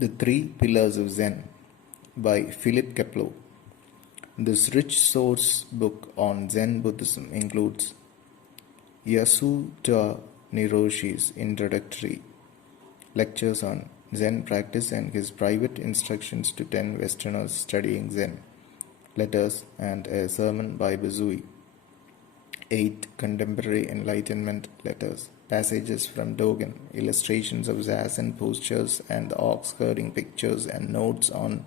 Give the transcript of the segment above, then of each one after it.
The Three Pillars of Zen by Philip Kepler. This rich source book on Zen Buddhism includes Yasuda Niroshi's introductory lectures on Zen practice and his private instructions to 10 Westerners studying Zen, letters, and a sermon by Buzui. 8 contemporary enlightenment letters, passages from Dogen, illustrations of Zazen postures and the ox herding pictures, and notes on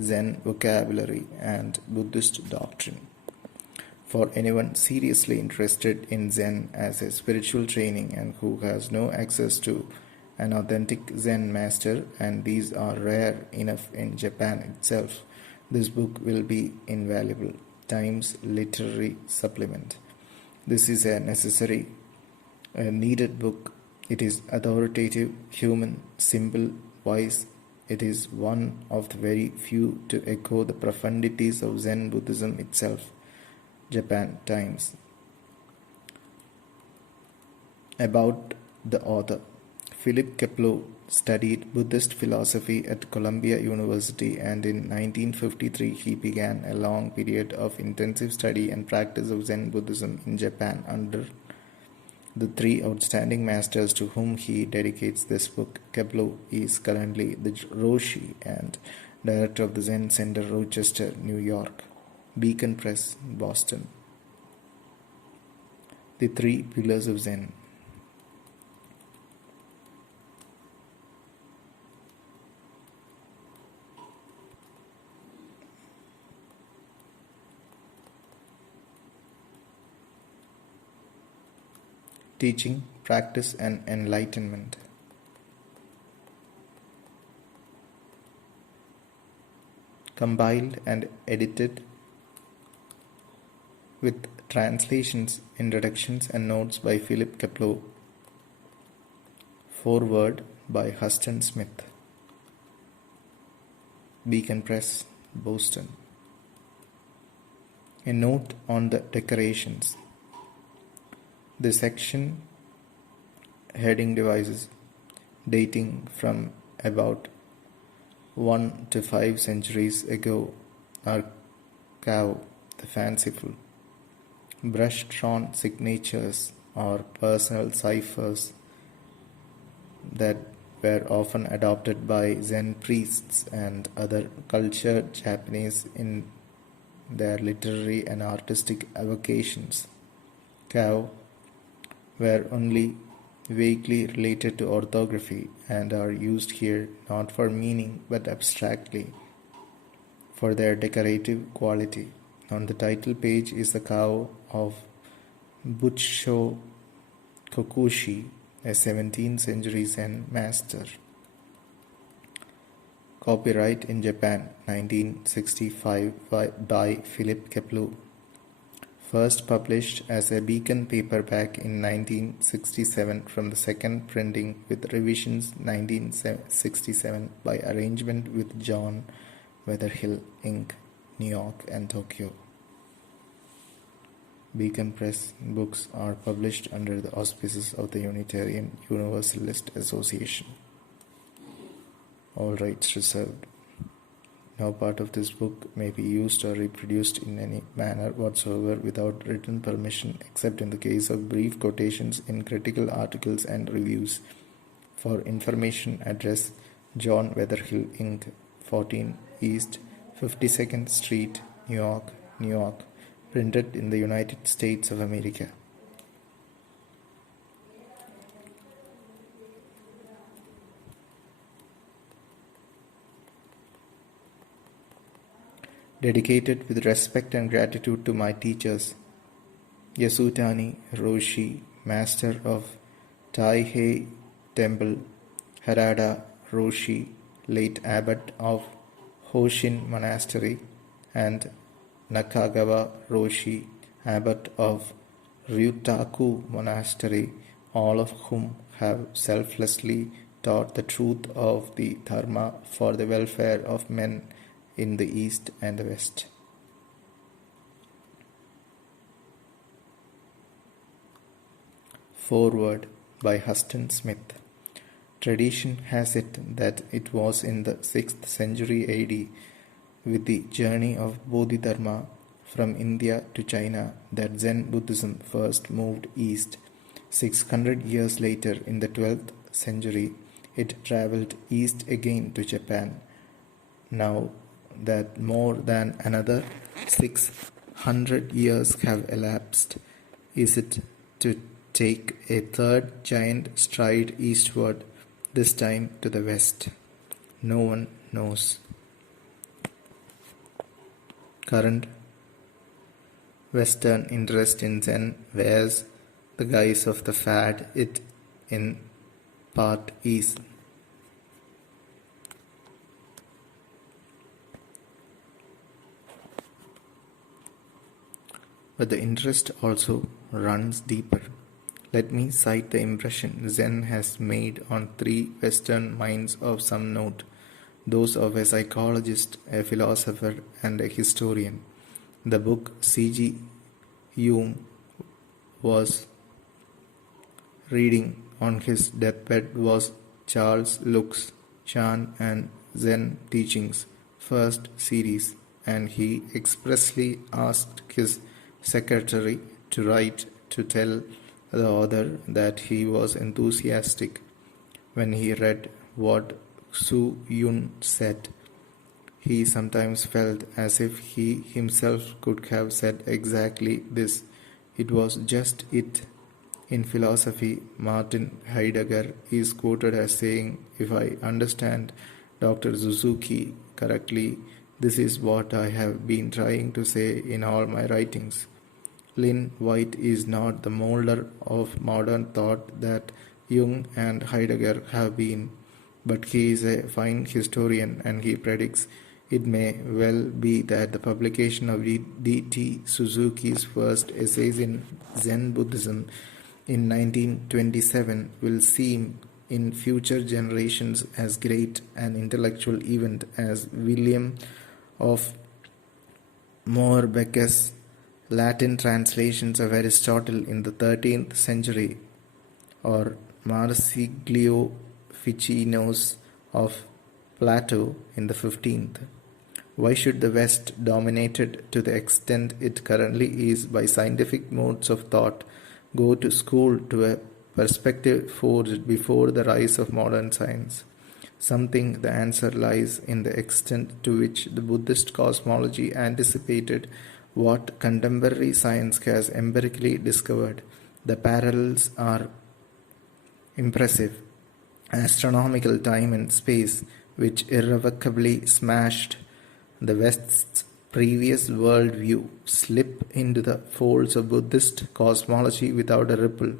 Zen vocabulary and Buddhist doctrine. For anyone seriously interested in Zen as a spiritual training and who has no access to an authentic Zen master, and these are rare enough in Japan itself, this book will be invaluable. Times Literary Supplement. This is a necessary, needed book. It is authoritative, human, simple, wise. It is one of the very few to echo the profundities of Zen Buddhism itself. Japan Times. About the author. Philip Kepler studied Buddhist philosophy at Columbia University, and in 1953 he began a long period of intensive study and practice of Zen Buddhism in Japan under the 3 outstanding masters to whom he dedicates this book. Kepler is currently the Roshi and director of the Zen Center, Rochester, New York. Beacon Press, Boston. The Three Pillars of Zen. Teaching, practice, and enlightenment. Compiled and edited with translations, introductions, and notes by Philip Kepler. Foreword by Huston Smith. Beacon Press, Boston. A note on the decorations. The section heading devices dating from about 1 to 5 centuries ago are Kao, the fanciful, brush-drawn signatures or personal ciphers that were often adopted by Zen priests and other cultured Japanese in their literary and artistic avocations. Kao were only vaguely related to orthography and are used here not for meaning but abstractly for their decorative quality. On the title page is the Kao of Butcho Kokushi, a 17th century Zen master. Copyright in Japan, 1965 by Philip Kepler. First published as a Beacon paperback in 1967 from the second printing with revisions 1967 by arrangement with John Weatherhill, Inc., New York and Tokyo. Beacon Press books are published under the auspices of the Unitarian Universalist Association. All rights reserved. No part of this book may be used or reproduced in any manner whatsoever without written permission, except in the case of brief quotations in critical articles and reviews. For information, address John Weatherhill, Inc., 14 East 52nd Street, New York, New York. Printed in the United States of America. Dedicated with respect and gratitude to my teachers, Yasutani Roshi, Master of Taihei Temple, Harada Roshi, late Abbot of Hoshin Monastery, and Nakagawa Roshi, Abbot of Ryutaku Monastery, all of whom have selflessly taught the truth of the Dharma for the welfare of men in the East and the West. Foreword by Huston Smith. Tradition has it that it was in the 6th century AD, with the journey of Bodhidharma from India to China, that Zen Buddhism first moved east. 600 years later, in the 12th century, it traveled east again to Japan. Now that more than another 600 years have elapsed, is it to take a third giant stride eastward, this time to the west? No one knows. Current Western interest in Zen wears the guise of the fad it in part is. But the interest also runs deeper. Let me cite the impression Zen has made on 3 Western minds of some note, those of a psychologist, a philosopher, and a historian. The book C.G. Jung was reading on his deathbed was Charles Luke's Chan and Zen Teachings, first series, and he expressly asked his secretary to write to tell the author that he was enthusiastic when he read what Su Yun said. He sometimes felt as if he himself could have said exactly this. It was just it. In philosophy, Martin Heidegger is quoted as saying, "If I understand Dr. Suzuki correctly, this is what I have been trying to say in all my writings." Lynn White is not the molder of modern thought that Jung and Heidegger have been, but he is a fine historian, and he predicts it may well be that the publication of D.T. Suzuki's first essays in Zen Buddhism in 1927 will seem in future generations as great an intellectual event as William of Moerbecke's Latin translations of Aristotle in the 13th century, or Marsiglio Ficino's of Plato in the 15th. Why should the West, dominated to the extent it currently is by scientific modes of thought, go to school to a perspective forged before the rise of modern science? Some think the answer lies in the extent to which the Buddhist cosmology anticipated what contemporary science has empirically discovered. The parallels are impressive. Astronomical time and space, which irrevocably smashed the West's previous worldview, slip into the folds of Buddhist cosmology without a ripple.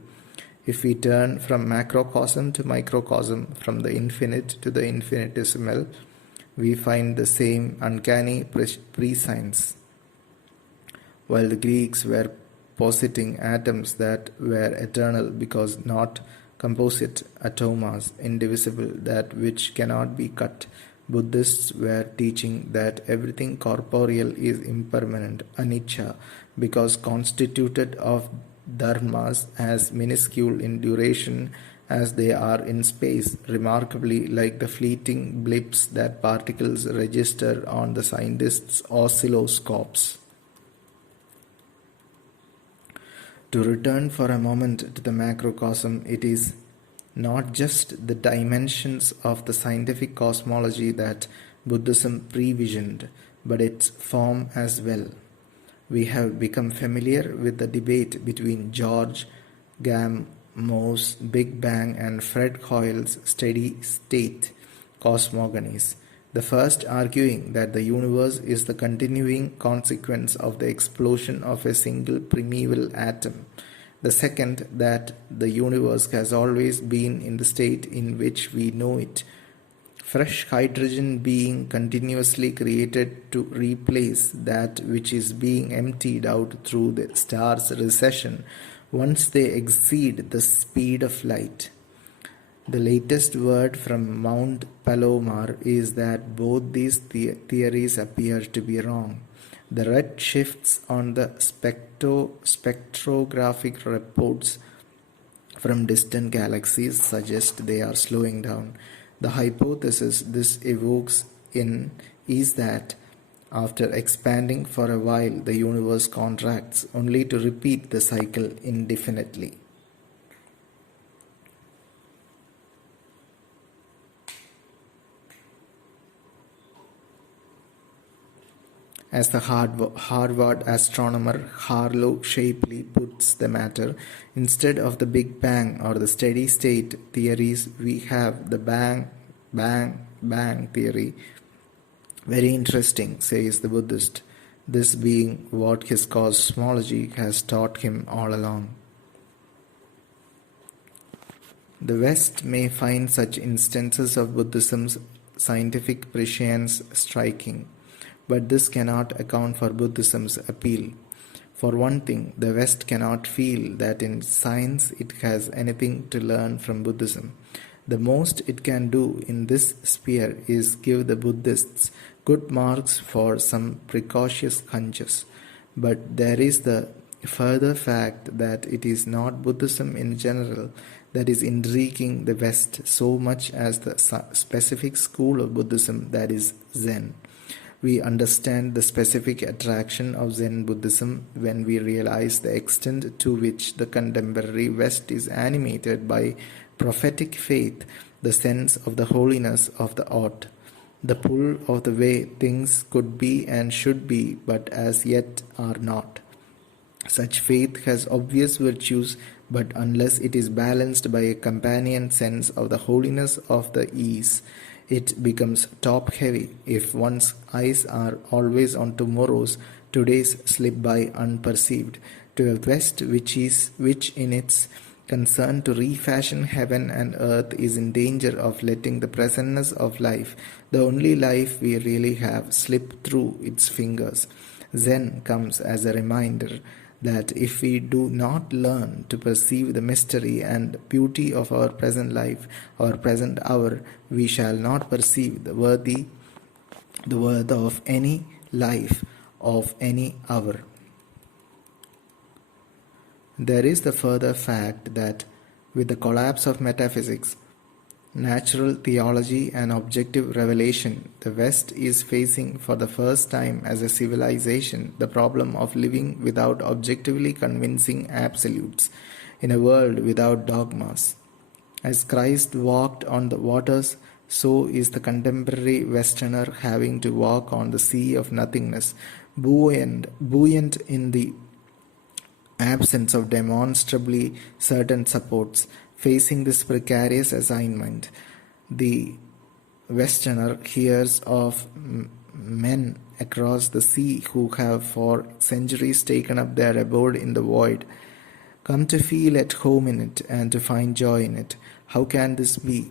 If we turn from macrocosm to microcosm, from the infinite to the infinitesimal, we find the same uncanny prescience. While the Greeks were positing atoms that were eternal because not composite, atomas, indivisible, that which cannot be cut, Buddhists were teaching that everything corporeal is impermanent, anicca, because constituted of dharmas as minuscule in duration as they are in space, remarkably like the fleeting blips that particles register on the scientists' oscilloscopes. To return for a moment to the macrocosm, it is not just the dimensions of the scientific cosmology that Buddhism previsioned, but its form as well. We have become familiar with the debate between George Gamow's Big Bang and Fred Hoyle's steady state cosmogonies. The first arguing that the universe is the continuing consequence of the explosion of a single primeval atom. The second, that the universe has always been in the state in which we know it, fresh hydrogen being continuously created to replace that which is being emptied out through the star's recession once they exceed the speed of light. The latest word from Mount Palomar is that both these theories appear to be wrong. The red shifts on the spectrographic reports from distant galaxies suggest they are slowing down. The hypothesis this evokes in is that after expanding for a while, the universe contracts, only to repeat the cycle indefinitely. As the Harvard astronomer Harlow Shapley puts the matter, instead of the Big Bang or the steady state theories, we have the bang, bang, bang theory. Very interesting, says the Buddhist, this being what his cosmology has taught him all along. The West may find such instances of Buddhism's scientific prescience striking, but this cannot account for Buddhism's appeal. For one thing, the West cannot feel that in science it has anything to learn from Buddhism. The most it can do in this sphere is give the Buddhists good marks for some precocious hunches. But there is the further fact that it is not Buddhism in general that is intriguing the West so much as the specific school of Buddhism, that is Zen. We understand the specific attraction of Zen Buddhism when we realize the extent to which the contemporary West is animated by prophetic faith, the sense of the holiness of the ought, the pull of the way things could be and should be, but as yet are not. Such faith has obvious virtues, but unless it is balanced by a companion sense of the holiness of the ease, it becomes top-heavy. If one's eyes are always on tomorrow's, today's slip by unperceived. To a West which in its concern to refashion heaven and earth is in danger of letting the presentness of life, the only life we really have, slip through its fingers. Zen comes as a reminder that if we do not learn to perceive the mystery and beauty of our present life, our present hour, we shall not perceive the worth of any life, of any hour. There is the further fact that with the collapse of metaphysics, natural theology and objective revelation, the West is facing for the first time as a civilization the problem of living without objectively convincing absolutes, in a world without dogmas. As Christ walked on the waters, so is the contemporary Westerner having to walk on the sea of nothingness, buoyant in the absence of demonstrably certain supports. Facing this precarious assignment, the Westerner hears of men across the sea who have for centuries taken up their abode in the void, come to feel at home in it and to find joy in it. How can this be?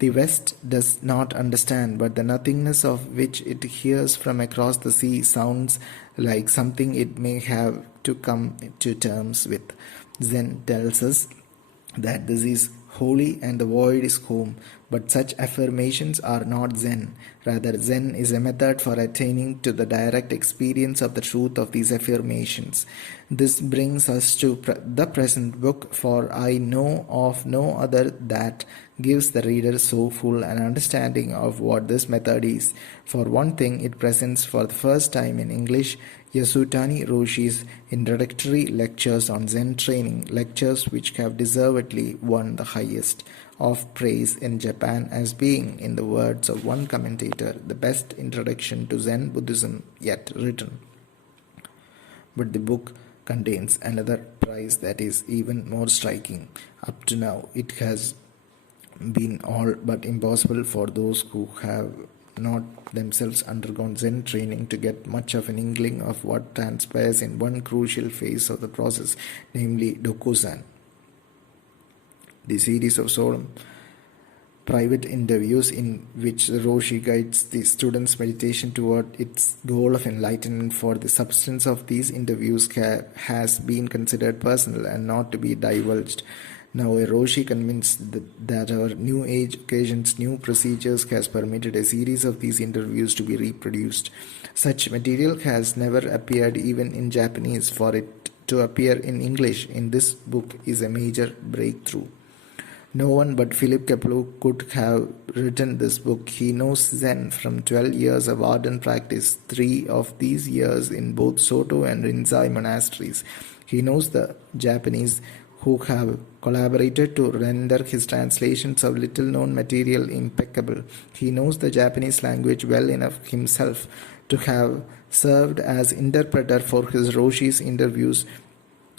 The West does not understand, but the nothingness of which it hears from across the sea sounds like something it may have to come to terms with. Zen tells us that this is holy and the void is home, but such affirmations are not Zen. Rather, Zen is a method for attaining to the direct experience of the truth of these affirmations. This brings us to the present book, for I know of no other that gives the reader so full an understanding of what this method is. For one thing, it presents for the first time in English Yasutani Roshi's introductory lectures on Zen training, lectures which have deservedly won the highest of praise in Japan as being, in the words of one commentator, the best introduction to Zen Buddhism yet written. But the book contains another prize that is even more striking. Up to now, it has been all but impossible for those who have not themselves undergone Zen training to get much of an inkling of what transpires in one crucial phase of the process, namely Dokuzan. The series of solemn private interviews in which the Roshi guides the student's meditation toward its goal of enlightenment. For the substance of these interviews has been considered personal and not to be divulged. Now a Roshi convinced that our new age occasions new procedures has permitted a series of these interviews to be reproduced. Such material has never appeared even in Japanese for it to appear in English in this book is a major breakthrough. No one but Philip Kepler could have written this book. He knows Zen from 12 years of ardent practice, 3 of these years in both Soto and Rinzai monasteries. He knows the Japanese who have collaborated to render his translations of little-known material impeccable. He knows the Japanese language well enough himself to have served as interpreter for his Roshi's interviews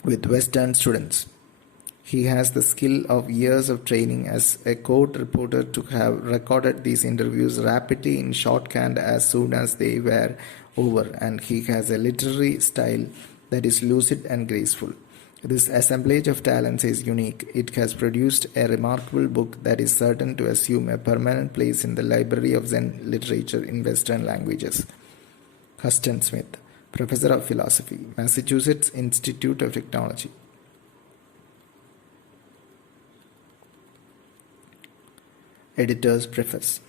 with Western students. He has the skill of years of training as a court reporter to have recorded these interviews rapidly in shorthand as soon as they were over, and he has a literary style that is lucid and graceful. This assemblage of talents is unique. It has produced a remarkable book that is certain to assume a permanent place in the library of Zen literature in Western languages. Huston Smith, Professor of Philosophy, Massachusetts Institute of Technology. Editor's Preface.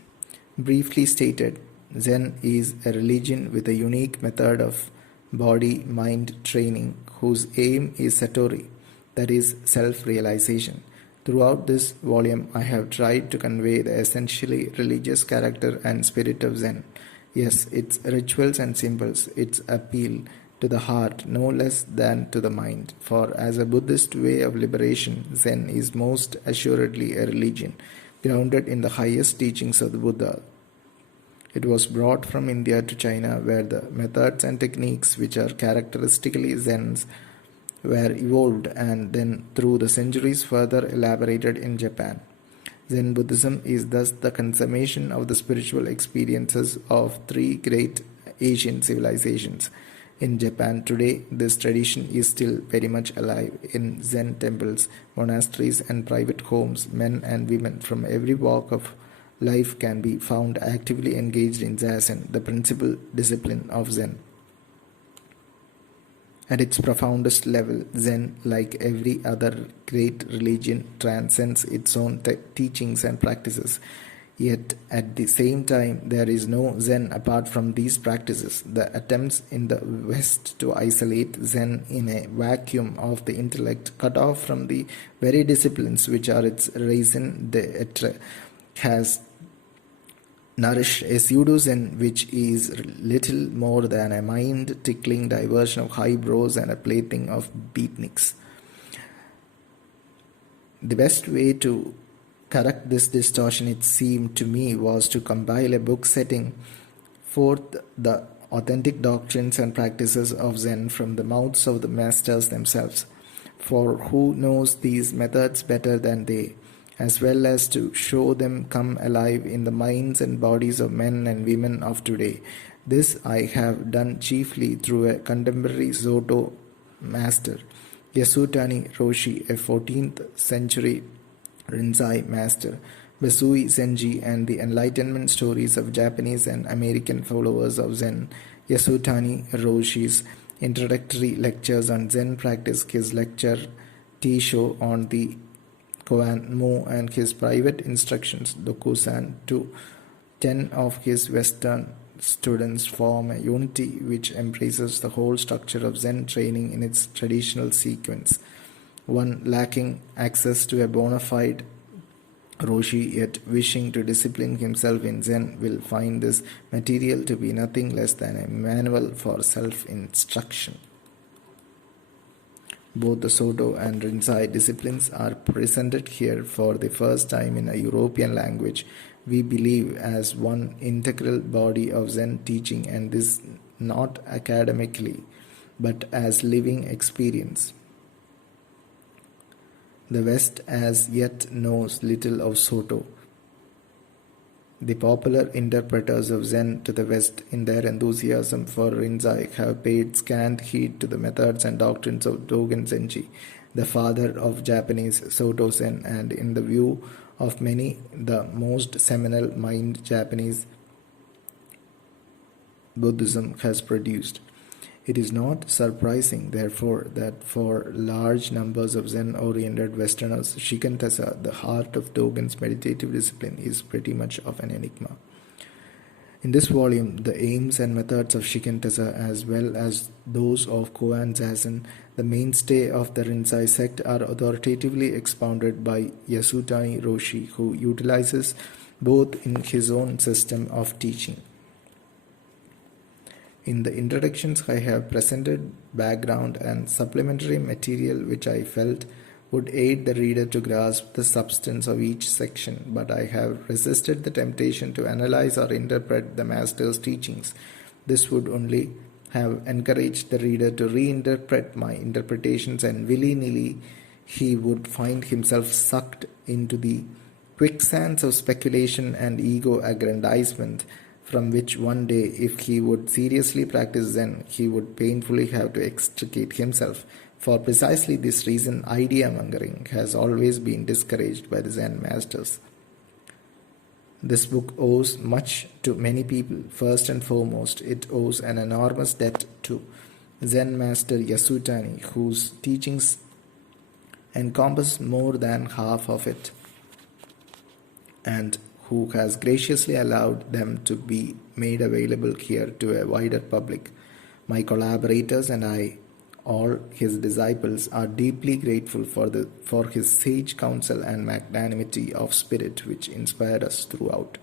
Briefly stated, Zen is a religion with a unique method of body-mind training whose aim is satori, that is, self-realization. Throughout this volume, I have tried to convey the essentially religious character and spirit of Zen. Yes, its rituals and symbols, its appeal to the heart no less than to the mind. For as a Buddhist way of liberation, Zen is most assuredly a religion grounded in the highest teachings of the Buddha. It was brought from India to China, where the methods and techniques which are characteristically Zen's were evolved and then through the centuries further elaborated in Japan. Zen Buddhism is thus the consummation of the spiritual experiences of 3 great Asian civilizations. In Japan today, this tradition is still very much alive. In Zen temples, monasteries, and private homes, men and women from every walk of life can be found actively engaged in Zazen, the principal discipline of Zen. At its profoundest level, Zen, like every other great religion, transcends its own teachings and practices. Yet, at the same time, there is no Zen apart from these practices. The attempts in the West to isolate Zen in a vacuum of the intellect, cut off from the very disciplines which are its raison d'etre, has nourished a pseudo-Zen which is little more than a mind-tickling diversion of high brows and a plaything of beatniks. The best way to correct this distortion, it seemed to me, was to compile a book setting forth the authentic doctrines and practices of Zen from the mouths of the masters themselves. For who knows these methods better than they, as well as to show them come alive in the minds and bodies of men and women of today. This I have done chiefly through a contemporary Soto master, Yasutani Roshi, a 14th century Rinzai master, Basui Zenji, and the enlightenment stories of Japanese and American followers of Zen. Yasutani Roshi's introductory lectures on Zen practice, his lecture Tisho on the Koan Mu, and his private instructions Dokusan to 10 of his Western students form a unity which embraces the whole structure of Zen training in its traditional sequence. One lacking access to a bona fide Roshi yet wishing to discipline himself in Zen will find this material to be nothing less than a manual for self-instruction. Both the Soto and Rinzai disciplines are presented here for the first time in a European language, we believe, as one integral body of Zen teaching, and this not academically, but as living experience. The West as yet knows little of Soto. The popular interpreters of Zen to the West, in their enthusiasm for Rinzai, have paid scant heed to the methods and doctrines of Dogen Zenji, the father of Japanese Soto Zen, and in the view of many, the most seminal mind Japanese Buddhism has produced. It is not surprising, therefore, that for large numbers of Zen-oriented Westerners, Shikantaza, the heart of Dogen's meditative discipline, is pretty much of an enigma. In this volume, the aims and methods of Shikantaza as well as those of Koan Zazen, the mainstay of the Rinzai sect, are authoritatively expounded by Yasutani Roshi, who utilizes both in his own system of teaching. In the introductions, I have presented background and supplementary material which I felt would aid the reader to grasp the substance of each section, but I have resisted the temptation to analyze or interpret the master's teachings. This would only have encouraged the reader to reinterpret my interpretations, and willy-nilly he would find himself sucked into the quicksands of speculation and ego-aggrandizement, from which one day, if he would seriously practice Zen, he would painfully have to extricate himself. For precisely this reason, idea-mongering has always been discouraged by the Zen masters. This book owes much to many people. First and foremost, it owes an enormous debt to Zen master Yasutani, whose teachings encompass more than half of it, and who has graciously allowed them to be made available here to a wider public. My collaborators and I, all his disciples, are deeply grateful for his sage counsel and magnanimity of spirit which inspired us throughout.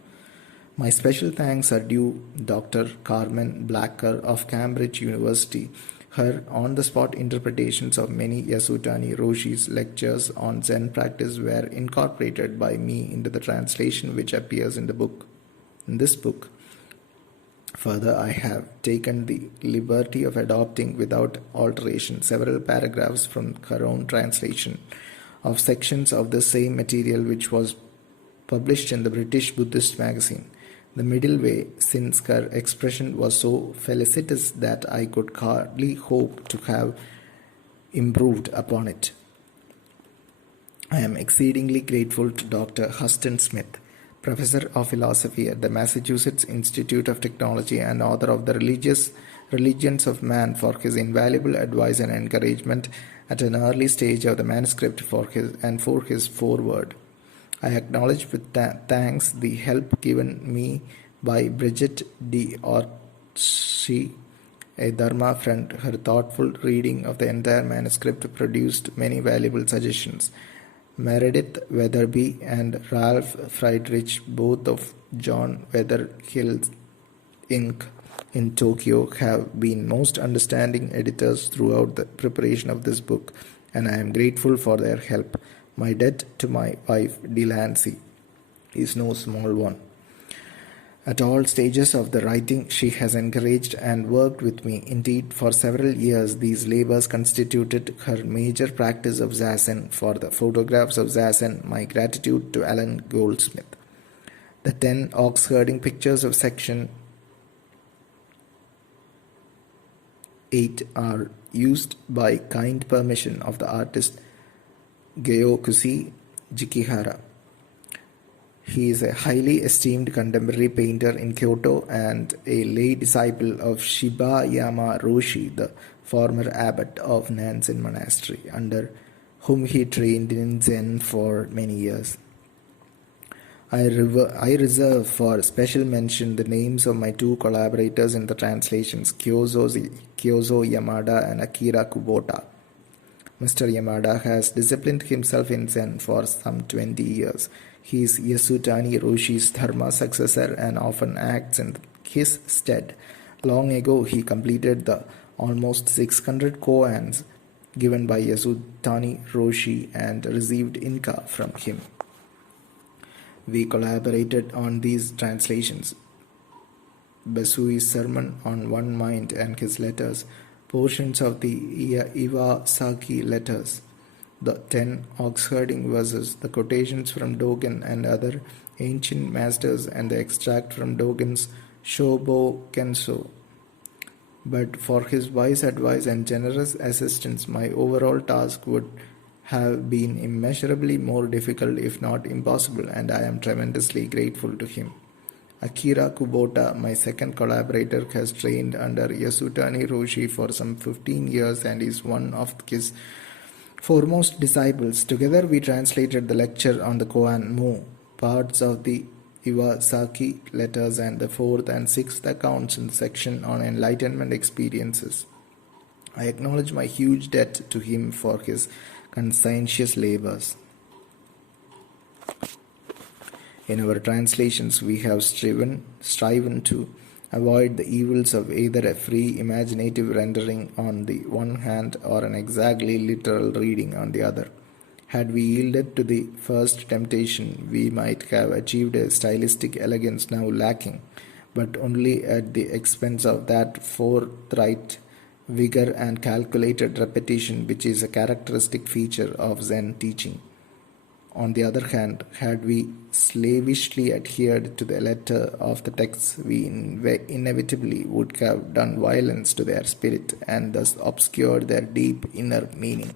My special thanks are due Dr. Carmen Blacker of Cambridge University. Her on-the-spot interpretations of many Yasutani Roshi's lectures on Zen practice were incorporated by me into the translation which appears in this book. Further, I have taken the liberty of adopting without alteration several paragraphs from her own translation of sections of the same material which was published in the British Buddhist magazine. The middle way, since her expression was so felicitous that I could hardly hope to have improved upon it. I am exceedingly grateful to Dr. Huston Smith, Professor of Philosophy at the Massachusetts Institute of Technology and author of The Religions of Man, for his invaluable advice and encouragement at an early stage of the manuscript for his foreword. I acknowledge with thanks the help given me by Bridget D'Orsi, a Dharma friend. Her thoughtful reading of the entire manuscript produced many valuable suggestions. Meredith Weatherby and Ralph Friedrich, both of John Weatherhill Inc. in Tokyo, have been most understanding editors throughout the preparation of this book, and I am grateful for their help. My debt to my wife, Delancey, is no small one. At all stages of the writing, she has encouraged and worked with me. Indeed, for several years, these labors constituted her major practice of Zazen. For the photographs of Zazen, my gratitude to Alan Goldsmith. The 10 ox-herding pictures of section 8 are used by kind permission of the artist Gyokushi Jikihara. He is a highly esteemed contemporary painter in Kyoto and a lay disciple of Shibayama Roshi, the former abbot of Nansen Monastery, under whom he trained in Zen for many years. I reserve for special mention the names of my two collaborators in the translations, Kyozo Yamada and Akira Kubota. Mr. Yamada has disciplined himself in Zen for some 20 years. He is Yasutani Roshi's Dharma successor and often acts in his stead. Long ago, he completed the almost 600 koans given by Yasutani Roshi and received Inka from him. We collaborated on these translations. Basui's sermon on one mind and his letters, portions of the Iwasaki letters, the 10 ox-herding verses, the quotations from Dogen and other ancient masters, and the extract from Dogen's Shobo Kenso. But for his wise advice and generous assistance, my overall task would have been immeasurably more difficult, if not impossible, and I am tremendously grateful to him. Akira Kubota, my second collaborator, has trained under Yasutani Roshi for some 15 years and is one of his foremost disciples. Together we translated the lecture on the Koan Mu, parts of the Iwasaki letters and the fourth and sixth accounts in the section on enlightenment experiences. I acknowledge my huge debt to him for his conscientious labors. In our translations, we have striven to avoid the evils of either a free imaginative rendering on the one hand or an exactly literal reading on the other. Had we yielded to the first temptation, we might have achieved a stylistic elegance now lacking, but only at the expense of that forthright vigor and calculated repetition which is a characteristic feature of Zen teaching. On the other hand, had we slavishly adhered to the letter of the texts, we inevitably would have done violence to their spirit and thus obscured their deep inner meaning.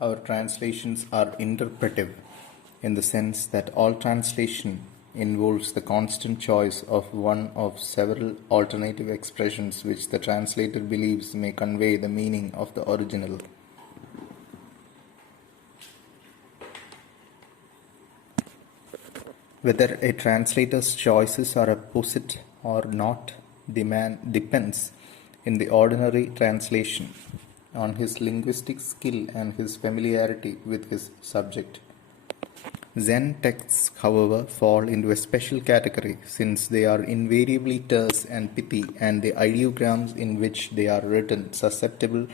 Our translations are interpretive in the sense that all translation involves the constant choice of one of several alternative expressions which the translator believes may convey the meaning of the original. Whether a translator's choices are apposite or not depends, in the ordinary translation, on his linguistic skill and his familiarity with his subject. Zen texts, however, fall into a special category since they are invariably terse and pithy, and the ideograms in which they are written susceptible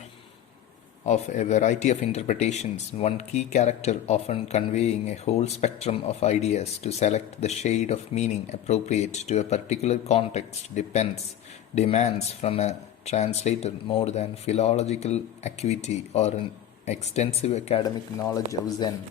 of a variety of interpretations, one key character often conveying a whole spectrum of ideas. To select the shade of meaning appropriate to a particular context demands from a translator more than philological acuity or an extensive academic knowledge of Zen.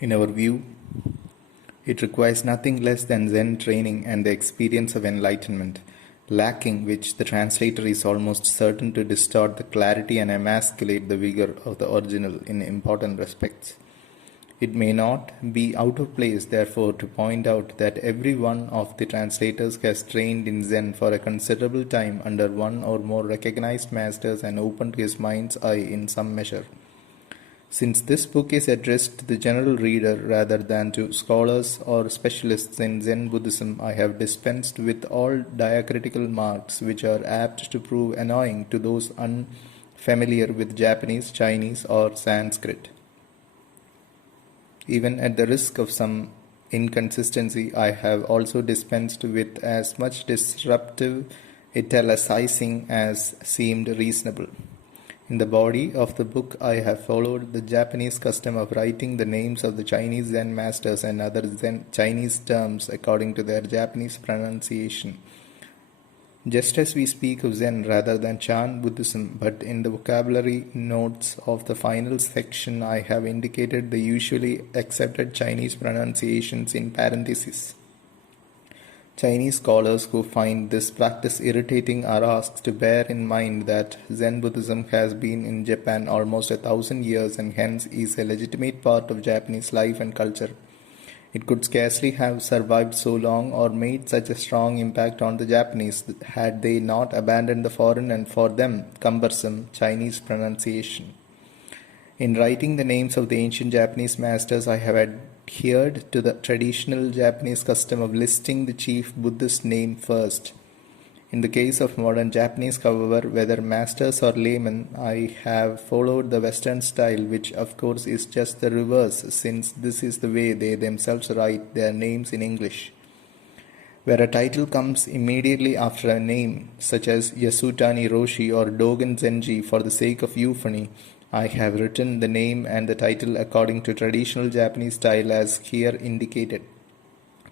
In our view, it requires nothing less than Zen training and the experience of enlightenment, lacking which the translator is almost certain to distort the clarity and emasculate the vigor of the original in important respects. It may not be out of place, therefore, to point out that every one of the translators has trained in Zen for a considerable time under one or more recognized masters and opened his mind's eye in some measure. Since this book is addressed to the general reader rather than to scholars or specialists in Zen Buddhism, I have dispensed with all diacritical marks which are apt to prove annoying to those unfamiliar with Japanese, Chinese, or Sanskrit. Even at the risk of some inconsistency, I have also dispensed with as much disruptive italicizing as seemed reasonable. In the body of the book, I have followed the Japanese custom of writing the names of the Chinese Zen masters and other Zen Chinese terms according to their Japanese pronunciation. Just as we speak of Zen rather than Chan Buddhism, but in the vocabulary notes of the final section, I have indicated the usually accepted Chinese pronunciations in parentheses. Chinese scholars who find this practice irritating are asked to bear in mind that Zen Buddhism has been in Japan almost 1,000 years and hence is a legitimate part of Japanese life and culture. It could scarcely have survived so long or made such a strong impact on the Japanese had they not abandoned the foreign and for them cumbersome Chinese pronunciation. In writing the names of the ancient Japanese masters, I have adhered to the traditional Japanese custom of listing the chief Buddhist name first. In the case of modern Japanese, however, whether masters or laymen, I have followed the Western style, which of course is just the reverse, since this is the way they themselves write their names in English. Where a title comes immediately after a name, such as Yasutani Roshi or Dogen Zenji for the sake of euphony, I have written the name and the title according to traditional Japanese style as here indicated.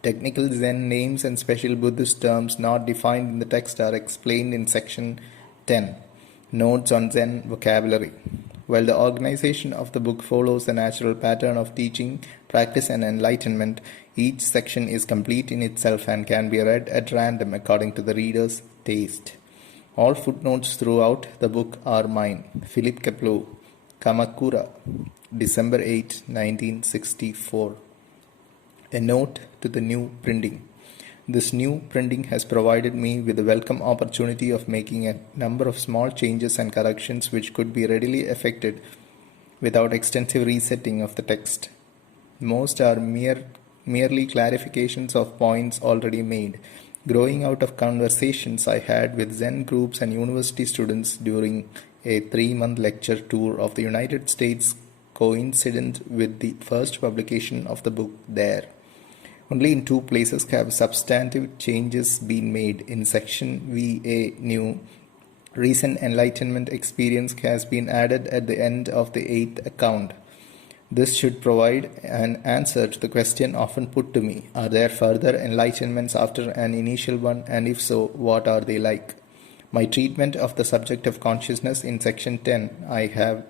Technical Zen names and special Buddhist terms not defined in the text are explained in section 10. Notes on Zen vocabulary. While the organization of the book follows a natural pattern of teaching, practice, and enlightenment, each section is complete in itself and can be read at random according to the reader's taste. All footnotes throughout the book are mine. Philip Kepler, Kamakura, December 8, 1964. A note to the new printing. This new printing has provided me with the welcome opportunity of making a number of small changes and corrections which could be readily effected without extensive resetting of the text. Most are merely clarifications of points already made, growing out of conversations I had with Zen groups and university students during a 3-month lecture tour of the United States coincident with the first publication of the book there. Only in 2 places have substantive changes been made. In section VA New, recent enlightenment experience has been added at the end of the 8th account. This should provide an answer to the question often put to me: are there further enlightenments after an initial one, and if so, what are they like? My treatment of the subject of consciousness in section 10 I have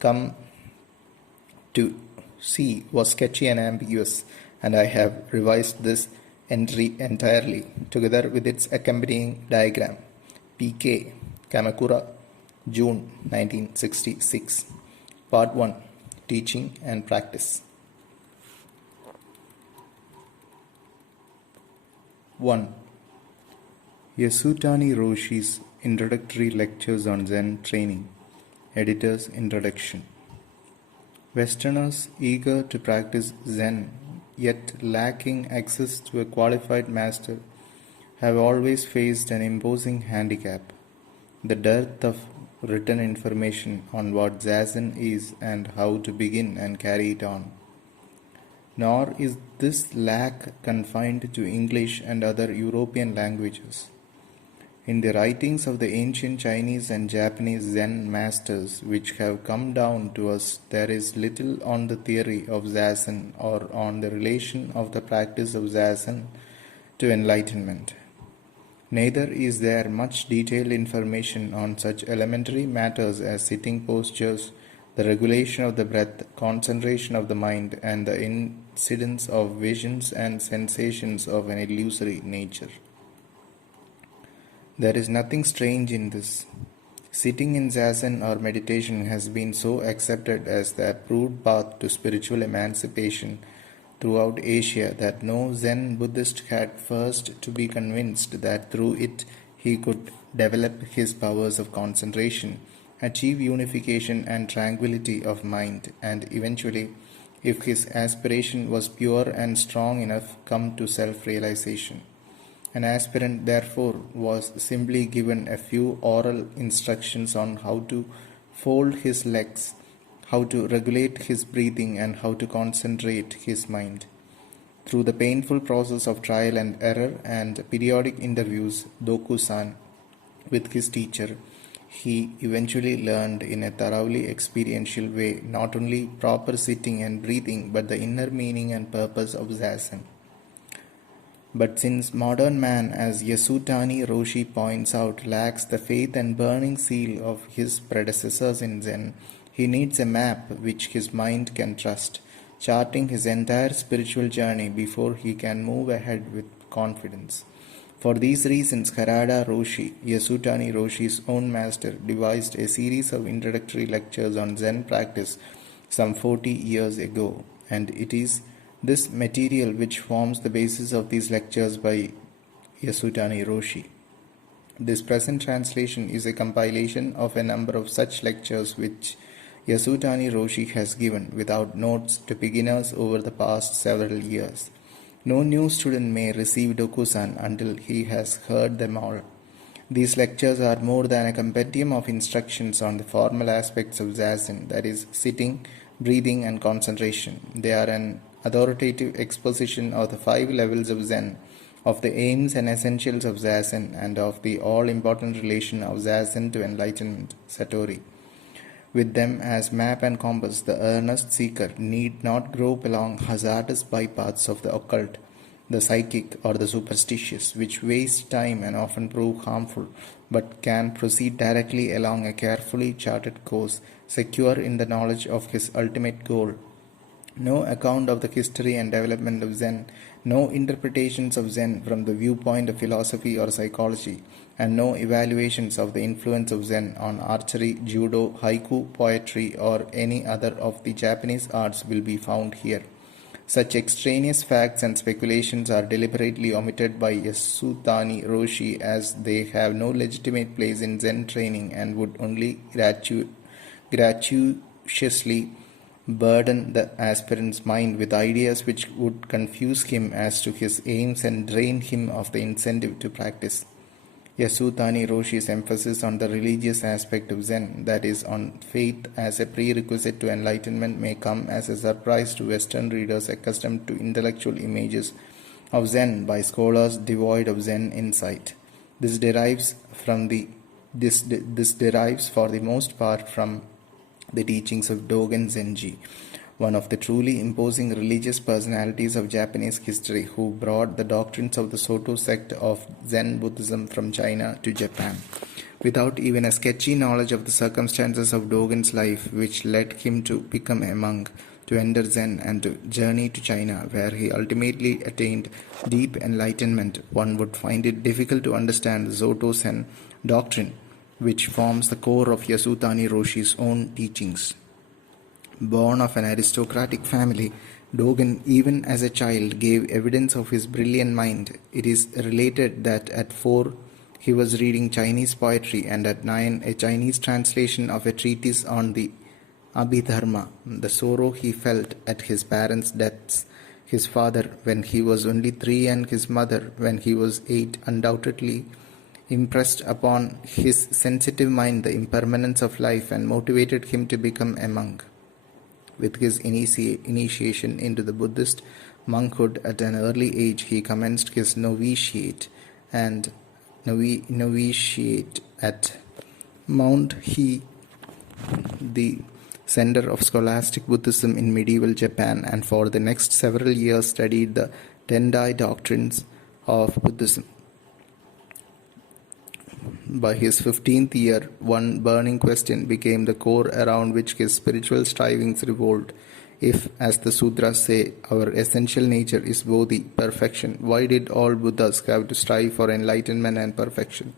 come to see was sketchy and ambiguous, and I have revised this entry entirely, together with its accompanying diagram. P.K. Kamakura, June 1966. Part 1. Teaching and Practice. 1. Yasutani Roshi's Introductory Lectures on Zen Training. Editor's Introduction. Westerners eager to practice Zen yet lacking access to a qualified master have always faced an imposing handicap: the dearth of written information on what Zazen is and how to begin and carry it on. Nor is this lack confined to English and other European languages. In the writings of the ancient Chinese and Japanese Zen masters which have come down to us, there is little on the theory of Zazen or on the relation of the practice of Zazen to enlightenment. Neither is there much detailed information on such elementary matters as sitting postures, the regulation of the breath, concentration of the mind, and the incidence of visions and sensations of an illusory nature. There is nothing strange in this. Sitting in Zazen or meditation has been so accepted as the approved path to spiritual emancipation throughout Asia that no Zen Buddhist had first to be convinced that through it he could develop his powers of concentration, achieve unification and tranquility of mind, and eventually, if his aspiration was pure and strong enough, come to self-realization. An aspirant, therefore, was simply given a few oral instructions on how to fold his legs, how to regulate his breathing, and how to concentrate his mind. Through the painful process of trial and error and periodic interviews, Dokusan, with his teacher, he eventually learned in a thoroughly experiential way not only proper sitting and breathing, but the inner meaning and purpose of Zazen. But since modern man, as Yasutani Roshi points out, lacks the faith and burning zeal of his predecessors in Zen, he needs a map which his mind can trust, charting his entire spiritual journey before he can move ahead with confidence. For these reasons, Harada Roshi, Yasutani Roshi's own master, devised a series of introductory lectures on Zen practice some 40 years ago, and it is this material which forms the basis of these lectures by Yasutani Roshi. This present translation is a compilation of a number of such lectures which Yasutani Roshi has given without notes to beginners over the past several years. No new student may receive Dokusan until he has heard them all. These lectures are more than a compendium of instructions on the formal aspects of Zazen, that is, sitting, breathing, and concentration. They are an authoritative exposition of the 5 levels of Zen, of the aims and essentials of Zazen, and of the all-important relation of Zazen to enlightenment, Satori. With them as map and compass, the earnest seeker need not grope along hazardous bypaths of the occult, the psychic, or the superstitious, which waste time and often prove harmful, but can proceed directly along a carefully charted course, secure in the knowledge of his ultimate goal. No account of the history and development of Zen, no interpretations of Zen from the viewpoint of philosophy or psychology, and no evaluations of the influence of Zen on archery, judo, haiku, poetry, or any other of the Japanese arts will be found here. Such extraneous facts and speculations are deliberately omitted by Yasutani Roshi as they have no legitimate place in Zen training and would only gratuitously burden the aspirant's mind with ideas which would confuse him as to his aims and drain him of the incentive to practice. Yasutani Roshi's emphasis on the religious aspect of Zen, that is, on faith as a prerequisite to enlightenment, may come as a surprise to Western readers accustomed to intellectual images of Zen by scholars devoid of Zen insight. This derives for the most part from the teachings of Dogen Zenji, one of the truly imposing religious personalities of Japanese history, who brought the doctrines of the Soto sect of Zen Buddhism from China to Japan. Without even a sketchy knowledge of the circumstances of Dogen's life, which led him to become a monk, to enter Zen, and to journey to China, where he ultimately attained deep enlightenment, one would find it difficult to understand the Soto Zen doctrine, which forms the core of Yasutani Roshi's own teachings. Born of an aristocratic family, Dogen, even as a child, gave evidence of his brilliant mind. It is related that at 4 he was reading Chinese poetry, and at 9 a Chinese translation of a treatise on the Abhidharma. The sorrow he felt at his parents' deaths, his father when he was only 3 and his mother when he was 8, undoubtedly impressed upon his sensitive mind the impermanence of life and motivated him to become a monk. With his initiation into the Buddhist monkhood at an early age, he commenced his novitiate at Mount He, the center of scholastic Buddhism in medieval Japan, and for the next several years studied the Tendai doctrines of Buddhism. By his 15th year, one burning question became the core around which his spiritual strivings revolved. If, as the sutras say, our essential nature is bodhi, perfection, why did all Buddhas have to strive for enlightenment and perfection?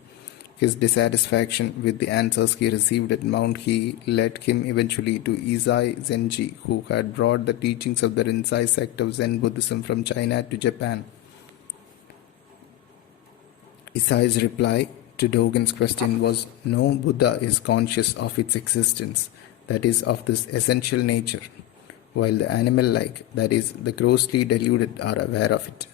His dissatisfaction with the answers he received at Mount He led him eventually to Isai Zenji, who had brought the teachings of the Rinzai sect of Zen Buddhism from China to Japan. Isai's reply to Dogen's question was, no Buddha is conscious of its existence, that is, of this essential nature, while the animal-like, that is, the grossly deluded, are aware of it.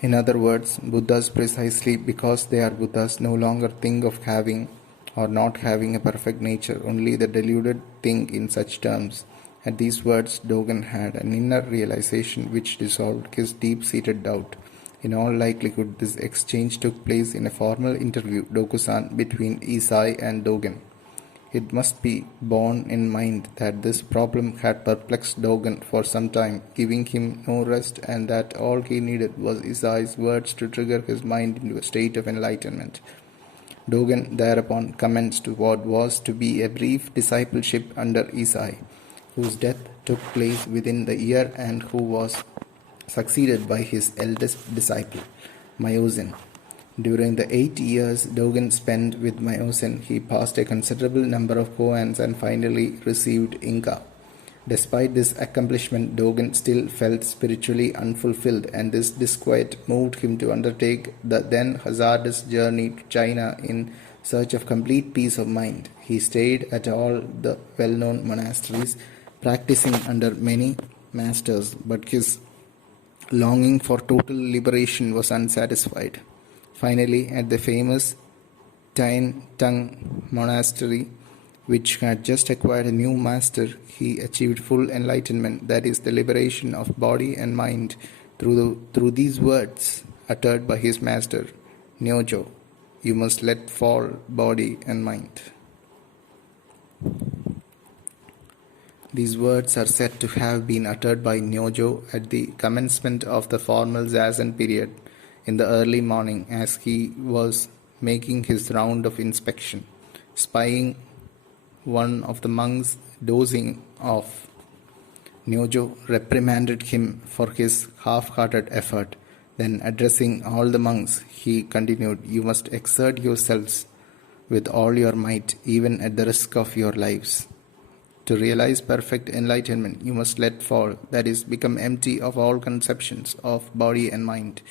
In other words, Buddhas, precisely because they are Buddhas, no longer think of having or not having a perfect nature, only the deluded think in such terms. At these words, Dogen had an inner realization which dissolved his deep-seated doubt. In all likelihood, this exchange took place in a formal interview, Dokusan, between Isai and Dogen. It must be borne in mind that this problem had perplexed Dogen for some time, giving him no rest, and that all he needed was Isai's words to trigger his mind into a state of enlightenment. Dogen thereupon commenced what was to be a brief discipleship under Isai, whose death took place within the year and who was succeeded by his eldest disciple, Myozen. During the 8 years Dogen spent with Myozen, he passed a considerable number of koans and finally received Inka. Despite this accomplishment, Dogen still felt spiritually unfulfilled, and this disquiet moved him to undertake the then hazardous journey to China in search of complete peace of mind. He stayed at all the well-known monasteries, practicing under many masters, but his longing for total liberation was unsatisfied. Finally, at the famous Tain Tung monastery, which had just acquired a new master, he achieved full enlightenment, that is, the liberation of body and mind, through these words uttered by his master, Nyojo. you must let fall body and mind. These words are said to have been uttered by Nyojo at the commencement of the formal Zazen period in the early morning as he was making his round of inspection. Spying one of the monks dozing off, Nyojo reprimanded him for his half-hearted effort. Then, addressing all the monks, he continued, "You must exert yourselves with all your might, even at the risk of your lives. To realize perfect enlightenment, you must let fall, that is, become empty of all conceptions of body and mind."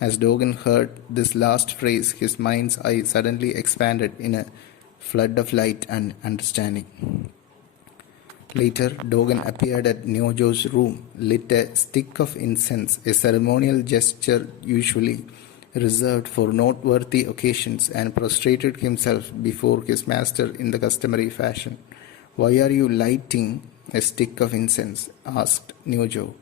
As Dogen heard this last phrase, his mind's eye suddenly expanded in a flood of light and understanding. Later, Dogen appeared at Nyojo's room, lit a stick of incense, a ceremonial gesture usually reserved for noteworthy occasions, and prostrated himself before his master in the customary fashion. "Why are you lighting a stick of incense?" asked Nyojo.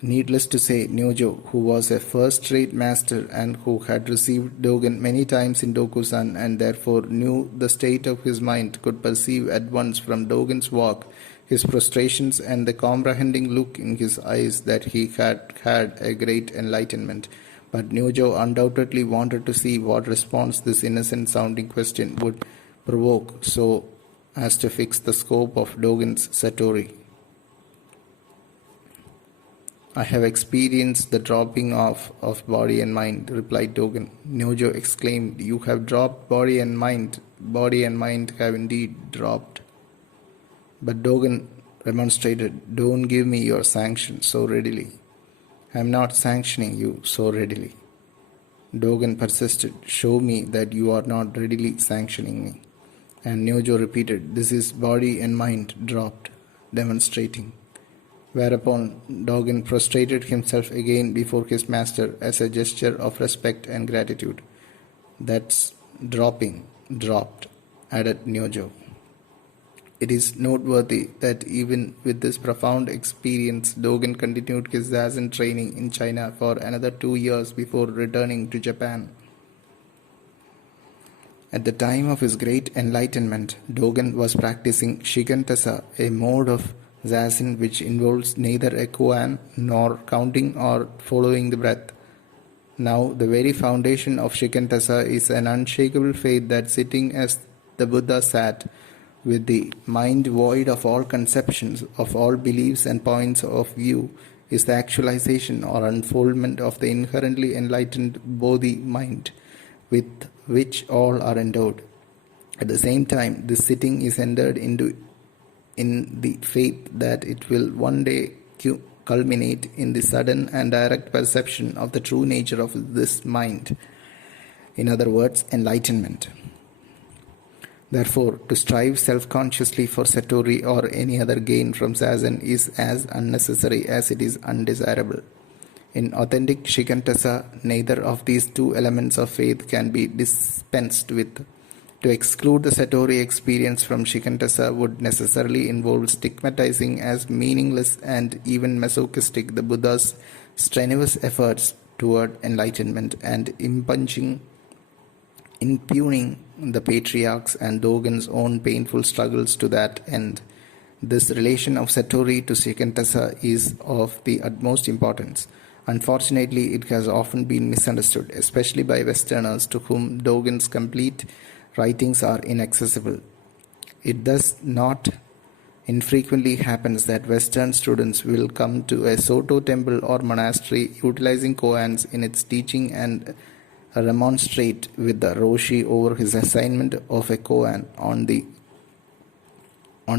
Needless to say, Nyojo, who was a first-rate master and who had received Dogen many times in Dokusan and therefore knew the state of his mind, could perceive at once from Dogen's walk, his prostrations, and the comprehending look in his eyes that he had had a great enlightenment. But Nyojo undoubtedly wanted to see what response this innocent-sounding question would provoke, so as to fix the scope of Dogen's satori. "I have experienced the dropping off of body and mind," replied Dogen. Nyojo exclaimed, "You have dropped body and mind. Body and mind have indeed dropped." But Dogen remonstrated, "Don't give me your sanction so readily. I am not sanctioning you so readily." Dogen persisted, "Show me that you are not readily sanctioning me." And Nyojo repeated, "This is body and mind dropped," demonstrating. Whereupon Dogen prostrated himself again before his master as a gesture of respect and gratitude. "That's dropping, dropped," added Nyojo. It is noteworthy that even with this profound experience, Dogen continued his Zazen training in China for another 2 years before returning to Japan. At the time of his great enlightenment, Dogen was practicing Shigantasa, a mode of Zazen which involves neither a koan nor counting or following the breath. Now, the very foundation of Shigantasa is an unshakable faith that sitting as the Buddha sat, with the mind void of all conceptions, of all beliefs and points of view, is the actualization or unfoldment of the inherently enlightened Bodhi mind, with which all are endowed. At the same time, this sitting is entered into in the faith that it will one day culminate in the sudden and direct perception of the true nature of this mind. In other words, enlightenment. Therefore, to strive self-consciously for satori or any other gain from Zazen is as unnecessary as it is undesirable. In authentic Shigantasa, neither of these two elements of faith can be dispensed with. To exclude the satori experience from Shigantasa would necessarily involve stigmatizing as meaningless and even masochistic the Buddha's strenuous efforts toward enlightenment and impugning the patriarchs and Dogen's own painful struggles to that end. This relation of satori to Shigantasa is of the utmost importance. Unfortunately, it has often been misunderstood, especially by Westerners to whom Dogen's complete writings are inaccessible. It does not infrequently happens that Western students will come to a Soto temple or monastery utilizing koans in its teaching and remonstrate with the Roshi over his assignment of a koan on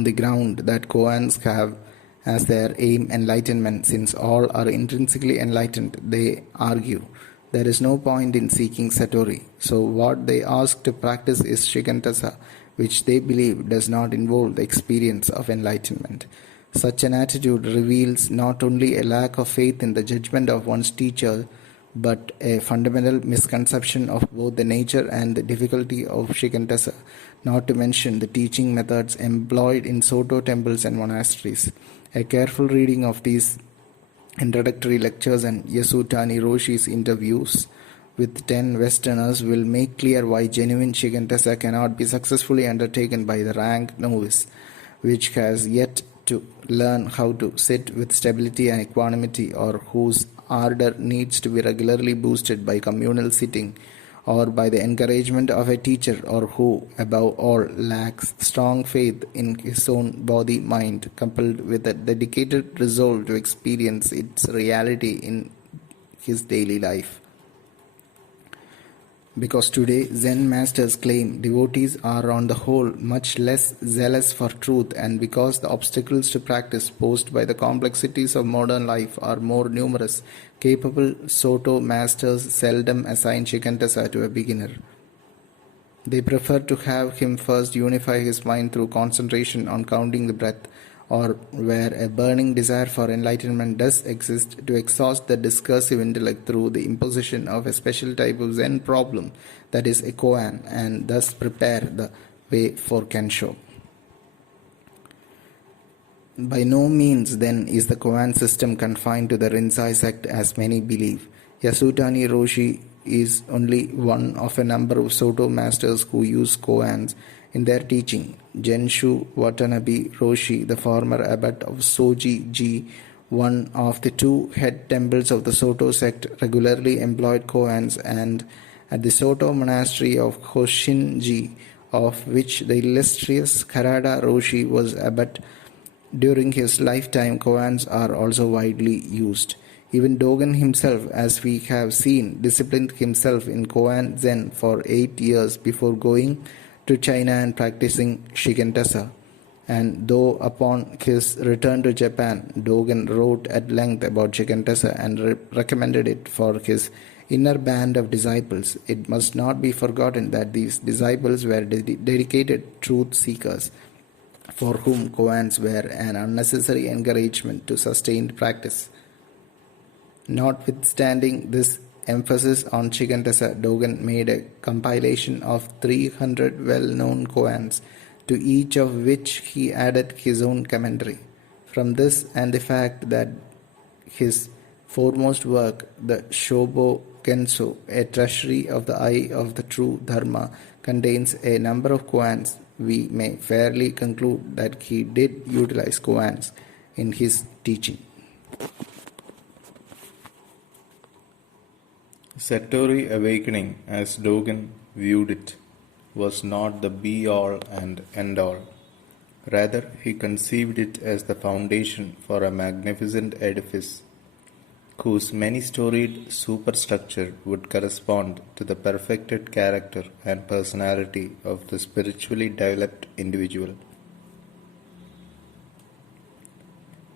the ground that koans have as their aim enlightenment. Since all are intrinsically enlightened, they argue, there is no point in seeking satori. So what they ask to practice is Shigantasa, which they believe does not involve the experience of enlightenment. Such an attitude reveals not only a lack of faith in the judgment of one's teacher, but a fundamental misconception of both the nature and the difficulty of Shigantasa, not to mention the teaching methods employed in Soto temples and monasteries. A careful reading of these introductory lectures and Yasutani Roshi's interviews with 10 Westerners will make clear why genuine Shigantasa cannot be successfully undertaken by the rank novice, which has yet to learn how to sit with stability and equanimity, or whose ardor needs to be regularly boosted by communal sitting or by the encouragement of a teacher, or who, above all, lacks strong faith in his own body-mind, coupled with a dedicated resolve to experience its reality in his daily life. Because today Zen masters claim devotees are on the whole much less zealous for truth, and because the obstacles to practice posed by the complexities of modern life are more numerous, capable Soto masters seldom assign Shikantasa to a beginner. They prefer to have him first unify his mind through concentration on counting the breath, or where a burning desire for enlightenment does exist, to exhaust the discursive intellect through the imposition of a special type of Zen problem, that is a koan, and thus prepare the way for Kensho. By no means, then, is the koan system confined to the Rinzai sect as many believe. Yasutani Roshi is only one of a number of Soto masters who use koans in their teaching. Genshu Watanabe Roshi, the former abbot of Soji-ji, one of the two head temples of the Soto sect, regularly employed koans, and at the Soto monastery of Hoshinji, of which the illustrious Karada Roshi was abbot during his lifetime, koans are also widely used. Even Dogen himself, as we have seen, disciplined himself in koan Zen for 8 years before going to China and practicing Shigantasa. And though upon his return to Japan, Dogen wrote at length about Shigantasa and recommended it for his inner band of disciples, it must not be forgotten that these disciples were dedicated truth seekers, for whom koans were an unnecessary encouragement to sustained practice. Notwithstanding this emphasis on Shigantasa, Dogen made a compilation of 300 well-known koans, to each of which he added his own commentary. From this and the fact that his foremost work, the Shobo Genso, a treasury of the eye of the true Dharma, contains a number of koans, we may fairly conclude that he did utilize koans in his teaching. Satori awakening, as Dogen viewed it, was not the be-all and end-all. Rather, he conceived it as the foundation for a magnificent edifice, whose many-storied superstructure would correspond to the perfected character and personality of the spiritually developed individual.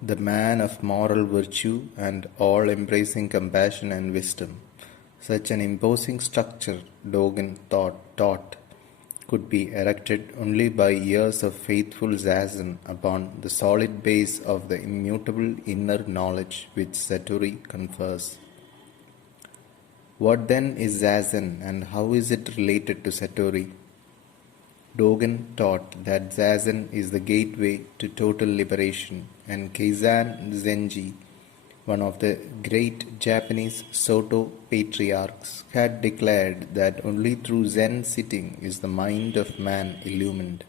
The man of moral virtue and all-embracing compassion and wisdom. Such an imposing structure, Dogen taught, could be erected only by years of faithful zazen upon the solid base of the immutable inner knowledge which Satori confers. What then is zazen, and how is it related to Satori? Dogen taught that zazen is the gateway to total liberation, and Keizan Zenji, one of the great Japanese Soto patriarchs, had declared that only through Zen sitting is the mind of man illumined.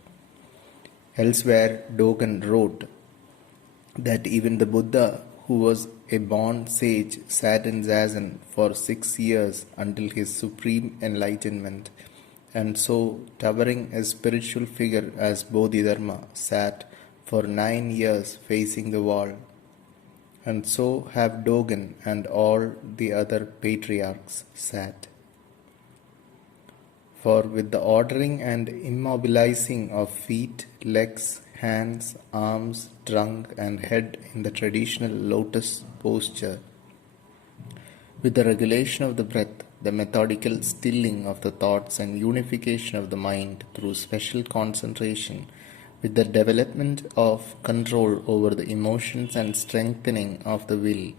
Elsewhere, Dogen wrote that even the Buddha, who was a born sage, sat in Zazen for 6 years until his supreme enlightenment, and so towering a spiritual figure as Bodhidharma sat for 9 years facing the wall. And so have Dogen and all the other patriarchs sat. For with the ordering and immobilizing of feet, legs, hands, arms, trunk and head in the traditional lotus posture, with the regulation of the breath, the methodical stilling of the thoughts and unification of the mind through special concentration, with the development of control over the emotions and strengthening of the will,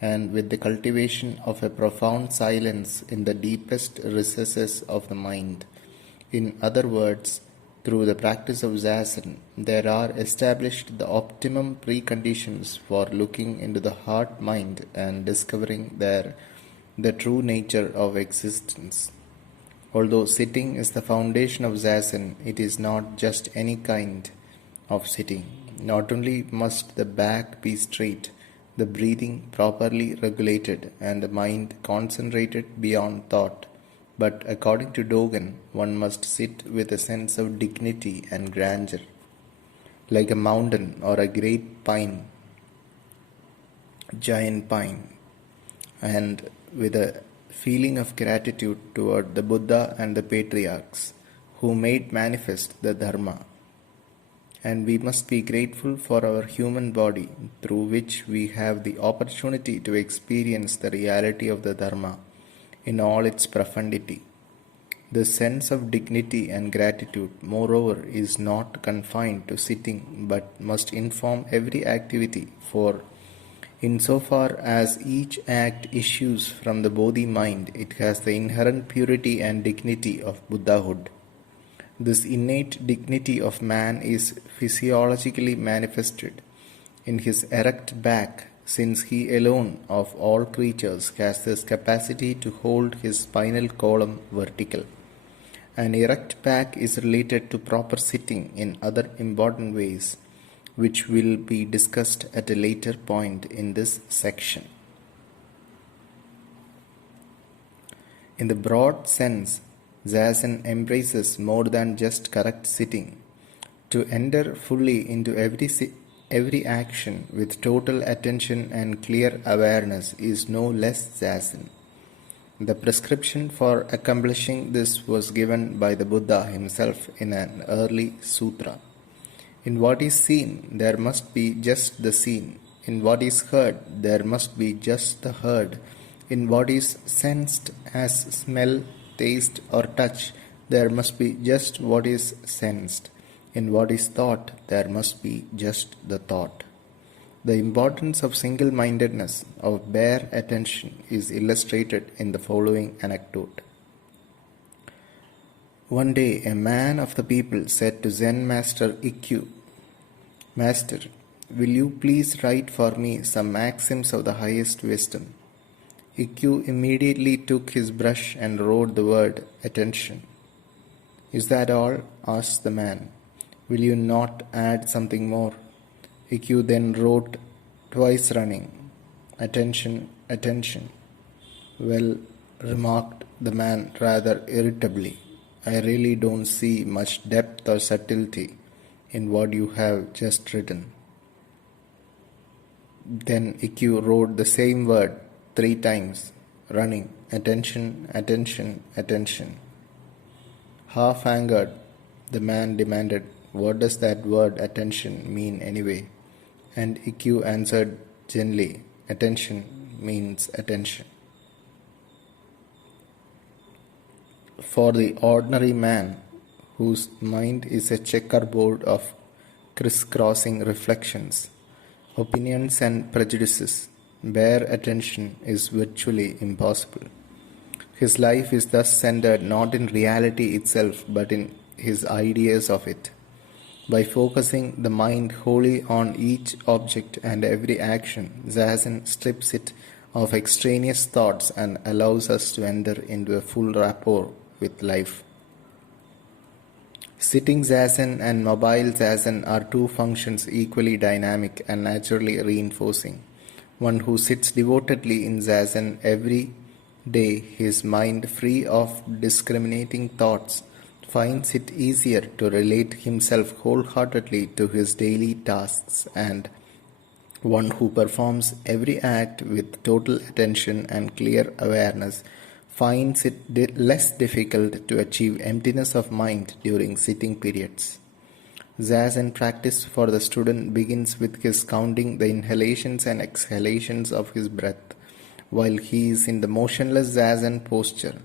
and with the cultivation of a profound silence in the deepest recesses of the mind. In other words, through the practice of Zazen, there are established the optimum preconditions for looking into the heart-mind and discovering there the true nature of existence. Although sitting is the foundation of Zazen, it is not just any kind of sitting. Not only must the back be straight, the breathing properly regulated, and the mind concentrated beyond thought, but according to Dogen, one must sit with a sense of dignity and grandeur, like a mountain or a great giant pine, and with a feeling of gratitude toward the Buddha and the patriarchs who made manifest the Dharma. And we must be grateful for our human body through which we have the opportunity to experience the reality of the Dharma in all its profundity. The sense of dignity and gratitude, moreover, is not confined to sitting but must inform every activity, for insofar as each act issues from the Bodhi mind, it has the inherent purity and dignity of Buddhahood. This innate dignity of man is physiologically manifested in his erect back, since he alone of all creatures has this capacity to hold his spinal column vertical. An erect back is related to proper sitting in other important ways, which will be discussed at a later point in this section. In the broad sense, Zazen embraces more than just correct sitting. To enter fully into every action with total attention and clear awareness is no less Zazen. The prescription for accomplishing this was given by the Buddha himself in an early sutra. In what is seen, there must be just the seen. In what is heard, there must be just the heard. In what is sensed as smell, taste, or touch, there must be just what is sensed. In what is thought, there must be just the thought. The importance of single-mindedness, of bare attention, is illustrated in the following anecdote. One day, a man of the people said to Zen Master Ikkyu, "Master, will you please write for me some maxims of the highest wisdom?" Ikkyu immediately took his brush and wrote the word attention. "Is that all?" asked the man. "Will you not add something more?" Ikkyu then wrote twice running, "Attention, attention." "Well," remarked the man rather irritably, "I really don't see much depth or subtlety in what you have just written." Then Ikkyu wrote the same word 3 times, running, "Attention, attention, attention." Half angered, the man demanded, "What does that word attention mean anyway?" And Ikkyu answered gently, "Attention means attention." For the ordinary man, whose mind is a checkerboard of crisscrossing reflections, opinions and prejudices, bare attention is virtually impossible. His life is thus centered not in reality itself but in his ideas of it. By focusing the mind wholly on each object and every action, Zazen strips it of extraneous thoughts and allows us to enter into a full rapport with life. Sitting Zazen and mobile Zazen are two functions equally dynamic and naturally reinforcing. One who sits devotedly in Zazen every day, his mind free of discriminating thoughts, finds it easier to relate himself wholeheartedly to his daily tasks, and one who performs every act with total attention and clear awareness finds it less difficult to achieve emptiness of mind during sitting periods. Zazen practice for the student begins with his counting the inhalations and exhalations of his breath while he is in the motionless Zazen posture.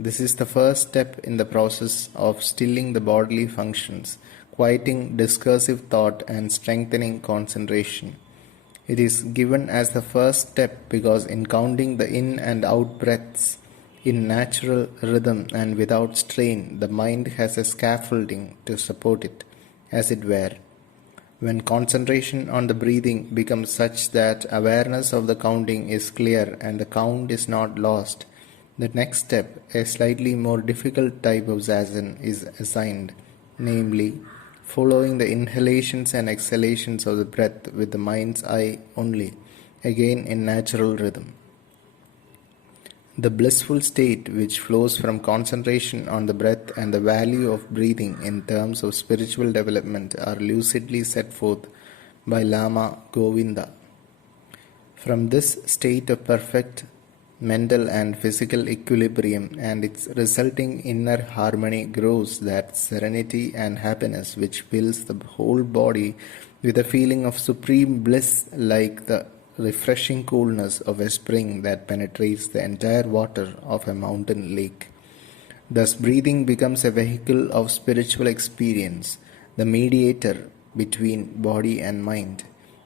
This is the first step in the process of stilling the bodily functions, quieting discursive thought, and strengthening concentration. It is given as the first step because in counting the in and out breaths in natural rhythm and without strain, the mind has a scaffolding to support it, as it were. When concentration on the breathing becomes such that awareness of the counting is clear and the count is not lost, the next step, a slightly more difficult type of zazen, is assigned, namely, following the inhalations and exhalations of the breath with the mind's eye only, again in natural rhythm. The blissful state which flows from concentration on the breath and the value of breathing in terms of spiritual development are lucidly set forth by Lama Govinda. From this state of perfect mental and physical equilibrium and its resulting inner harmony grows that serenity and happiness which fills the whole body with a feeling of supreme bliss, like the refreshing coolness of a spring that penetrates the entire water of a mountain lake. Thus, breathing becomes a vehicle of spiritual experience, the mediator between body and mind.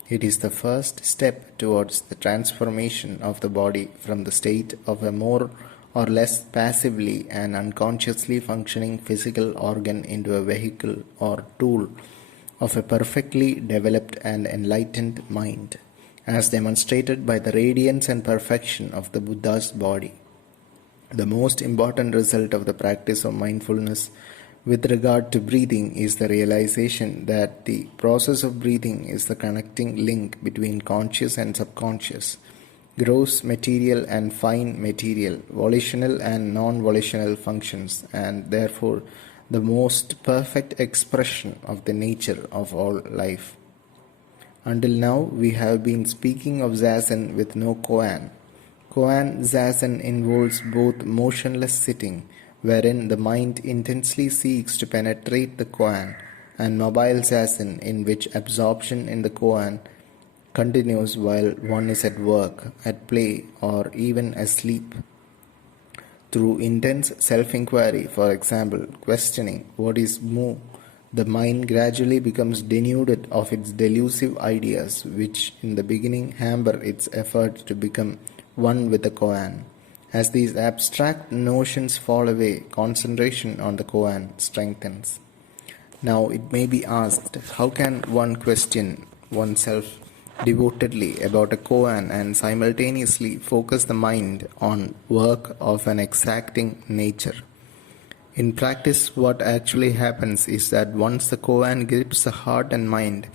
It is the first step towards the transformation of the body from the state of a more or less passively and unconsciously functioning physical organ into a vehicle or tool of a perfectly developed and enlightened mind, as demonstrated by the radiance and perfection of the Buddha's body. The most important result of the practice of mindfulness with regard to breathing is the realization that the process of breathing is the connecting link between conscious and subconscious, gross material and fine material, volitional and non-volitional functions, and therefore the most perfect expression of the nature of all life. Until now, we have been speaking of zazen with no koan. Koan zazen involves both motionless sitting, wherein the mind intensely seeks to penetrate the koan, and mobile zazen, in which absorption in the koan continues while one is at work, at play, or even asleep. Through intense self-inquiry, for example, questioning what is mu, the mind gradually becomes denuded of its delusive ideas, which in the beginning hamper its effort to become one with the koan. As these abstract notions fall away, concentration on the koan strengthens. Now it may be asked, how can one question oneself devotedly about a koan and simultaneously focus the mind on work of an exacting nature? In practice, what actually happens is that once the koan grips the heart and mind,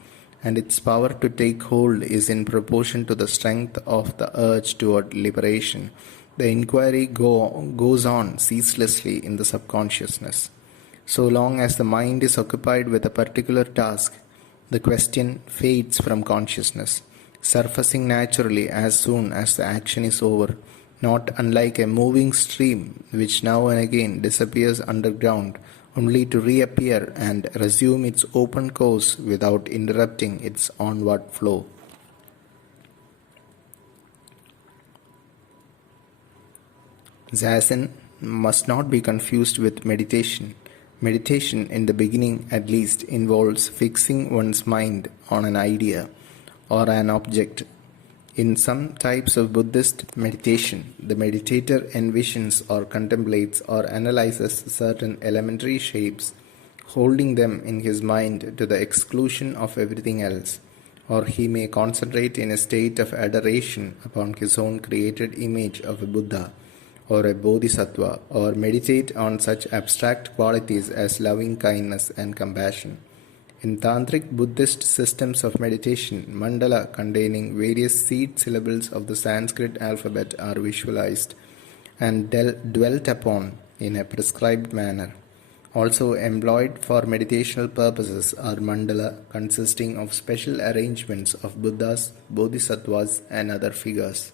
and its power to take hold is in proportion to the strength of the urge toward liberation, the inquiry goes on ceaselessly in the subconsciousness. So long as the mind is occupied with a particular task, the question fades from consciousness, surfacing naturally as soon as the action is over, not unlike a moving stream which now and again disappears underground only to reappear and resume its open course without interrupting its onward flow. Zazen must not be confused with meditation. Meditation, in the beginning at least, involves fixing one's mind on an idea or an object. In some types of Buddhist meditation, the meditator envisions or contemplates or analyzes certain elementary shapes, holding them in his mind to the exclusion of everything else, or he may concentrate in a state of adoration upon his own created image of a Buddha or a Bodhisattva, or meditate on such abstract qualities as loving kindness and compassion. In Tantric Buddhist systems of meditation, mandala containing various seed syllables of the Sanskrit alphabet are visualized and dwelt upon in a prescribed manner. Also employed for meditational purposes are mandala consisting of special arrangements of Buddhas, Bodhisattvas, and other figures.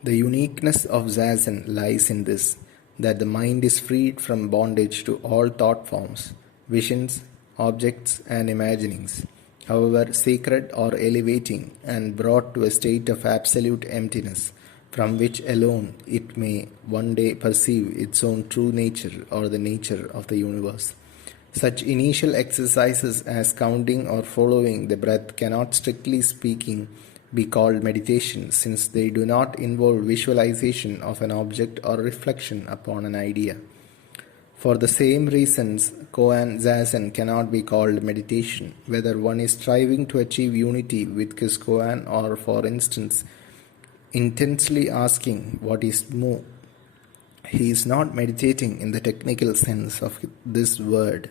The uniqueness of zazen lies in this, that the mind is freed from bondage to all thought forms, visions, objects, and imaginings, however sacred or elevating, and brought to a state of absolute emptiness, from which alone it may one day perceive its own true nature or the nature of the universe. Such initial exercises as counting or following the breath cannot, strictly speaking, be called meditation, since they do not involve visualization of an object or reflection upon an idea. For the same reasons, koan zazen cannot be called meditation, whether one is striving to achieve unity with his koan or, for instance, intensely asking what is mu. He is not meditating in the technical sense of this word.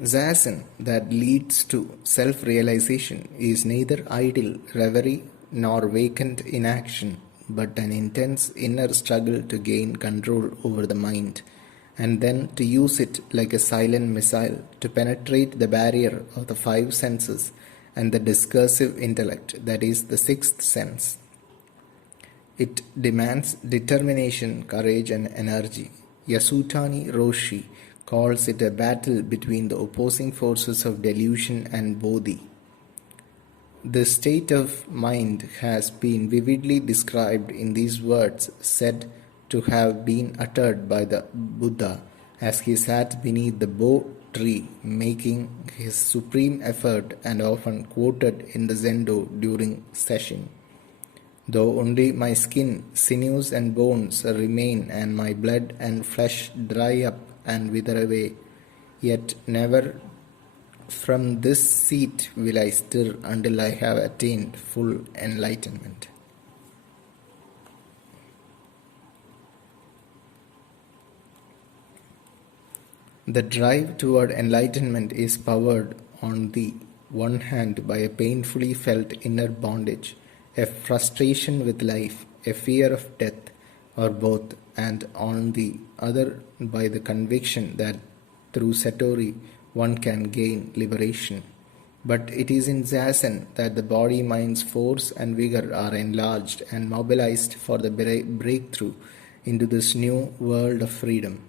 Zazen that leads to self-realization is neither idle reverie nor vacant inaction, but an intense inner struggle to gain control over the mind, and then to use it like a silent missile to penetrate the barrier of the five senses and the discursive intellect, that is, the sixth sense. It demands determination, courage, and energy. Yasutani Roshi calls it a battle between the opposing forces of delusion and bodhi. This state of mind has been vividly described in these words, said to have been uttered by the Buddha as he sat beneath the bo tree making his supreme effort, and often quoted in the Zendo during session. Though only my skin, sinews and bones remain, and my blood and flesh dry up and wither away, yet never from this seat will I stir until I have attained full enlightenment. The drive toward enlightenment is powered on the one hand by a painfully felt inner bondage, a frustration with life, a fear of death, or both, and on the other by the conviction that through Satori one can gain liberation. But it is in Zazen that the body-mind's force and vigor are enlarged and mobilized for the breakthrough into this new world of freedom.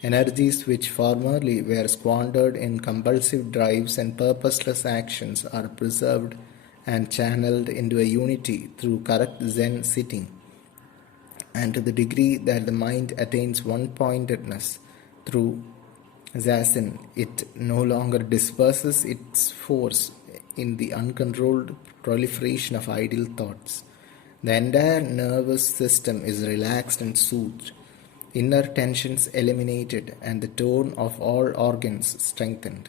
Energies which formerly were squandered in compulsive drives and purposeless actions are preserved and channeled into a unity through correct Zen sitting. And to the degree that the mind attains one-pointedness through Zazen, it no longer disperses its force in the uncontrolled proliferation of idle thoughts. The entire nervous system is relaxed and soothed, inner tensions eliminated, and the tone of all organs strengthened.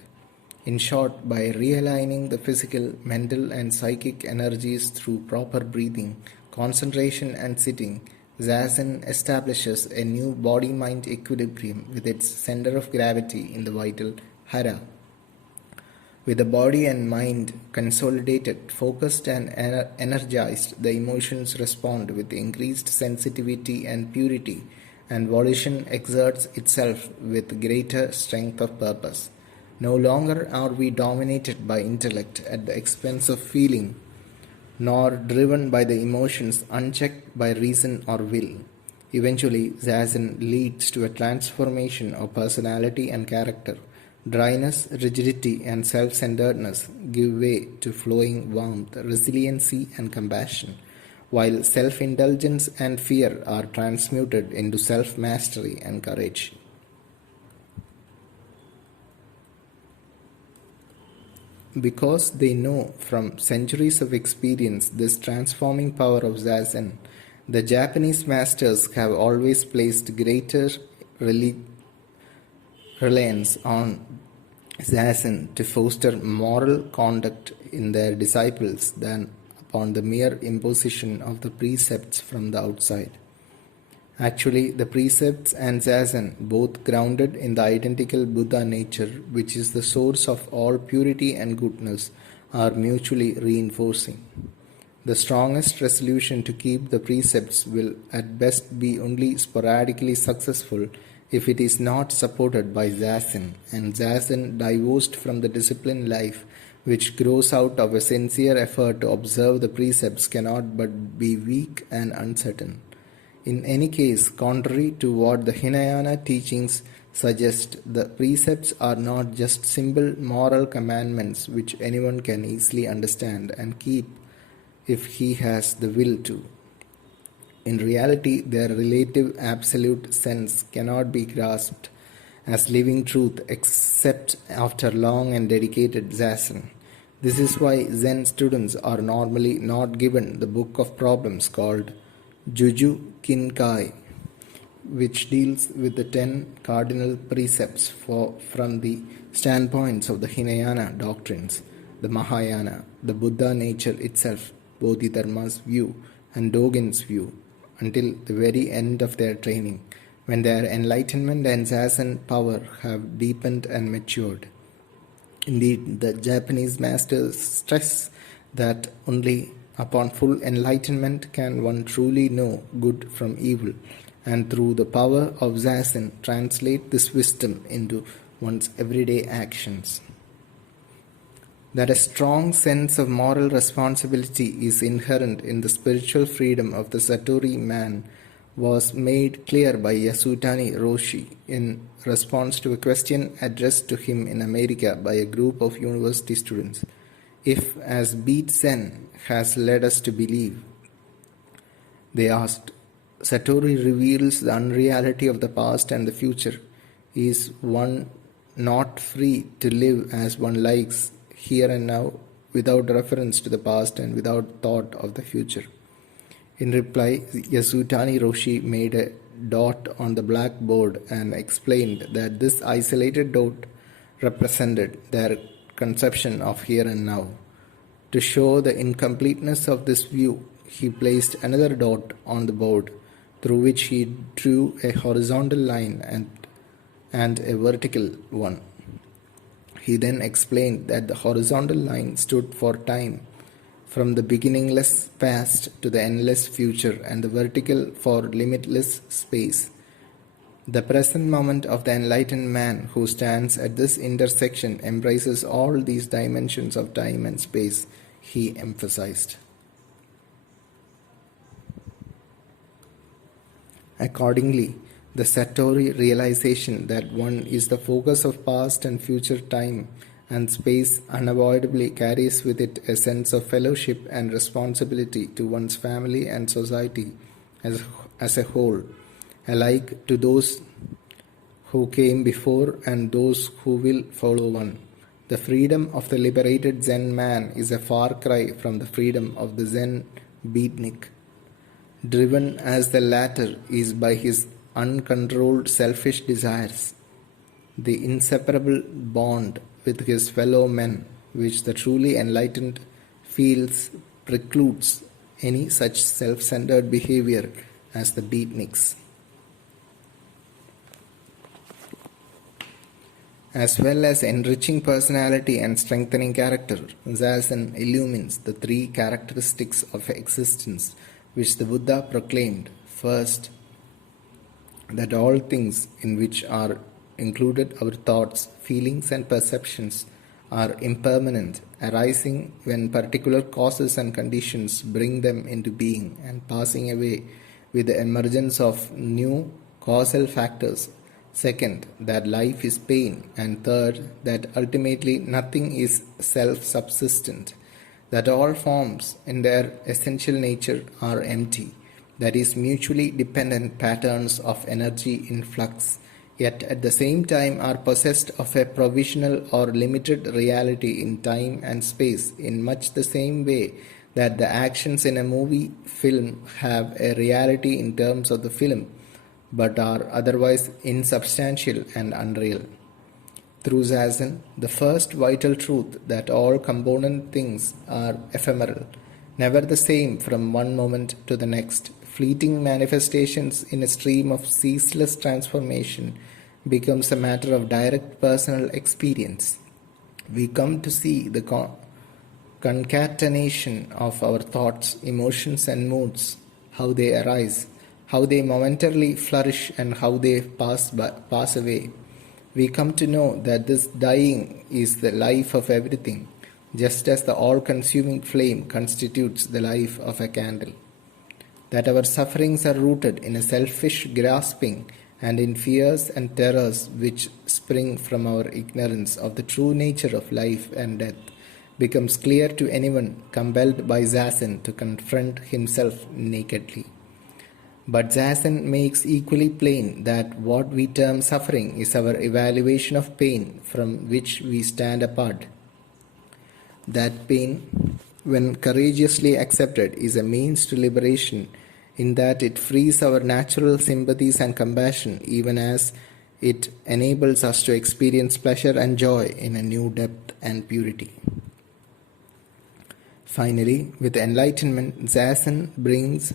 In short, by realigning the physical, mental, and psychic energies through proper breathing, concentration, and sitting, Zazen establishes a new body-mind equilibrium with its center of gravity in the vital hara. With the body and mind consolidated, focused, and energized, the emotions respond with increased sensitivity and purity, and volition exerts itself with greater strength of purpose. No longer are we dominated by intellect at the expense of feeling, nor driven by the emotions unchecked by reason or will. Eventually, Zazen leads to a transformation of personality and character. Dryness, rigidity, and self-centeredness give way to flowing warmth, resiliency, and compassion, while self-indulgence and fear are transmuted into self-mastery and courage. Because they know from centuries of experience this transforming power of Zazen, the Japanese masters have always placed greater reliance on Zazen to foster moral conduct in their disciples than upon the mere imposition of the precepts from the outside. Actually, the precepts and Zazen, both grounded in the identical Buddha nature, which is the source of all purity and goodness, are mutually reinforcing. The strongest resolution to keep the precepts will at best be only sporadically successful if it is not supported by Zazen, and Zazen divorced from the disciplined life which grows out of a sincere effort to observe the precepts cannot but be weak and uncertain. In any case, contrary to what the Hinayana teachings suggest, the precepts are not just simple moral commandments which anyone can easily understand and keep if he has the will to. In reality, their relative absolute sense cannot be grasped as living truth except after long and dedicated Zazen. This is why Zen students are normally not given the book of problems called Juju Kinkai, which deals with the 10 cardinal precepts from the standpoints of the Hinayana doctrines, the Mahayana, the Buddha nature itself, Bodhidharma's view, and Dogen's view, until the very end of their training, when their enlightenment and Zazen power have deepened and matured. Indeed, the Japanese masters stress that only upon full enlightenment can one truly know good from evil, and through the power of Zazen translate this wisdom into one's everyday actions. That a strong sense of moral responsibility is inherent in the spiritual freedom of the Satori man was made clear by Yasutani Roshi in response to a question addressed to him in America by a group of university students. If, as Beat Zen has led us to believe, they asked, Satori reveals the unreality of the past and the future. Is one not free to live as one likes here and now without reference to the past and without thought of the future? In reply, Yasutani Roshi made a dot on the blackboard and explained that this isolated dot represented their conception of here and now. To show the incompleteness of this view, he placed another dot on the board, through which he drew a horizontal line and a vertical one. He then explained that the horizontal line stood for time, from the beginningless past to the endless future, and the vertical for limitless space. The present moment of the enlightened man who stands at this intersection embraces all these dimensions of time and space, he emphasized. Accordingly, the Satori realization that one is the focus of past and future time and space unavoidably carries with it a sense of fellowship and responsibility to one's family and society as a whole, alike to those who came before and those who will follow one. The freedom of the liberated Zen man is a far cry from the freedom of the Zen beatnik, driven as the latter is by his uncontrolled selfish desires. The inseparable bond with his fellow men, which the truly enlightened feels, precludes any such self-centered behavior as the beatniks. As well as enriching personality and strengthening character, Zazen illumines the three characteristics of existence which the Buddha proclaimed. First, that all things in which are included our thoughts, feelings and perceptions are impermanent, arising when particular causes and conditions bring them into being and passing away with the emergence of new causal factors. Second, that life is pain, and third, that ultimately nothing is self-subsistent, that all forms in their essential nature are empty, that is, mutually dependent patterns of energy in flux, yet at the same time are possessed of a provisional or limited reality in time and space, in much the same way that the actions in a movie film have a reality in terms of the film, but are otherwise insubstantial and unreal. Through Zazen, the first vital truth that all component things are ephemeral, never the same from one moment to the next, fleeting manifestations in a stream of ceaseless transformation, becomes a matter of direct personal experience. We come to see the concatenation of our thoughts, emotions and moods, how they arise, how they momentarily flourish and how they pass away. We come to know that this dying is the life of everything, just as the all-consuming flame constitutes the life of a candle. That our sufferings are rooted in a selfish grasping and in fears and terrors which spring from our ignorance of the true nature of life and death becomes clear to anyone compelled by Zazen to confront himself nakedly. But Zazen makes equally plain that what we term suffering is our evaluation of pain from which we stand apart. That pain, when courageously accepted, is a means to liberation, in that it frees our natural sympathies and compassion, even as it enables us to experience pleasure and joy in a new depth and purity. Finally, with enlightenment, Zazen brings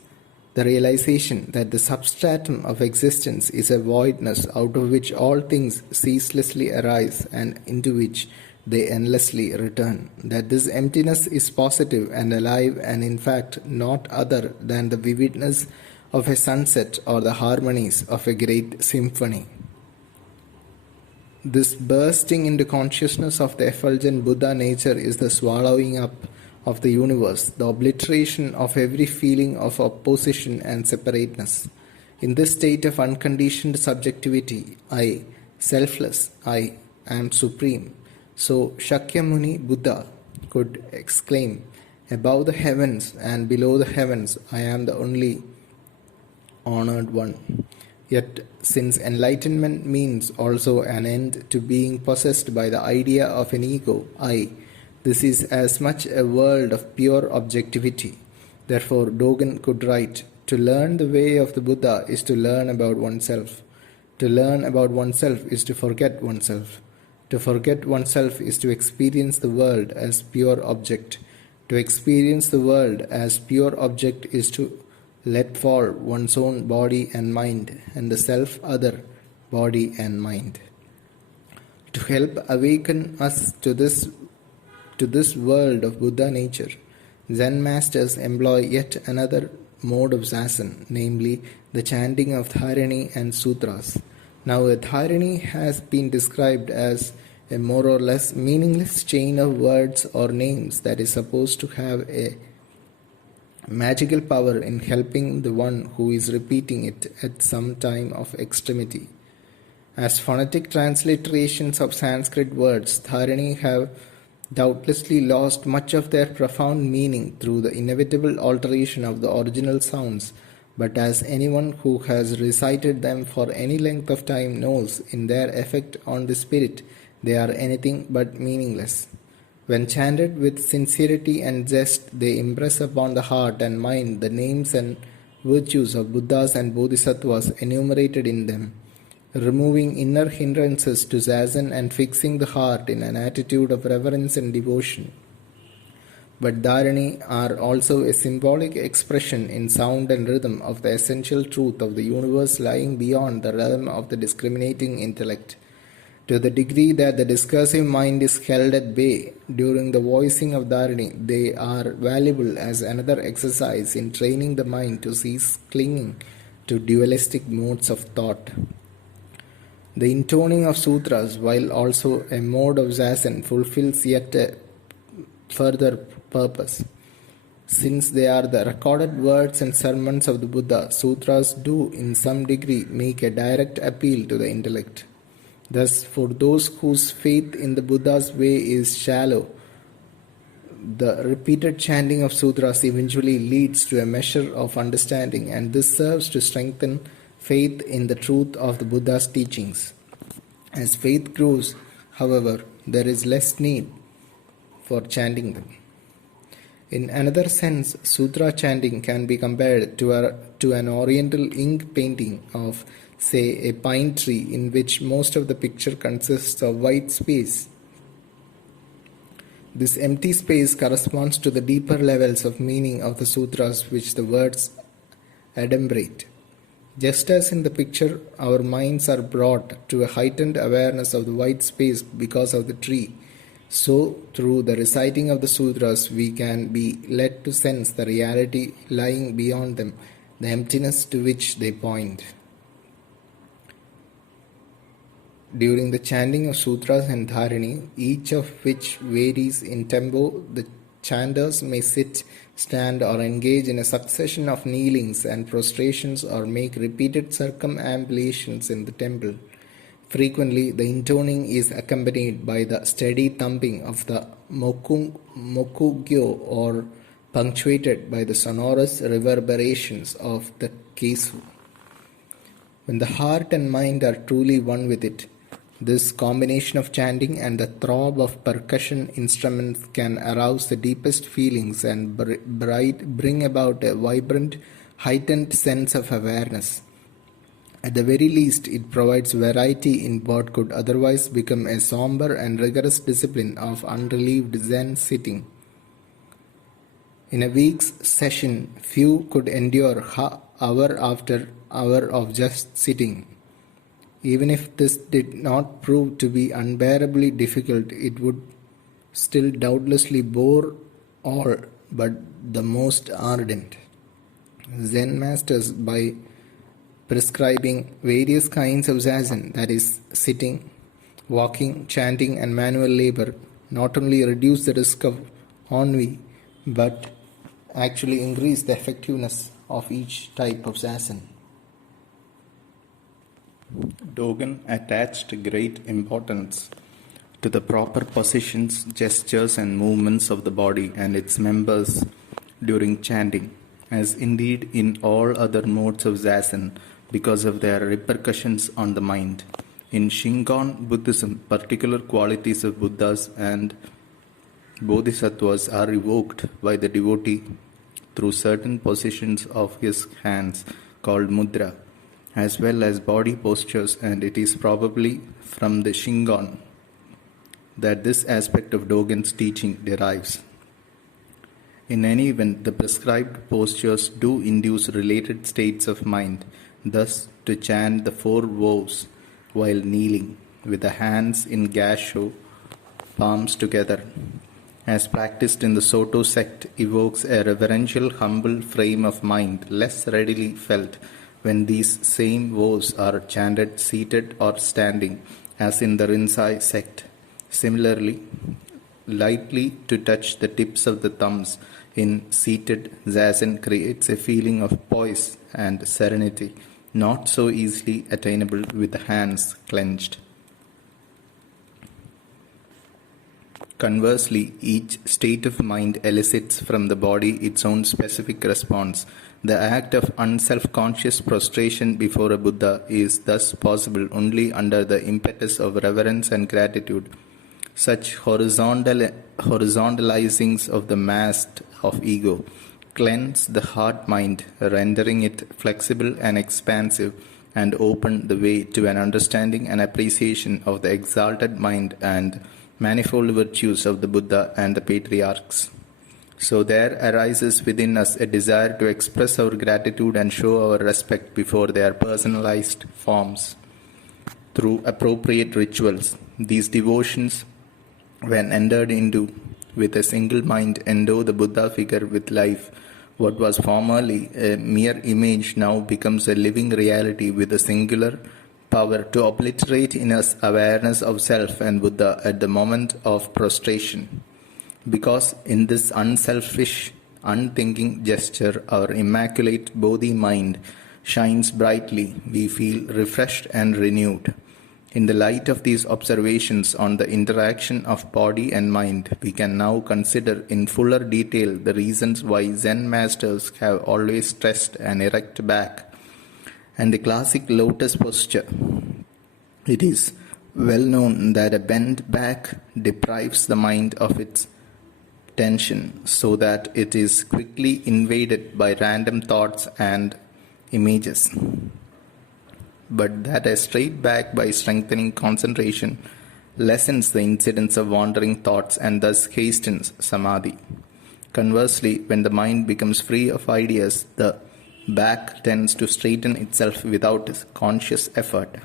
the realization that the substratum of existence is a voidness out of which all things ceaselessly arise and into which they endlessly return. That this emptiness is positive and alive and in fact not other than the vividness of a sunset or the harmonies of a great symphony. This bursting into consciousness of the effulgent Buddha nature is the swallowing up of the universe, the obliteration of every feeling of opposition and separateness. In this state of unconditioned subjectivity, I, selfless, I am supreme. So Shakyamuni Buddha could exclaim, above the heavens and below the heavens, I am the only honored one. Yet, since enlightenment means also an end to being possessed by the idea of an ego, I, this is as much a world of pure objectivity. Therefore, Dogen could write, to learn the way of the Buddha is to learn about oneself. To learn about oneself is to forget oneself. To forget oneself is to experience the world as pure object. To experience the world as pure object is to let fall one's own body and mind and the self-other body and mind. To help awaken us to this world of Buddha nature, Zen masters employ yet another mode of Zazen, namely the chanting of Dharani and Sutras. Now, a Dharani has been described as a more or less meaningless chain of words or names that is supposed to have a magical power in helping the one who is repeating it at some time of extremity. As phonetic transliterations of Sanskrit words, Dharani have doubtlessly lost much of their profound meaning through the inevitable alteration of the original sounds, but as anyone who has recited them for any length of time knows, in their effect on the spirit, they are anything but meaningless. When chanted with sincerity and zest, they impress upon the heart and mind the names and virtues of Buddhas and Bodhisattvas enumerated in them, removing inner hindrances to Zazen and fixing the heart in an attitude of reverence and devotion. But Dharani are also a symbolic expression in sound and rhythm of the essential truth of the universe lying beyond the realm of the discriminating intellect. To the degree that the discursive mind is held at bay during the voicing of Dharani, they are valuable as another exercise in training the mind to cease clinging to dualistic modes of thought. The intoning of sutras, while also a mode of Zazen, fulfills yet a further purpose. Since they are the recorded words and sermons of the Buddha, sutras do in some degree make a direct appeal to the intellect. Thus, for those whose faith in the Buddha's way is shallow, the repeated chanting of sutras eventually leads to a measure of understanding, and this serves to strengthen faith in the truth of the Buddha's teachings. As faith grows, however, there is less need for chanting them. In another sense, sutra chanting can be compared to an oriental ink painting of, say, a pine tree in which most of the picture consists of white space. This empty space corresponds to the deeper levels of meaning of the sutras which the words adumbrate. Just as in the picture, our minds are brought to a heightened awareness of the white space because of the tree, so through the reciting of the sutras we can be led to sense the reality lying beyond them, the emptiness to which they point. During the chanting of sutras and dharani, each of which varies in tempo, the chanters may sit, stand, or engage in a succession of kneelings and prostrations or make repeated circumambulations in the temple. Frequently, the intoning is accompanied by the steady thumping of the mokugyo or punctuated by the sonorous reverberations of the kesu. When the heart and mind are truly one with it, this combination of chanting and the throb of percussion instruments can arouse the deepest feelings and bring about a vibrant, heightened sense of awareness. At the very least, it provides variety in what could otherwise become a somber and rigorous discipline of unrelieved Zen sitting. In a week's session, few could endure hour after hour of just sitting. Even if this did not prove to be unbearably difficult, it would still doubtlessly bore all but the most ardent. Zen masters, by prescribing various kinds of zazen, that is, sitting, walking, chanting, and manual labor, not only reduce the risk of ennui, but actually increase the effectiveness of each type of zazen. Dogen attached great importance to the proper positions, gestures, and movements of the body and its members during chanting, as indeed in all other modes of zazen, because of their repercussions on the mind. In Shingon Buddhism, particular qualities of Buddhas and Bodhisattvas are evoked by the devotee through certain positions of his hands called mudra, as well as body postures, and it is probably from the Shingon that this aspect of Dogen's teaching derives. In any event, the prescribed postures do induce related states of mind, thus to chant the 4 vows while kneeling, with the hands in gasho, palms together, as practiced in the Soto sect, evokes a reverential, humble frame of mind less readily felt when these same vows are chanted seated or standing, as in the Rinzai sect. Similarly, lightly to touch the tips of the thumbs in seated zazen creates a feeling of poise and serenity, not so easily attainable with the hands clenched. Conversely, each state of mind elicits from the body its own specific response. The act of unself-conscious prostration before a Buddha is thus possible only under the impetus of reverence and gratitude. Such horizontalizings of the mast of ego cleanse the heart-mind, rendering it flexible and expansive, and open the way to an understanding and appreciation of the exalted mind and manifold virtues of the Buddha and the patriarchs. So there arises within us a desire to express our gratitude and show our respect before their personalized forms. Through appropriate rituals, these devotions, when entered into with a single mind, endow the Buddha figure with life. What was formerly a mere image now becomes a living reality with a singular power to obliterate in us awareness of self and Buddha at the moment of prostration. Because in this unselfish, unthinking gesture, our immaculate Bodhi mind shines brightly, we feel refreshed and renewed. In the light of these observations on the interaction of body and mind, we can now consider in fuller detail the reasons why Zen masters have always stressed an erect back and the classic lotus posture. It is well known that a bent back deprives the mind of its tension, so that it is quickly invaded by random thoughts and images. But that a straight back, by strengthening concentration, lessens the incidence of wandering thoughts and thus hastens samadhi. Conversely, when the mind becomes free of ideas, the back tends to straighten itself without conscious effort.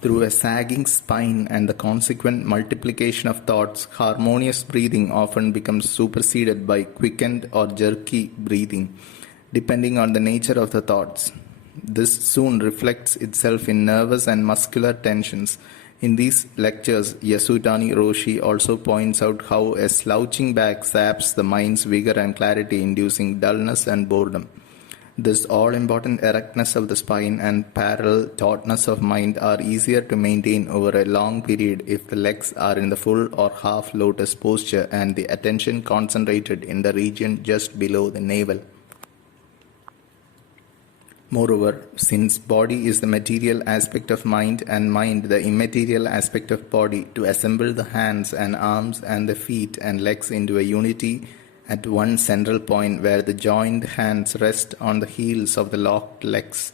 Through a sagging spine and the consequent multiplication of thoughts, harmonious breathing often becomes superseded by quickened or jerky breathing, depending on the nature of the thoughts. This soon reflects itself in nervous and muscular tensions. In these lectures, Yasutani Roshi also points out how a slouching back saps the mind's vigor and clarity, inducing dullness and boredom. This all-important erectness of the spine and parallel tautness of mind are easier to maintain over a long period if the legs are in the full or half lotus posture and the attention concentrated in the region just below the navel. Moreover, since body is the material aspect of mind and mind the immaterial aspect of body, to assemble the hands and arms and the feet and legs into a unity at one central point where the joined hands rest on the heels of the locked legs,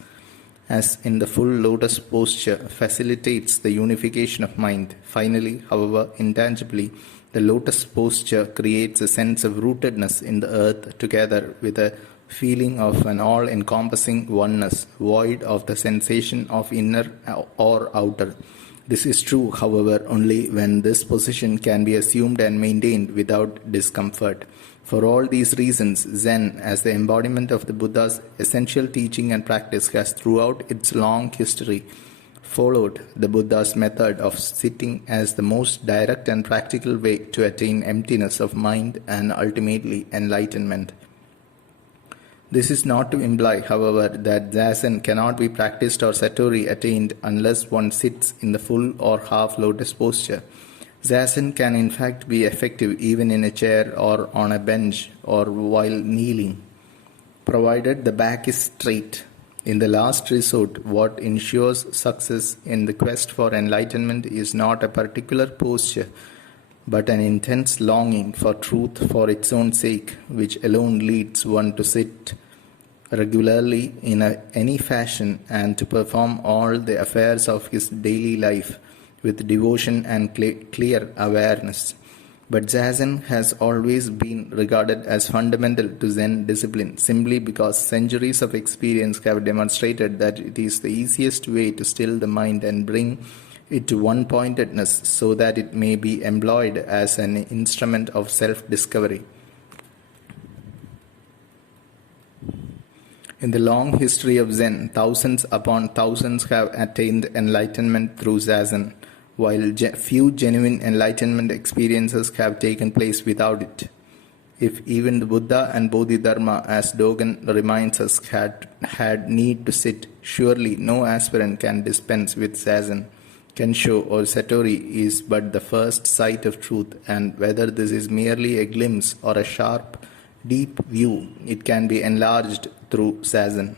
as in the full lotus posture, facilitates the unification of mind. Finally, however, intangibly, the lotus posture creates a sense of rootedness in the earth together with a feeling of an all-encompassing oneness, void of the sensation of inner or outer. This is true, however, only when this position can be assumed and maintained without discomfort. For all these reasons, Zen, as the embodiment of the Buddha's essential teaching and practice, has throughout its long history followed the Buddha's method of sitting as the most direct and practical way to attain emptiness of mind and ultimately enlightenment. This is not to imply, however, that Zazen cannot be practiced or Satori attained unless one sits in the full or half lotus posture. Zazen can in fact be effective even in a chair or on a bench or while kneeling, provided the back is straight. In the last resort, what ensures success in the quest for enlightenment is not a particular posture, but an intense longing for truth for its own sake, which alone leads one to sit regularly in any fashion and to perform all the affairs of his daily life with devotion and clear awareness. But Zazen has always been regarded as fundamental to Zen discipline simply because centuries of experience have demonstrated that it is the easiest way to still the mind and bring it to one-pointedness so that it may be employed as an instrument of self-discovery. In the long history of Zen, thousands upon thousands have attained enlightenment through Zazen, while few genuine enlightenment experiences have taken place without it. If even the Buddha and Bodhidharma, as Dogen reminds us, had need to sit, surely no aspirant can dispense with Zazen. Kensho or Satori is but the first sight of truth, and whether this is merely a glimpse or a sharp, deep view, it can be enlarged through Zazen.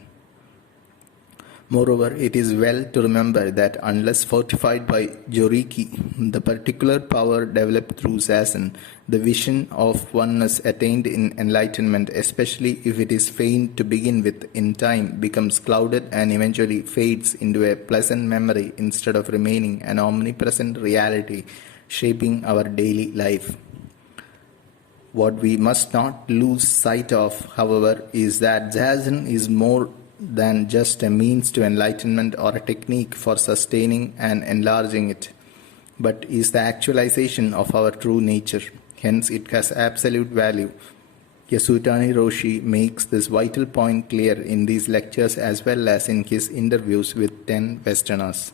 Moreover, it is well to remember that unless fortified by Joriki, the particular power developed through Zazen, the vision of oneness attained in enlightenment, especially if it is feigned to begin with, in time becomes clouded and eventually fades into a pleasant memory instead of remaining an omnipresent reality shaping our daily life. What we must not lose sight of, however, is that Zazen is more than just a means to enlightenment or a technique for sustaining and enlarging it, but is the actualization of our true nature. Hence, it has absolute value. Yasutani Roshi makes this vital point clear in these lectures as well as in his interviews with 10 Westerners.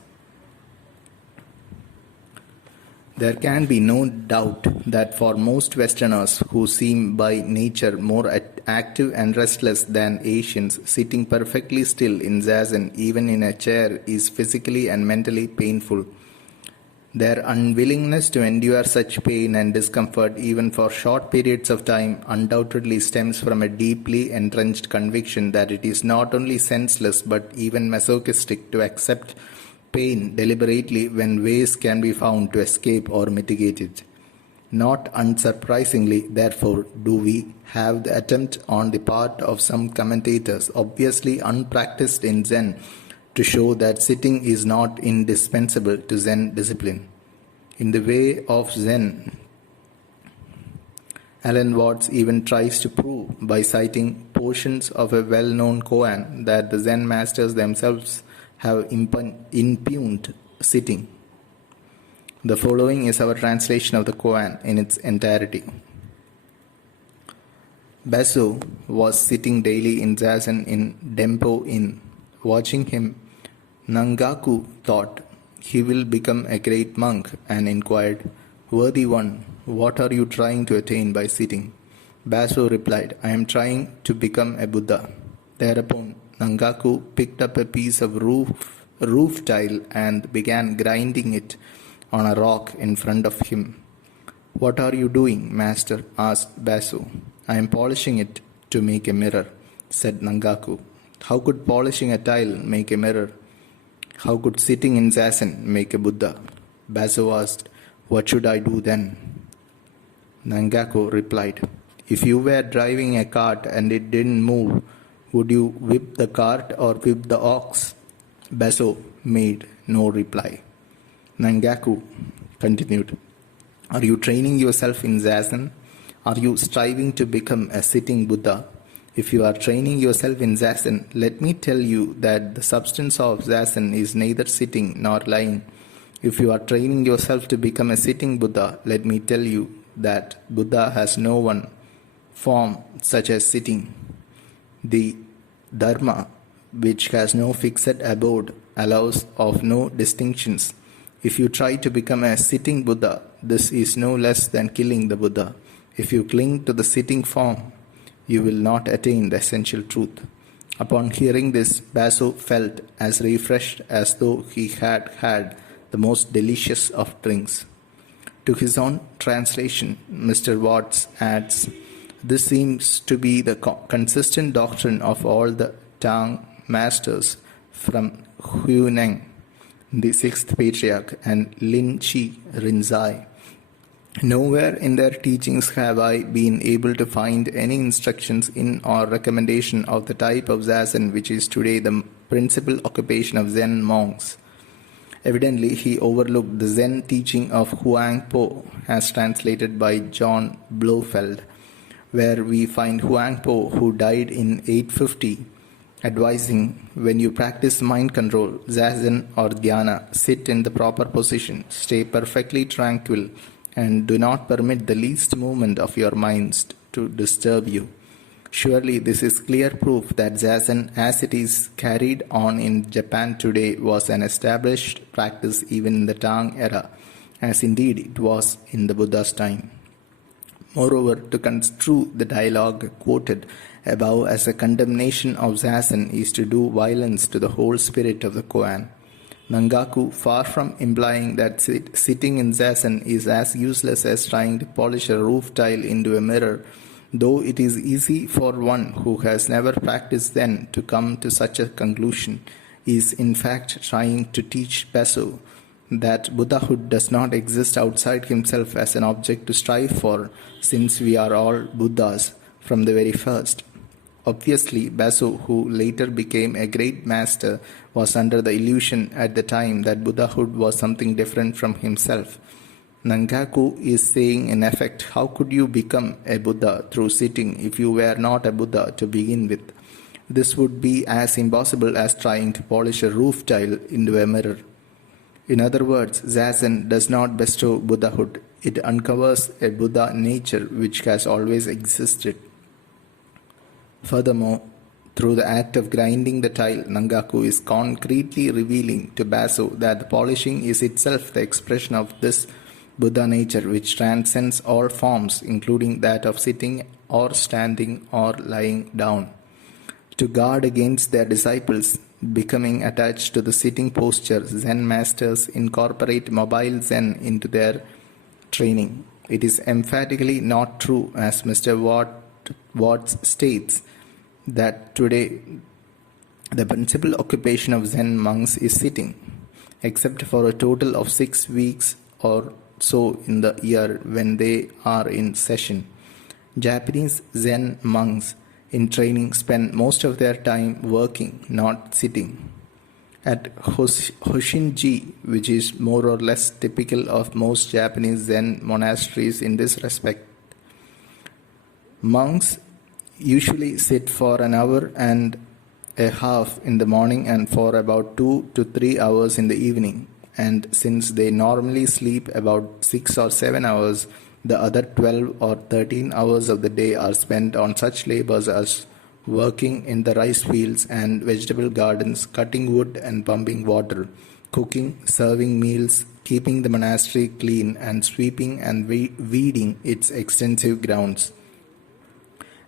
There can be no doubt that for most Westerners who seem by nature more active and restless than Asians, sitting perfectly still in Zazen, even in a chair, is physically and mentally painful. Their unwillingness to endure such pain and discomfort even for short periods of time undoubtedly stems from a deeply entrenched conviction that it is not only senseless but even masochistic to accept pain deliberately when ways can be found to escape or mitigate it. Not unsurprisingly, therefore, do we have the attempt on the part of some commentators, obviously unpracticed in Zen, to show that sitting is not indispensable to Zen discipline. In the way of Zen, Alan Watts even tries to prove by citing portions of a well-known koan that the Zen masters themselves have impugned sitting. The following is our translation of the koan in its entirety. Baso was sitting daily in Zazen in Dempo Inn. Watching him, Nangaku thought, "He will become a great monk," and inquired, "Worthy one, what are you trying to attain by sitting?" Baso replied, "I am trying to become a Buddha." Thereupon, Nangaku picked up a piece of roof tile and began grinding it on a rock in front of him. "What are you doing, master?" asked Baso. "I am polishing it to make a mirror," said Nangaku. "How could polishing a tile make a mirror? How could sitting in Zazen make a Buddha?" Baso asked, "What should I do then?" Nangaku replied, If you were driving a cart and it didn't move, would you whip the cart or whip the ox? Baso made no reply. Nangaku continued, "Are you training yourself in Zazen? Are you striving to become a sitting Buddha? If you are training yourself in Zazen, let me tell you that the substance of Zazen is neither sitting nor lying. If you are training yourself to become a sitting Buddha, let me tell you that Buddha has no one form such as sitting. The Dharma, which has no fixed abode, allows of no distinctions. If you try to become a sitting Buddha, this is no less than killing the Buddha. If you cling to the sitting form, you will not attain the essential truth." Upon hearing this, Baso felt as refreshed as though he had had the most delicious of drinks. To his own translation, Mr. Watts adds, "This seems to be the consistent doctrine of all the Tang masters from Huineng, the sixth patriarch, and Lin Chi Rinzai. Nowhere in their teachings have I been able to find any instructions in or recommendation of the type of Zazen which is today the principal occupation of Zen monks." Evidently, he overlooked the Zen teaching of Huang Po, as translated by John Blofeld, where we find Huang Po, who died in 850, advising, "When you practice mind control, Zazen or Dhyana, sit in the proper position, stay perfectly tranquil, and do not permit the least movement of your minds to disturb you." Surely this is clear proof that Zazen, as it is carried on in Japan today, was an established practice even in the Tang era, as indeed it was in the Buddha's time. Moreover, to construe the dialogue quoted above as a condemnation of Zazen is to do violence to the whole spirit of the koan. Nangaku, far from implying that sitting in Zazen is as useless as trying to polish a roof tile into a mirror, though it is easy for one who has never practiced Zen to come to such a conclusion, is in fact trying to teach Baso that Buddhahood does not exist outside himself as an object to strive for, since we are all Buddhas from the very first. Obviously, Baso, who later became a great master, was under the illusion at the time that Buddhahood was something different from himself. Nangaku is saying in effect, how could you become a Buddha through sitting if you were not a Buddha to begin with? This would be as impossible as trying to polish a roof tile into a mirror. In other words, Zazen does not bestow Buddhahood. It uncovers a Buddha nature which has always existed. Furthermore, through the act of grinding the tile, Nangaku is concretely revealing to Baso that the polishing is itself the expression of this Buddha nature which transcends all forms, including that of sitting or standing or lying down. To guard against their disciples becoming attached to the sitting posture, Zen masters incorporate mobile Zen into their training. It is emphatically not true, as Mr. Watts states, that today the principal occupation of Zen monks is sitting, except for a total of 6 weeks or so in the year when they are in session. Japanese Zen monks in training spend most of their time working, not sitting. At Hoshinji, which is more or less typical of most Japanese Zen monasteries in this respect, monks usually sit for an hour and a half in the morning and for about 2 to 3 hours in the evening. And since they normally sleep about 6 or 7 hours, the other 12 or 13 hours of the day are spent on such labors as working in the rice fields and vegetable gardens, cutting wood and pumping water, cooking, serving meals, keeping the monastery clean, and sweeping and weeding its extensive grounds.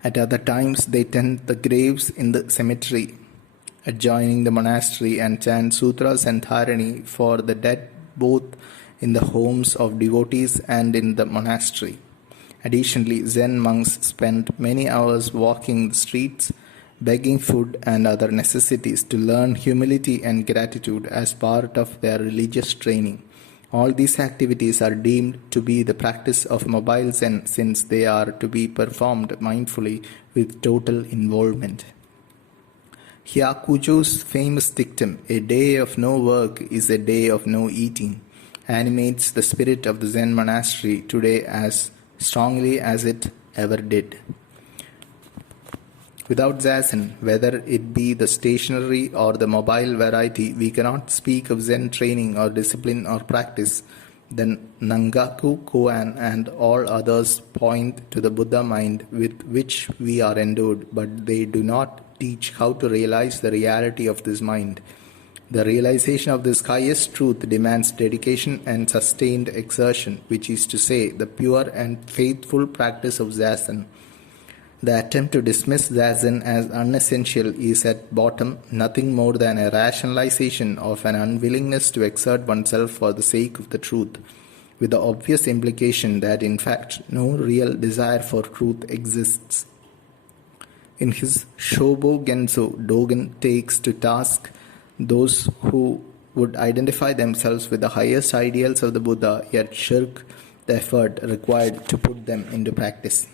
At other times, they tend the graves in the cemetery adjoining the monastery and chant sutras and dharani for the dead both in the homes of devotees and in the monastery. Additionally, Zen monks spend many hours walking the streets, begging food and other necessities to learn humility and gratitude as part of their religious training. All these activities are deemed to be the practice of mobile Zen since they are to be performed mindfully with total involvement. Hyakujo's famous dictum, "A day of no work is a day of no eating," animates the spirit of the Zen monastery today as strongly as it ever did. Without Zazen, whether it be the stationary or the mobile variety, we cannot speak of Zen training or discipline or practice. The Nangaku Koan and all others point to the Buddha mind with which we are endowed, but they do not teach how to realize the reality of this mind. The realization of this highest truth demands dedication and sustained exertion, which is to say, the pure and faithful practice of Zazen. The attempt to dismiss Zazen as unessential is at bottom nothing more than a rationalization of an unwillingness to exert oneself for the sake of the truth, with the obvious implication that in fact no real desire for truth exists. In his Shobo Genso, Dogen takes to task those who would identify themselves with the highest ideals of the Buddha, yet shirk the effort required to put them into practice.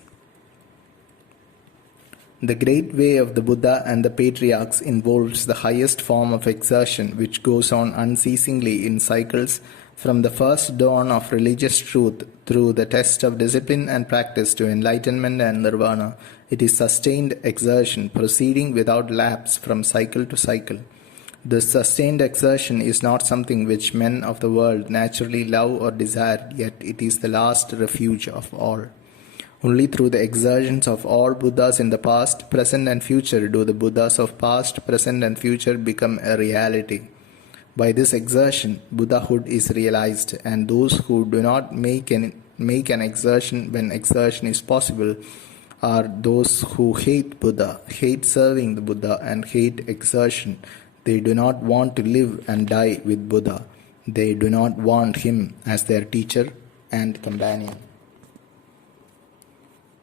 The great way of the Buddha and the patriarchs involves the highest form of exertion, which goes on unceasingly in cycles from the first dawn of religious truth through the test of discipline and practice to enlightenment and nirvana. It is sustained exertion, proceeding without lapse from cycle to cycle. This sustained exertion is not something which men of the world naturally love or desire, yet it is the last refuge of all. Only through the exertions of all Buddhas in the past, present and future do the Buddhas of past, present and future become a reality. By this exertion, Buddhahood is realized, and those who do not make an exertion when exertion is possible are those who hate Buddha, hate serving the Buddha, and hate exertion. They do not want to live and die with Buddha. They do not want him as their teacher and companion.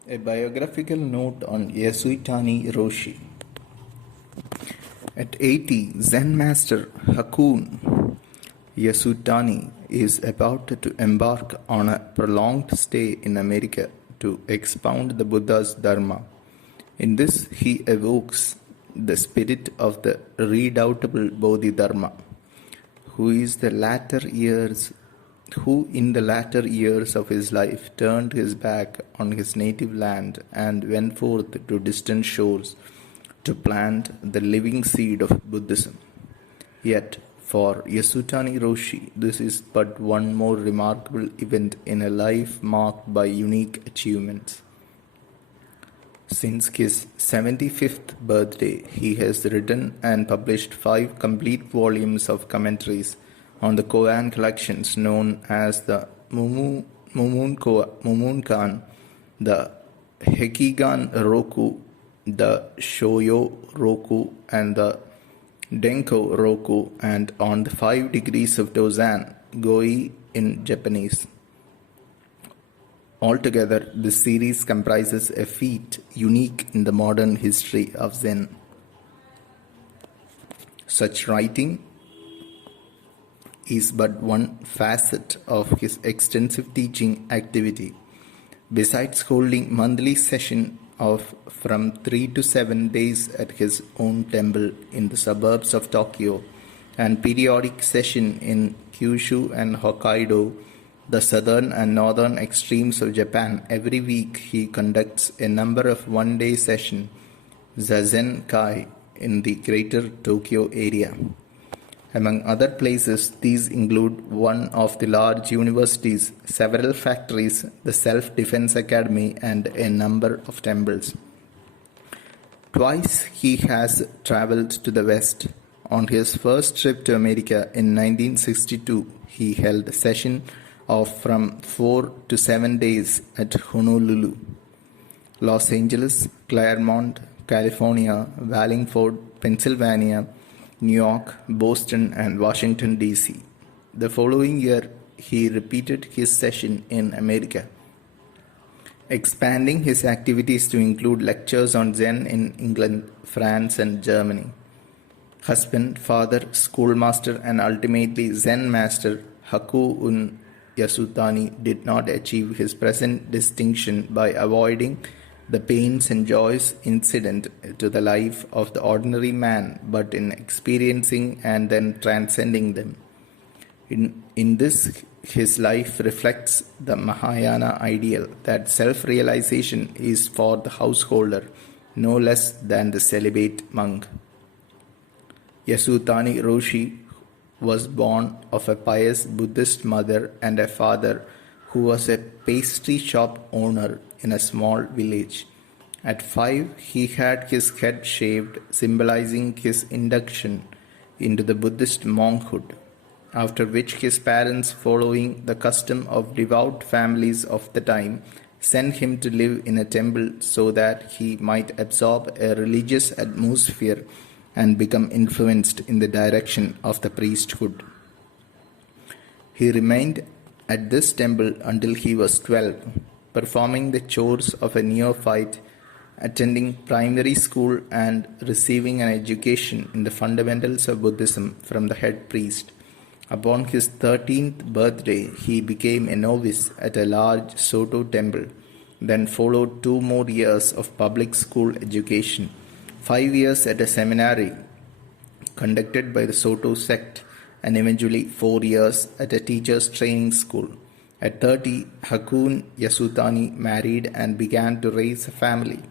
A biographical note on Yasutani Roshi. At 80, Zen master Hakun Yasutani is about to embark on a prolonged stay in America to expound the Buddha's Dharma. In this, he evokes the spirit of the redoubtable Bodhidharma, who in the latter years of his life turned his back on his native land and went forth to distant shores to plant the living seed of Buddhism. Yet, for Yasutani Roshi, this is but one more remarkable event in a life marked by unique achievements. Since his 75th birthday, he has written and published 5 complete volumes of commentaries on the Koan collections known as the Mumunkan, the Hekigan Roku, the Shoyo Roku, and the Denko Roku, and on the 5 degrees of Dozan, Goi in Japanese. Altogether, this series comprises a feat unique in the modern history of Zen. Such writing is but one facet of his extensive teaching activity. Besides holding monthly session of from 3 to 7 days at his own temple in the suburbs of Tokyo and periodic session in Kyushu and Hokkaido, the southern and northern extremes of Japan, every week he conducts a number of one-day sessions, Zazen Kai, in the greater Tokyo area. Among other places, these include one of the large universities, several factories, the Self-Defense Academy, and a number of temples. Twice he has traveled to the West. On his first trip to America in 1962, he held a session of from 4 to 7 days at Honolulu, Los Angeles, Claremont, California, Wallingford, Pennsylvania, New York, Boston, and Washington, D.C. The following year, he repeated his session in America, expanding his activities to include lectures on Zen in England, France, and Germany. Husband, father, schoolmaster, and ultimately Zen master, Haku-un Yasutani did not achieve his present distinction by avoiding the pains and joys incident to the life of the ordinary man, but in experiencing and then transcending them. In this, his life reflects the Mahayana ideal that self-realization is for the householder no less than the celibate monk. Yasutani Roshi was born of a pious Buddhist mother and a father who was a pastry shop owner in a small village. At 5, he had his head shaved, symbolizing his induction into the Buddhist monkhood, after which his parents, following the custom of devout families of the time, sent him to live in a temple so that he might absorb a religious atmosphere and become influenced in the direction of the priesthood. He remained at this temple until he was 12, performing the chores of a neophyte, attending primary school and receiving an education in the fundamentals of Buddhism from the head priest. Upon his 13th birthday, he became a novice at a large Soto temple, then followed 2 more years of public school education, 5 years at a seminary conducted by the Soto sect, and eventually 4 years at a teacher's training school. At 30, Hakun Yasutani married and began to raise a family,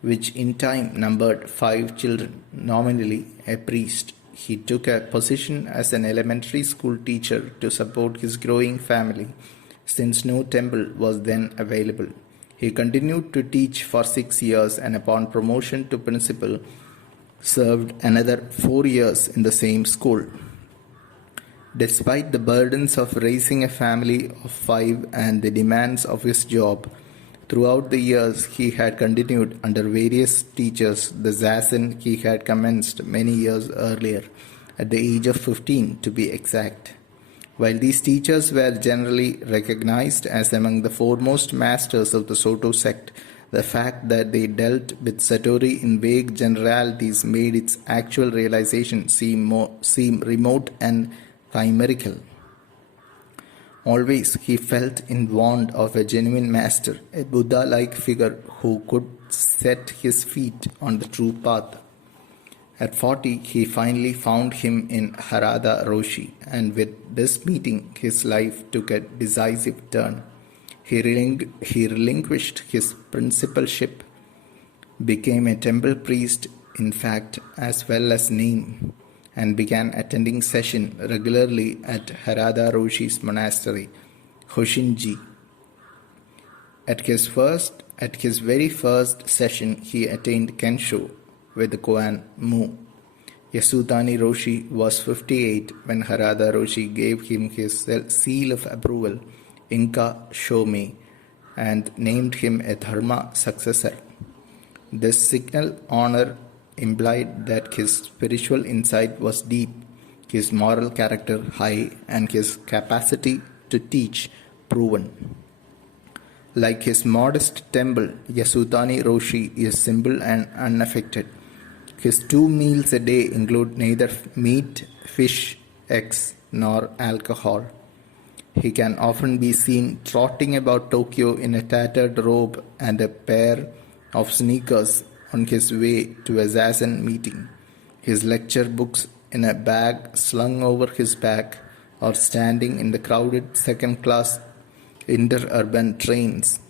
which in time numbered 5 children, nominally a priest. He took a position as an elementary school teacher to support his growing family, since no temple was then available. He continued to teach for 6 years and upon promotion to principal, served another 4 years in the same school. Despite the burdens of raising a family of 5 and the demands of his job, throughout the years he had continued under various teachers the zazen he had commenced many years earlier, at the age of 15 to be exact. While these teachers were generally recognized as among the foremost masters of the Soto sect, the fact that they dealt with Satori in vague generalities made its actual realization seem remote and chimerical. Always he felt in want of a genuine master, a Buddha-like figure who could set his feet on the true path. At 40, he finally found him in Harada Roshi, and with this meeting, his life took a decisive turn. He relinquished his principalship, became a temple priest in fact as well as name, and began attending session regularly at Harada Roshi's monastery, Hoshinji. At his very first session, he attained Kensho with the koan Mu. Yasutani Roshi was 58 when Harada Roshi gave him his seal of approval, Inka Shome, and named him a Dharma successor. This signal honor implied that his spiritual insight was deep, his moral character high, and his capacity to teach proven. Like his modest temple, Yasutani Roshi is simple and unaffected. His 2 meals a day include neither meat, fish, eggs, nor alcohol. He can often be seen trotting about Tokyo in a tattered robe and a pair of sneakers on his way to a zazen meeting, his lecture books in a bag slung over his back, or standing in the crowded second-class interurban trains.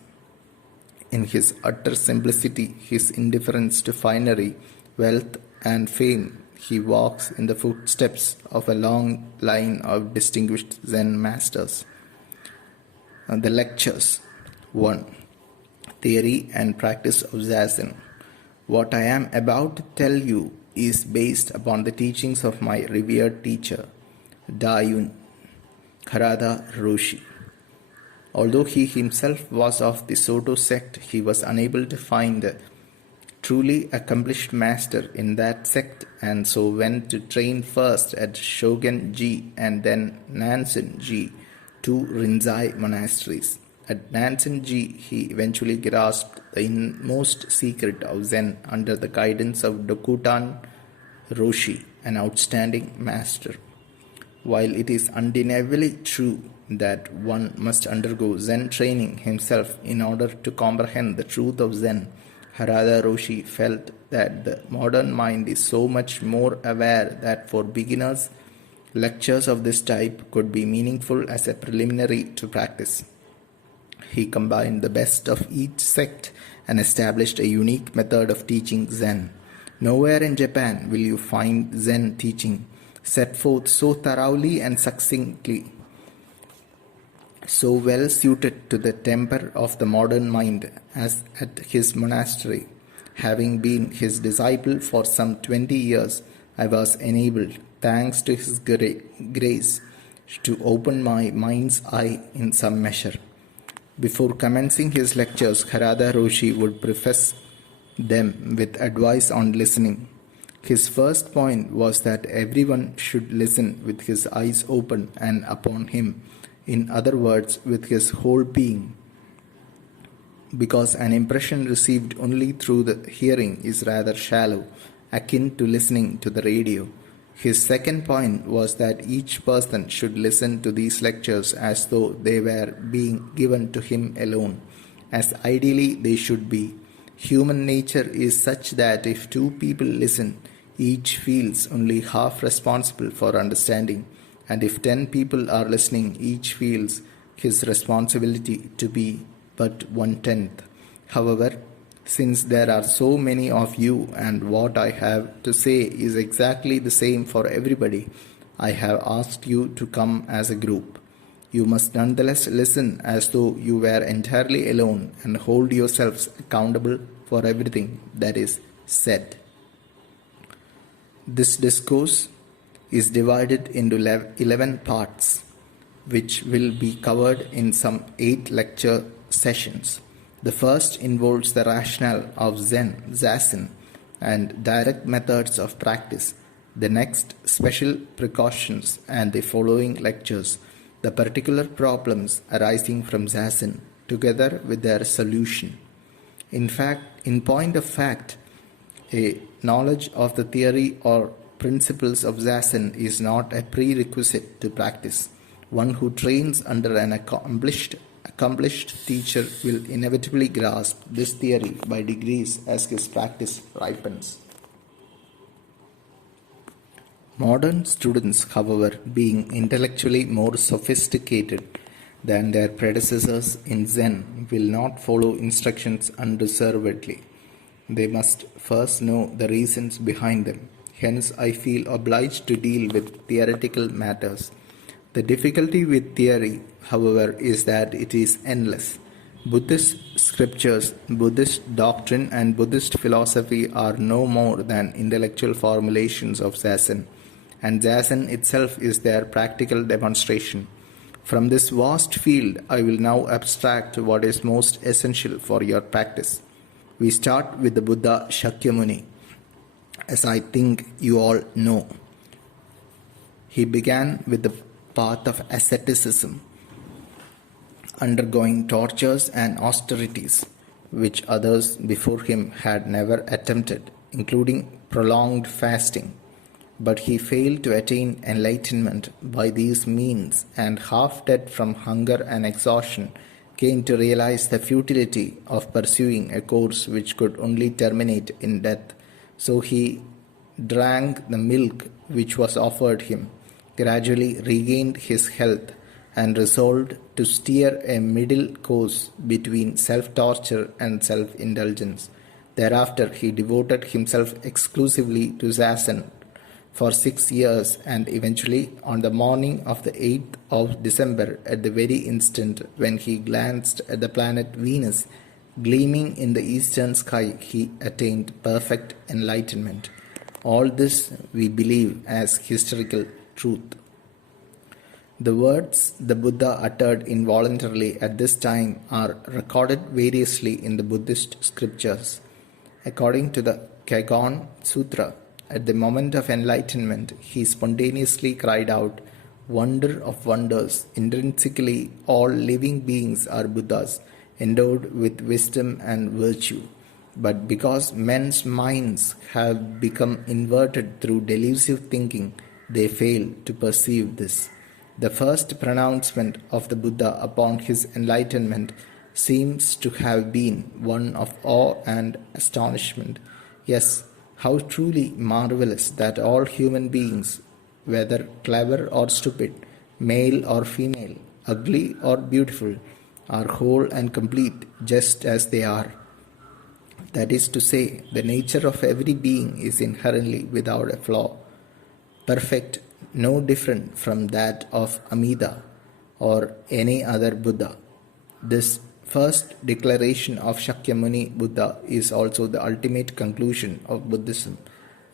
In his utter simplicity, his indifference to finery, wealth, and fame, he walks in the footsteps of a long line of distinguished Zen masters. The lectures. 1. Theory and practice of Zazen. What I am about to tell you is based upon the teachings of my revered teacher, Dayun Harada Roshi. Although he himself was of the Soto sect, he was unable to find a truly accomplished master in that sect, and so went to train first at Shogen-ji and then Nansen-ji, 2 Rinzai monasteries. At Nansen-ji, he eventually grasped the inmost secret of Zen under the guidance of Dokutan Roshi, an outstanding master. While it is undeniably true that one must undergo Zen training himself in order to comprehend the truth of Zen, Harada Roshi felt that the modern mind is so much more aware that for beginners, lectures of this type could be meaningful as a preliminary to practice. He combined the best of each sect and established a unique method of teaching Zen. Nowhere in Japan will you find Zen teaching set forth so thoroughly and succinctly, so well suited to the temper of the modern mind as at his monastery. Having been his disciple for some 20 years, I was enabled, thanks to his grace, to open my mind's eye in some measure. Before commencing his lectures, Harada Roshi would preface them with advice on listening. His first point was that everyone should listen with his eyes open and upon him, in other words, with his whole being, because an impression received only through the hearing is rather shallow, akin to listening to the radio. His second point was that each person should listen to these lectures as though they were being given to him alone, as ideally they should be. Human nature is such that if two people listen, each feels only half responsible for understanding, and if 10 people are listening, each feels his responsibility to be but 1/10. However, since there are so many of you and what I have to say is exactly the same for everybody, I have asked you to come as a group. You must nonetheless listen as though you were entirely alone and hold yourselves accountable for everything that is said. This discourse is divided into 11 parts, which will be covered in some 8 lecture sessions. The first involves the rationale of Zen, Zazen, and direct methods of practice. The next, special precautions, and the following lectures, the particular problems arising from Zazen, together with their solution. In point of fact, a knowledge of the theory or principles of Zazen is not a prerequisite to practice. One who trains under an accomplished teacher will inevitably grasp this theory by degrees as his practice ripens. Modern students, however, being intellectually more sophisticated than their predecessors in Zen, will not follow instructions unreservedly. They must first know the reasons behind them. Hence, I feel obliged to deal with theoretical matters. The difficulty with theory, however, is that it is endless. Buddhist scriptures, Buddhist doctrine, and Buddhist philosophy are no more than intellectual formulations of Zazen, and Zazen itself is their practical demonstration. From this vast field, I will now abstract what is most essential for your practice. We start with the Buddha Shakyamuni, as I think you all know. He began with the path of asceticism, undergoing tortures and austerities which others before him had never attempted, including prolonged fasting. But he failed to attain enlightenment by these means, and half dead from hunger and exhaustion, came to realize the futility of pursuing a course which could only terminate in death. So he drank the milk which was offered him, gradually regained his health, and resolved to steer a middle course between self-torture and self-indulgence. Thereafter he devoted himself exclusively to Zazen for 6 years, and eventually, on the morning of the 8th of December, at the very instant when he glanced at the planet Venus gleaming in the eastern sky, he attained perfect enlightenment. All this we believe as historical truth. The words the Buddha uttered involuntarily at this time are recorded variously in the Buddhist scriptures. According to the Kegon Sutra, at the moment of enlightenment, he spontaneously cried out, "Wonder of wonders! Intrinsically, all living beings are Buddhas, endowed with wisdom and virtue. But because men's minds have become inverted through delusive thinking, They fail to perceive this. The first pronouncement of the Buddha upon his enlightenment seems to have been one of awe and astonishment. Yes, how truly marvelous that all human beings, whether clever or stupid, male or female, ugly or beautiful, are whole and complete just as they are. That is to say, the nature of every being is inherently without a flaw, perfect, no different from that of Amida or any other Buddha. This first declaration of Shakyamuni Buddha is also the ultimate conclusion of Buddhism.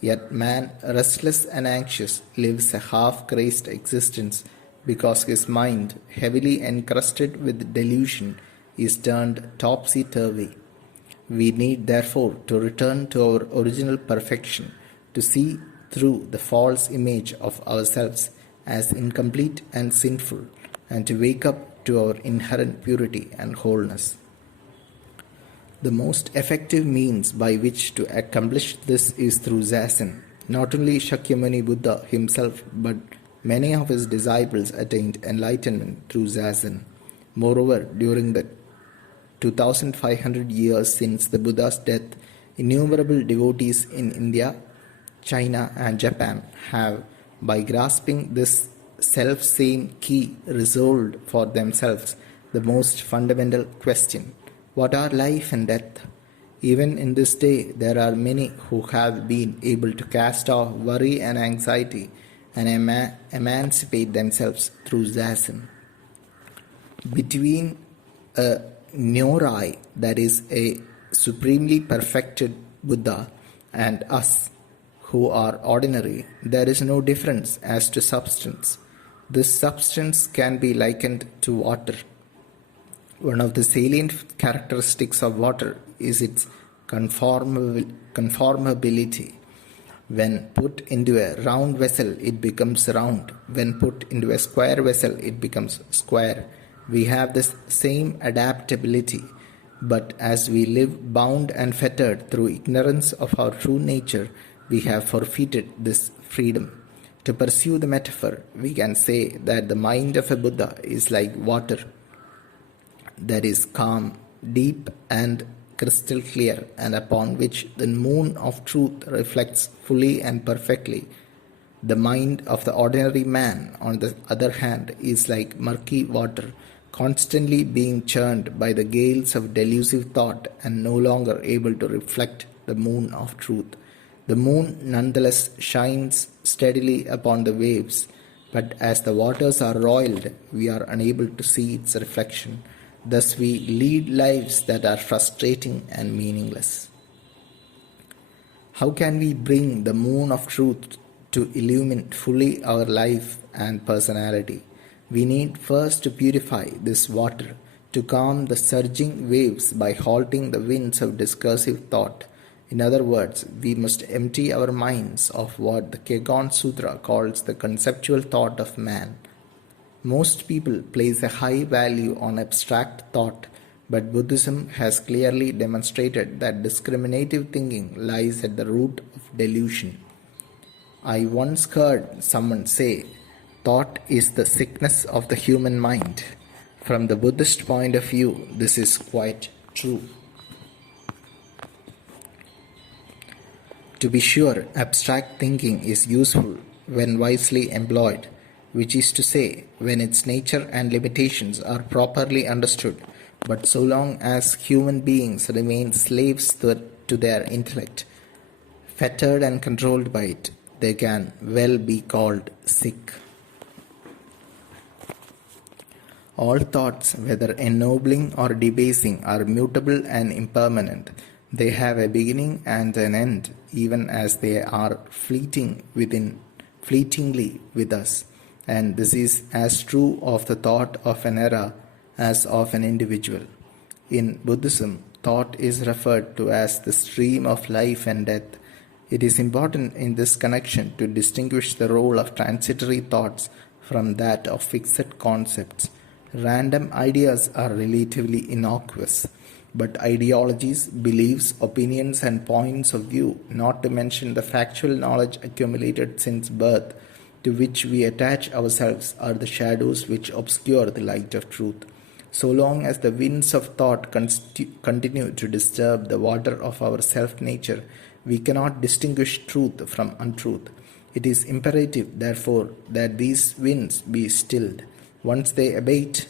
Yet man, restless and anxious, lives a half-crazed existence because his mind, heavily encrusted with delusion, is turned topsy-turvy. We need therefore to return to our original perfection, to see through the false image of ourselves as incomplete and sinful, and to wake up to our inherent purity and wholeness. The most effective means by which to accomplish this is through Zazen. Not only Shakyamuni Buddha himself, but many of his disciples attained enlightenment through Zazen. Moreover, during the 2500 years since the Buddha's death, innumerable devotees in India, China, and Japan have, by grasping this self-same key, resolved for themselves the most fundamental question: what are life and death? Even in this day, there are many who have been able to cast off worry and anxiety and emancipate themselves through Zazen. Between a Nyorai, that is a supremely perfected Buddha, and us, who are ordinary, there is no difference as to substance. This substance can be likened to water. One of the salient characteristics of water is its conformability. When put into a round vessel, it becomes round. When put into a square vessel, it becomes square. We have this same adaptability, but as we live bound and fettered through ignorance of our true nature, we have forfeited this freedom. To pursue the metaphor, we can say that the mind of a Buddha is like water that is calm, deep, and crystal clear, and upon which the moon of truth reflects fully and perfectly. The mind of the ordinary man, on the other hand, is like murky water, constantly being churned by the gales of delusive thought and no longer able to reflect the moon of truth. The moon nonetheless shines steadily upon the waves, but as the waters are roiled, we are unable to see its reflection. Thus we lead lives that are frustrating and meaningless. How can we bring the moon of truth to illumine fully our life and personality? We need first to purify this water, to calm the surging waves by halting the winds of discursive thought. In other words, we must empty our minds of what the Kegon Sutra calls the conceptual thought of man. Most people place a high value on abstract thought, but Buddhism has clearly demonstrated that discriminative thinking lies at the root of delusion. I once heard someone say, "Thought is the sickness of the human mind." From the Buddhist point of view, this is quite true. To be sure, abstract thinking is useful when wisely employed, which is to say, when its nature and limitations are properly understood. But so long as human beings remain slaves to their intellect, fettered and controlled by it, they can well be called sick. All thoughts, whether ennobling or debasing, are mutable and impermanent. They have a beginning and an end, even as they are fleetingly with us. And this is as true of the thought of an era as of an individual. In Buddhism, thought is referred to as the stream of life and death. It is important in this connection to distinguish the role of transitory thoughts from that of fixed concepts. Random ideas are relatively innocuous, but ideologies, beliefs, opinions, and points of view, not to mention the factual knowledge accumulated since birth, to which we attach ourselves are the shadows which obscure the light of truth. So long as the winds of thought continue to disturb the water of our self nature, we cannot distinguish truth from untruth. It is imperative, therefore, that these winds be stilled. Once they abate,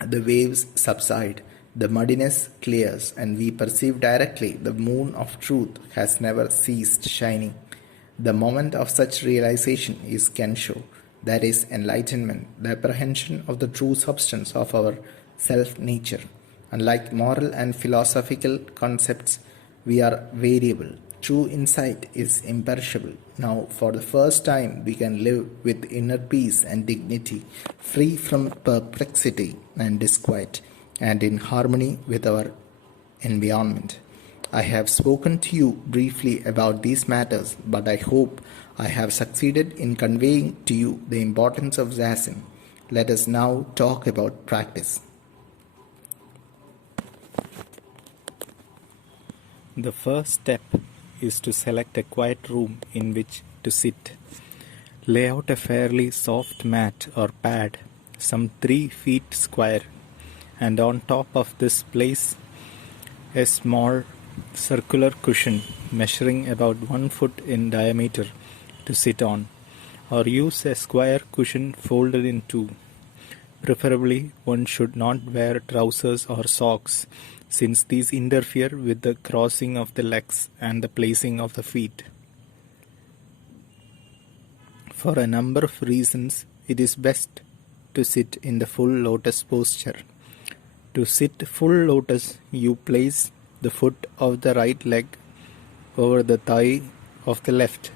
the waves subside, the muddiness clears, and we perceive directly the moon of truth has never ceased shining. The moment of such realization is Kensho, that is, enlightenment, the apprehension of the true substance of our self nature. Unlike moral and philosophical concepts, we are variable. True insight is imperishable. Now, for the first time, we can live with inner peace and dignity, free from perplexity and disquiet, and in harmony with our environment. I have spoken to you briefly about these matters, but I hope I have succeeded in conveying to you the importance of Zazen. Let us now talk about practice. The first step is to select a quiet room in which to sit. Lay out a fairly soft mat or pad, some 3 feet square, and on top of this place a small circular cushion measuring about 1 foot in diameter to sit on, or use a square cushion folded in two. Preferably, one should not wear trousers or socks, since these interfere with the crossing of the legs and the placing of the feet. For a number of reasons, it is best to sit in the full lotus posture. To sit full lotus, you place the foot of the right leg over the thigh of the left,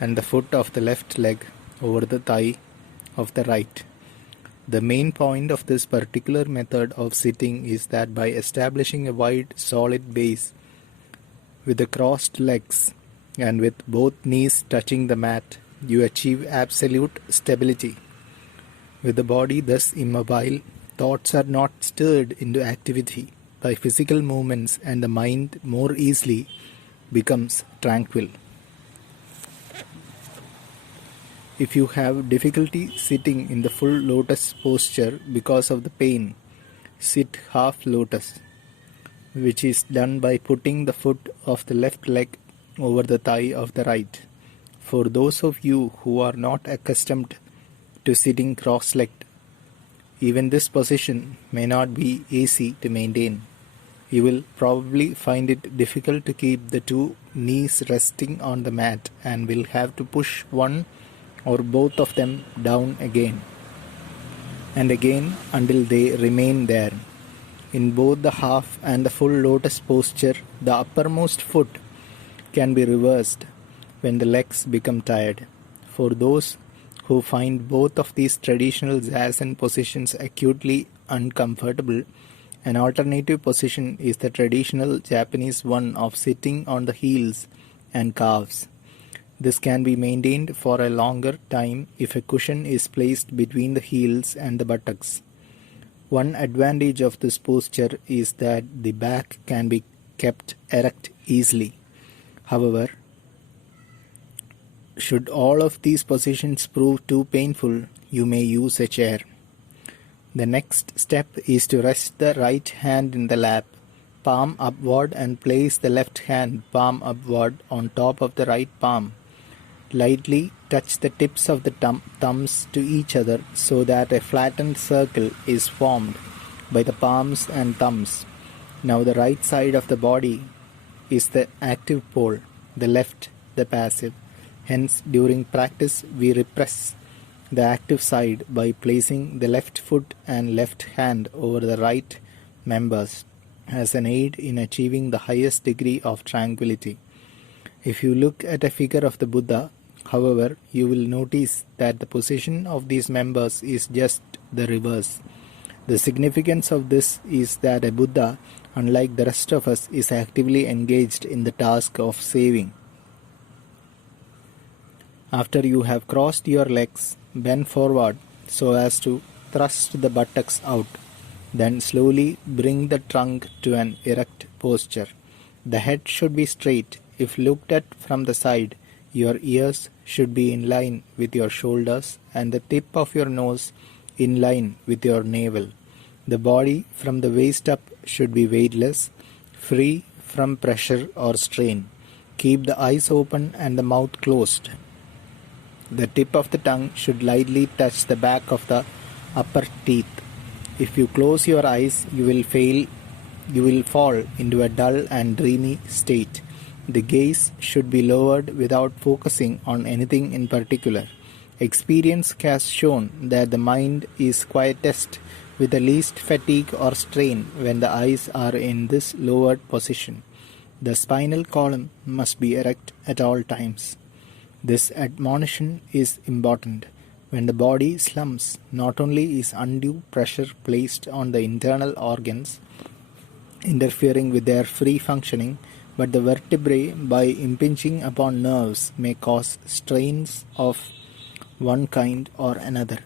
and the foot of the left leg over the thigh of the right. The main point of this particular method of sitting is that by establishing a wide, solid base with the crossed legs and with both knees touching the mat, you achieve absolute stability. With the body thus immobile, thoughts are not stirred into activity by physical movements, and the mind more easily becomes tranquil. If you have difficulty sitting in the full lotus posture because of the pain, sit half lotus, which is done by putting the foot of the left leg over the thigh of the right. For those of you who are not accustomed to sitting cross-legged, even this position may not be easy to maintain. You will probably find it difficult to keep the two knees resting on the mat and will have to push one or both of them down again and again until they remain there. In both the half and the full lotus posture, the uppermost foot can be reversed when the legs become tired. For those who find both of these traditional Zazen positions acutely uncomfortable, an alternative position is the traditional Japanese one of sitting on the heels and calves. This can be maintained for a longer time if a cushion is placed between the heels and the buttocks. One advantage of this posture is that the back can be kept erect easily. However, should all of these positions prove too painful, you may use a chair. The next step is to rest the right hand in the lap, palm upward, and place the left hand palm upward on top of the right palm. Lightly touch the tips of the thumbs to each other so that a flattened circle is formed by the palms and thumbs. Now the right side of the body is the active pole, the left the passive. Hence, during practice, we repress the active side by placing the left foot and left hand over the right members as an aid in achieving the highest degree of tranquility. If you look at a figure of the Buddha, however, you will notice that the position of these members is just the reverse. The significance of this is that a Buddha, unlike the rest of us, is actively engaged in the task of saving. After you have crossed your legs, bend forward so as to thrust the buttocks out. Then slowly bring the trunk to an erect posture. The head should be straight. If looked at from the side, Your ears should be in line with your shoulders and the tip of your nose in line with your navel. The body from the waist up should be weightless, free from pressure or strain. Keep the eyes open and the mouth closed. The tip of the tongue should lightly touch the back of the upper teeth. If you close your eyes, you will fall into a dull and dreamy state. The gaze should be lowered without focusing on anything in particular. Experience has shown that the mind is quietest with the least fatigue or strain when the eyes are in this lowered position. The spinal column must be erect at all times. This admonition is important. When the body slumps, not only is undue pressure placed on the internal organs, interfering with their free functioning, but the vertebrae, by impinging upon nerves, may cause strains of one kind or another.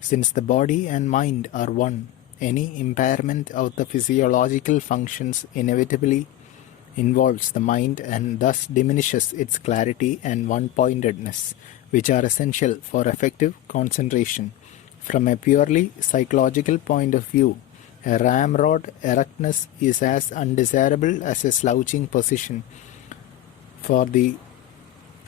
Since the body and mind are one, any impairment of the physiological functions inevitably involves the mind and thus diminishes its clarity and one-pointedness, which are essential for effective concentration. From a purely psychological point of view, a ramrod erectness is as undesirable as a slouching position, for the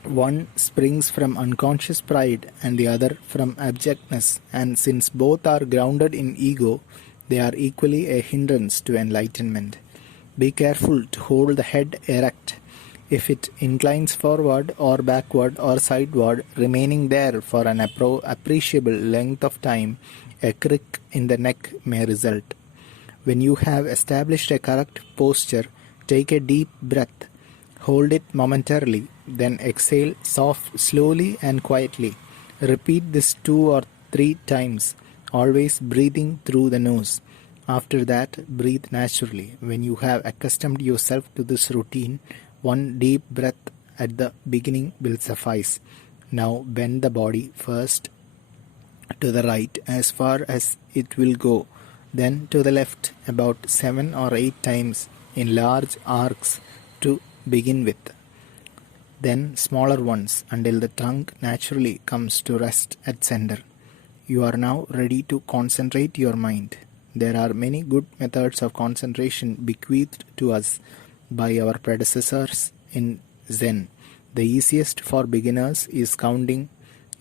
one springs from unconscious pride and the other from abjectness, and since both are grounded in ego, they are equally a hindrance to enlightenment. Be careful to hold the head erect. If it inclines forward or backward or sideward, remaining there for an appreciable length of time, a crick in the neck may result. When you have established a correct posture, take a deep breath. Hold it momentarily, then exhale slowly and quietly. Repeat this 2 or 3 times, always breathing through the nose. After that, breathe naturally. When you have accustomed yourself to this routine, one deep breath at the beginning will suffice. Now bend the body first to the right as far as it will go, then to the left about 7 or 8 times in large arcs to begin with, then smaller ones until the trunk naturally comes to rest at center. You are now ready to concentrate your mind. There are many good methods of concentration bequeathed to us by our predecessors in Zen. The easiest for beginners is counting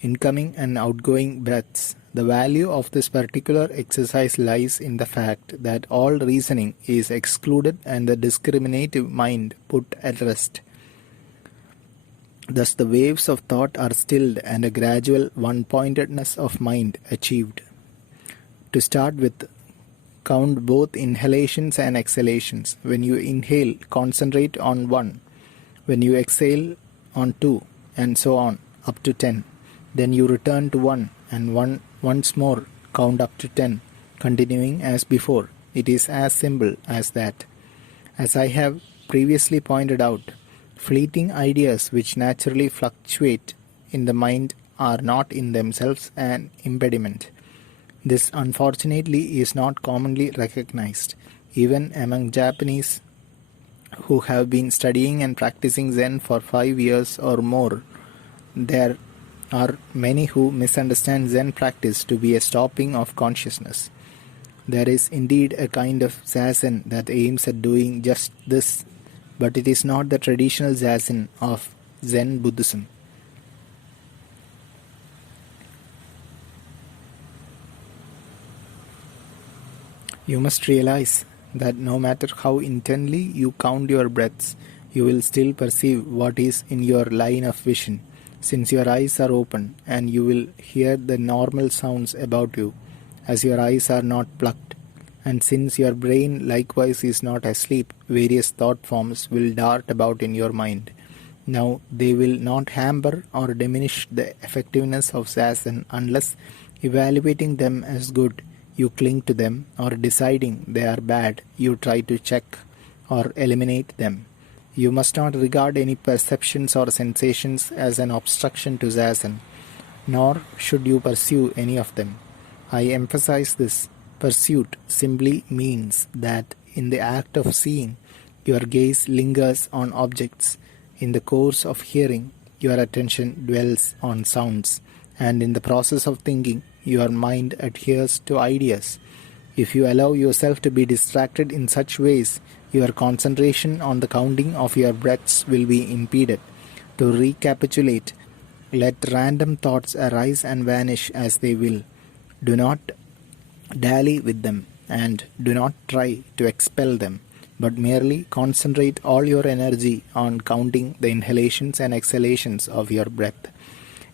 incoming and outgoing breaths. The value of this particular exercise lies in the fact that all reasoning is excluded and the discriminative mind put at rest. Thus the waves of thought are stilled and a gradual one-pointedness of mind achieved. To start with, count both inhalations and exhalations. When you inhale, concentrate on 1. When you exhale, on 2, and so on, up to 10. Then you return to 1 and once more count up to 10, continuing as before. It is as simple as that. As I have previously pointed out, fleeting ideas which naturally fluctuate in the mind are not in themselves an impediment. This unfortunately is not commonly recognized. Even among Japanese who have been studying and practicing Zen for 5 years or more, there are many who misunderstand Zen practice to be a stopping of consciousness. There is indeed a kind of zazen that aims at doing just this, but it is not the traditional zazen of Zen Buddhism. You must realize that no matter how intently you count your breaths, you will still perceive what is in your line of vision, since your eyes are open, and you will hear the normal sounds about you, as your eyes are not plucked. And since your brain likewise is not asleep, various thought forms will dart about in your mind. Now, they will not hamper or diminish the effectiveness of Zazen unless, evaluating them as good, you cling to them, or deciding they are bad, you try to check or eliminate them. You must not regard any perceptions or sensations as an obstruction to Zazen, nor should you pursue any of them. I emphasize this. Pursuit simply means that in the act of seeing, your gaze lingers on objects. In the course of hearing, your attention dwells on sounds, and in the process of thinking, your mind adheres to ideas. If you allow yourself to be distracted in such ways, your concentration on the counting of your breaths will be impeded. To recapitulate, let random thoughts arise and vanish as they will. Do not dally with them, and do not try to expel them, but merely concentrate all your energy on counting the inhalations and exhalations of your breath.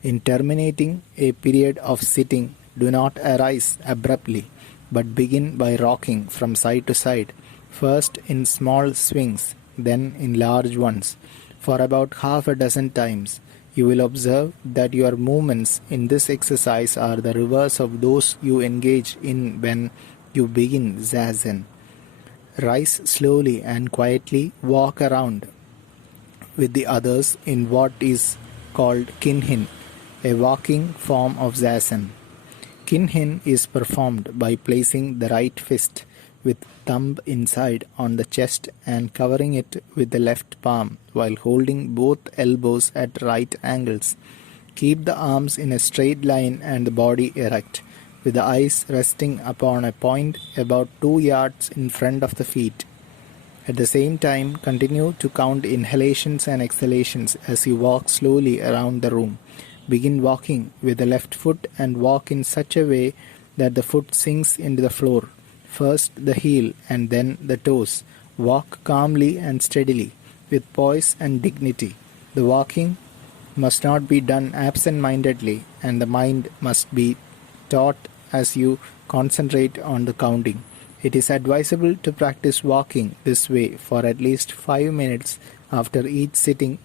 In terminating a period of sitting, do not arise abruptly, but begin by rocking from side to side, first in small swings, then in large ones, for about half a dozen times. You will observe that your movements in this exercise are the reverse of those you engage in when you begin zazen. Rise slowly and quietly walk around with the others in what is called kinhin, a walking form of zazen. Kinhin is performed by placing the right fist with thumb inside on the chest and covering it with the left palm while holding both elbows at right angles. Keep the arms in a straight line and the body erect, with the eyes resting upon a point about 2 yards in front of the feet. At the same time, continue to count inhalations and exhalations as you walk slowly around the room. Begin walking with the left foot and walk in such a way that the foot sinks into the floor. First the heel and then the toes. Walk calmly and steadily, with poise and dignity. The walking must not be done absent-mindedly, and the mind must be taught as you concentrate on the counting. It is advisable to practice walking this way for at least 5 minutes after each sitting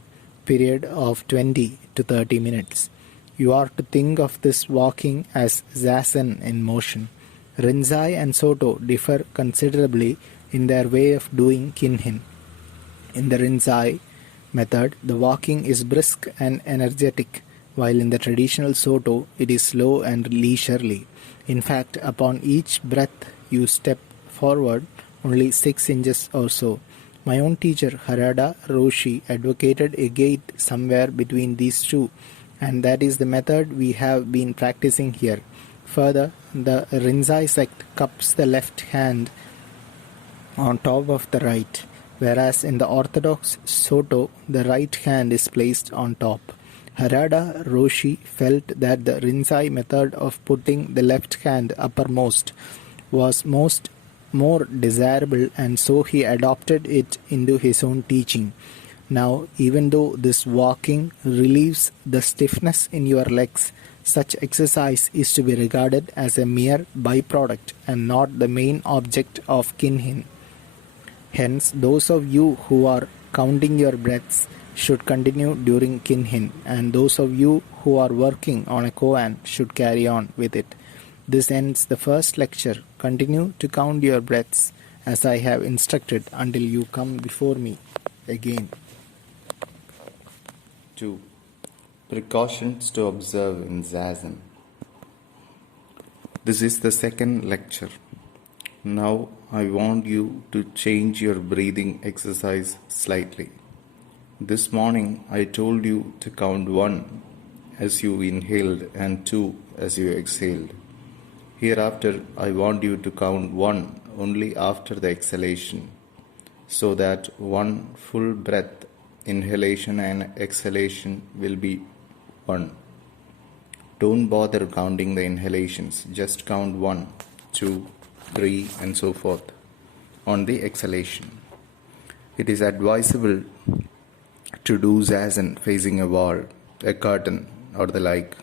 period of 20 to 30 minutes. You are to think of this walking as zazen in motion. Rinzai and Soto differ considerably in their way of doing kinhin. In the Rinzai method, the walking is brisk and energetic, while in the traditional Soto, it is slow and leisurely. In fact, upon each breath, you step forward only 6 inches or so. My own teacher, Harada Roshi, advocated a gait somewhere between these two, and that is the method we have been practicing here. Further, the Rinzai sect cups the left hand on top of the right, whereas in the orthodox Soto, the right hand is placed on top. Harada Roshi felt that the Rinzai method of putting the left hand uppermost was more desirable, and so he adopted it into his own teaching. Now, even though this walking relieves the stiffness in your legs, such exercise is to be regarded as a mere byproduct and not the main object of kinhin. Hence, those of you who are counting your breaths should continue during kinhin, and those of you who are working on a koan should carry on with it. This ends the first lecture. Continue to count your breaths as I have instructed until you come before me again. 2. Precautions to observe in Zazen. This is the second lecture. Now I want you to change your breathing exercise slightly. This morning I told you to count 1 as you inhaled and 2 as you exhaled. Hereafter I want you to count 1 only after the exhalation, so that 1 full breath, inhalation and exhalation, will be 1. Don't bother counting the inhalations, just count 1, 2, 3 and so forth on the exhalation. It is advisable to do zazen facing a wall, a curtain or the like.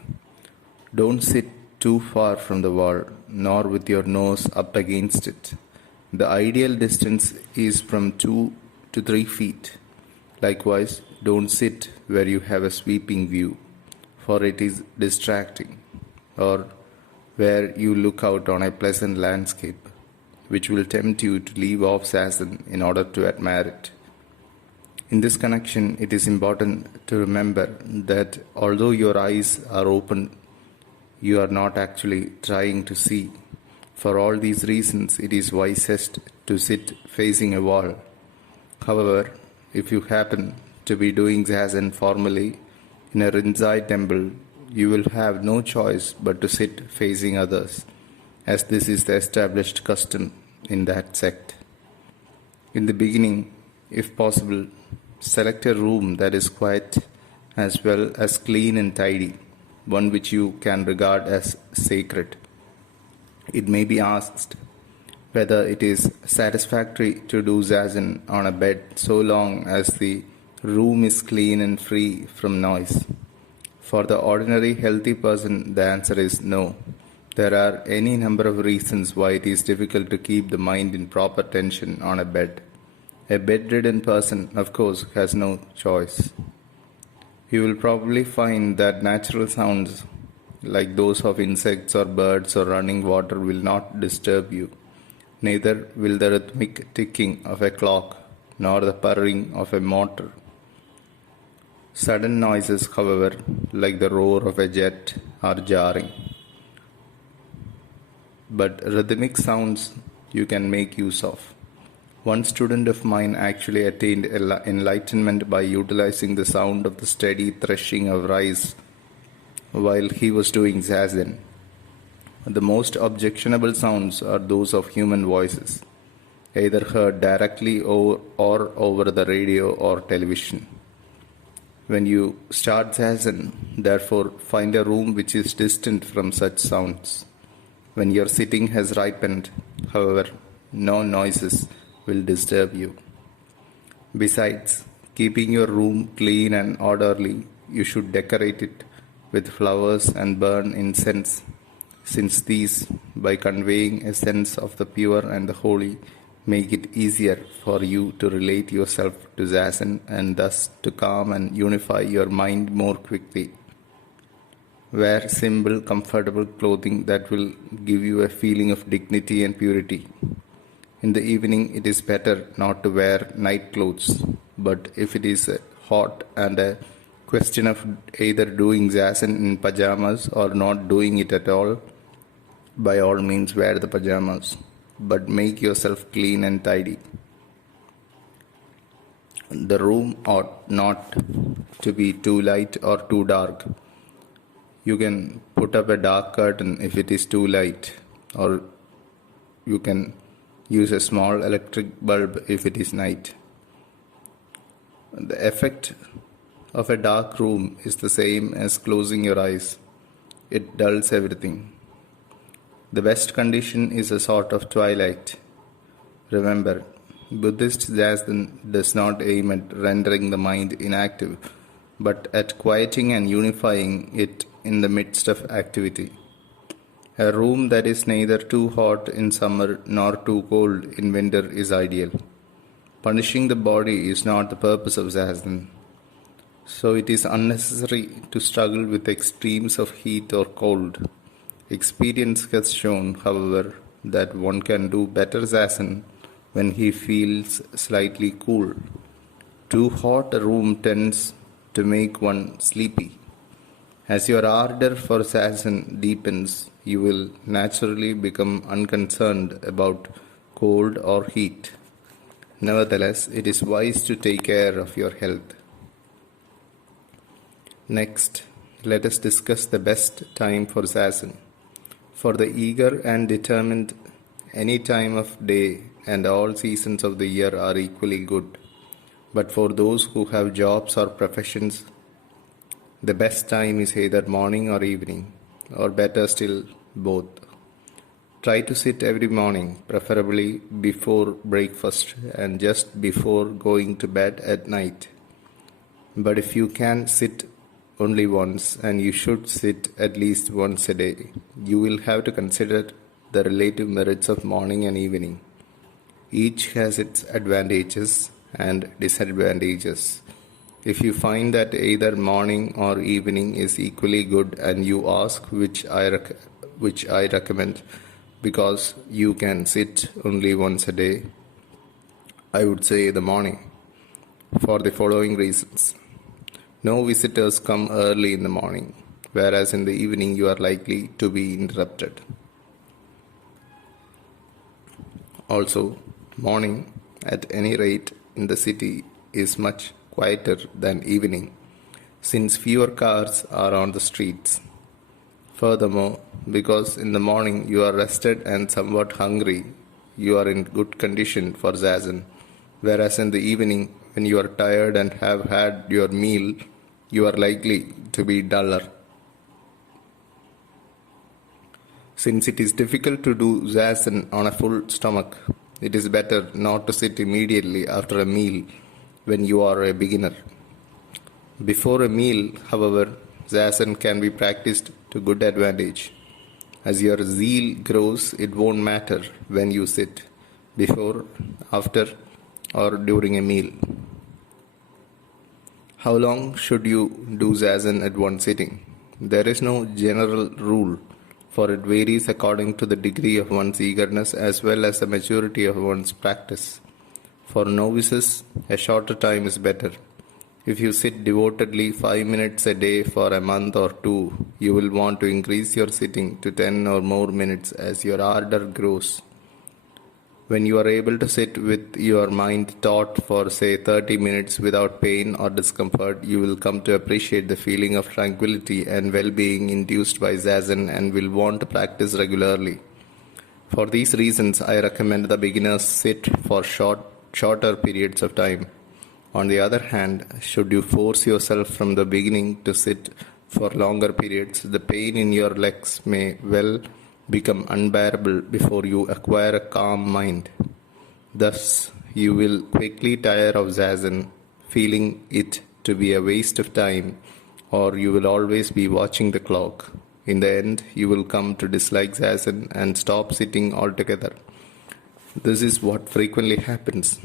Don't sit too far from the wall, nor with your nose up against it. The ideal distance is from 2 to 3 feet. Likewise, don't sit where you have a sweeping view, for it is distracting, or where you look out on a pleasant landscape, which will tempt you to leave off zazen in order to admire it. In this connection, it is important to remember that although your eyes are open, you are not actually trying to see. For all these reasons, it is wisest to sit facing a wall. However, if you happen to be doing zazen formally In a Rinzai temple, you will have no choice but to sit facing others, as this is the established custom in that sect. In the beginning, if possible, select a room that is quiet as well as clean and tidy, one which you can regard as sacred. It may be asked whether it is satisfactory to do zazen on a bed so long as the room is clean and free from noise. For the ordinary healthy person, the answer is no. There are any number of reasons why it is difficult to keep the mind in proper tension on a bed. A bedridden person, of course, has no choice. You will probably find that natural sounds like those of insects or birds or running water will not disturb you. Neither will the rhythmic ticking of a clock nor the purring of a motor. Sudden noises, however, like the roar of a jet, are jarring. But rhythmic sounds you can make use of. One student of mine actually attained enlightenment by utilizing the sound of the steady threshing of rice while he was doing zazen. The most objectionable sounds are those of human voices, either heard directly or over the radio or television. When you start zazen, therefore, find a room which is distant from such sounds. When your sitting has ripened, however, no noises will disturb you. Besides, keeping your room clean and orderly, you should decorate it with flowers and burn incense, since these, by conveying a sense of the pure and the holy, make it easier for you to relate yourself to zazen and thus to calm and unify your mind more quickly. Wear simple, comfortable clothing that will give you a feeling of dignity and purity. In the evening, it is better not to wear night clothes, but if it is hot and a question of either doing zazen in pajamas or not doing it at all, by all means wear the pajamas, but make yourself clean and tidy. The room ought not to be too light or too dark. You can put up a dark curtain if it is too light, or you can use a small electric bulb if it is night. The effect of a dark room is the same as closing your eyes. It dulls everything. The best condition is a sort of twilight. Remember, Buddhist zazen does not aim at rendering the mind inactive, but at quieting and unifying it in the midst of activity. A room that is neither too hot in summer nor too cold in winter is ideal. Punishing the body is not the purpose of zazen, so it is unnecessary to struggle with extremes of heat or cold. Experience has shown, however, that one can do better zazen when he feels slightly cool. Too hot a room tends to make one sleepy. As your ardor for zazen deepens, you will naturally become unconcerned about cold or heat. Nevertheless, it is wise to take care of your health. Next, let us discuss the best time for zazen. For the eager and determined, any time of day and all seasons of the year are equally good. But for those who have jobs or professions, the best time is either morning or evening, or better still, both. Try to sit every morning, preferably before breakfast and just before going to bed at night. But if you can sit only once, and you should sit at least once a day, you will have to consider the relative merits of morning and evening. Each has its advantages and disadvantages. If you find that either morning or evening is equally good and you ask which I recommend because you can sit only once a day, I would say the morning for the following reasons. No visitors come early in the morning, whereas in the evening you are likely to be interrupted. Also, morning, at any rate, in the city is much quieter than evening, since fewer cars are on the streets. Furthermore, because in the morning you are rested and somewhat hungry, you are in good condition for zazen, whereas in the evening, when you are tired and have had your meal, you are likely to be duller. Since it is difficult to do zazen on a full stomach, it is better not to sit immediately after a meal when you are a beginner. Before a meal, however, zazen can be practiced to good advantage. As your zeal grows, it won't matter when you sit, before, after, or during a meal. How long should you do zazen at one sitting? There is no general rule, for it varies according to the degree of one's eagerness as well as the maturity of one's practice. For novices, a shorter time is better. If you sit devotedly 5 minutes a day for a month or two, you will want to increase your sitting to 10 or more minutes as your ardor grows. When you are able to sit with your mind taut for say 30 minutes without pain or discomfort, you will come to appreciate the feeling of tranquility and well-being induced by zazen and will want to practice regularly. For these reasons, I recommend the beginners sit for shorter periods of time. On the other hand, should you force yourself from the beginning to sit for longer periods, the pain in your legs may well become unbearable before you acquire a calm mind. Thus, you will quickly tire of zazen, feeling it to be a waste of time, or you will always be watching the clock. In the end, you will come to dislike zazen and stop sitting altogether. This is what frequently happens.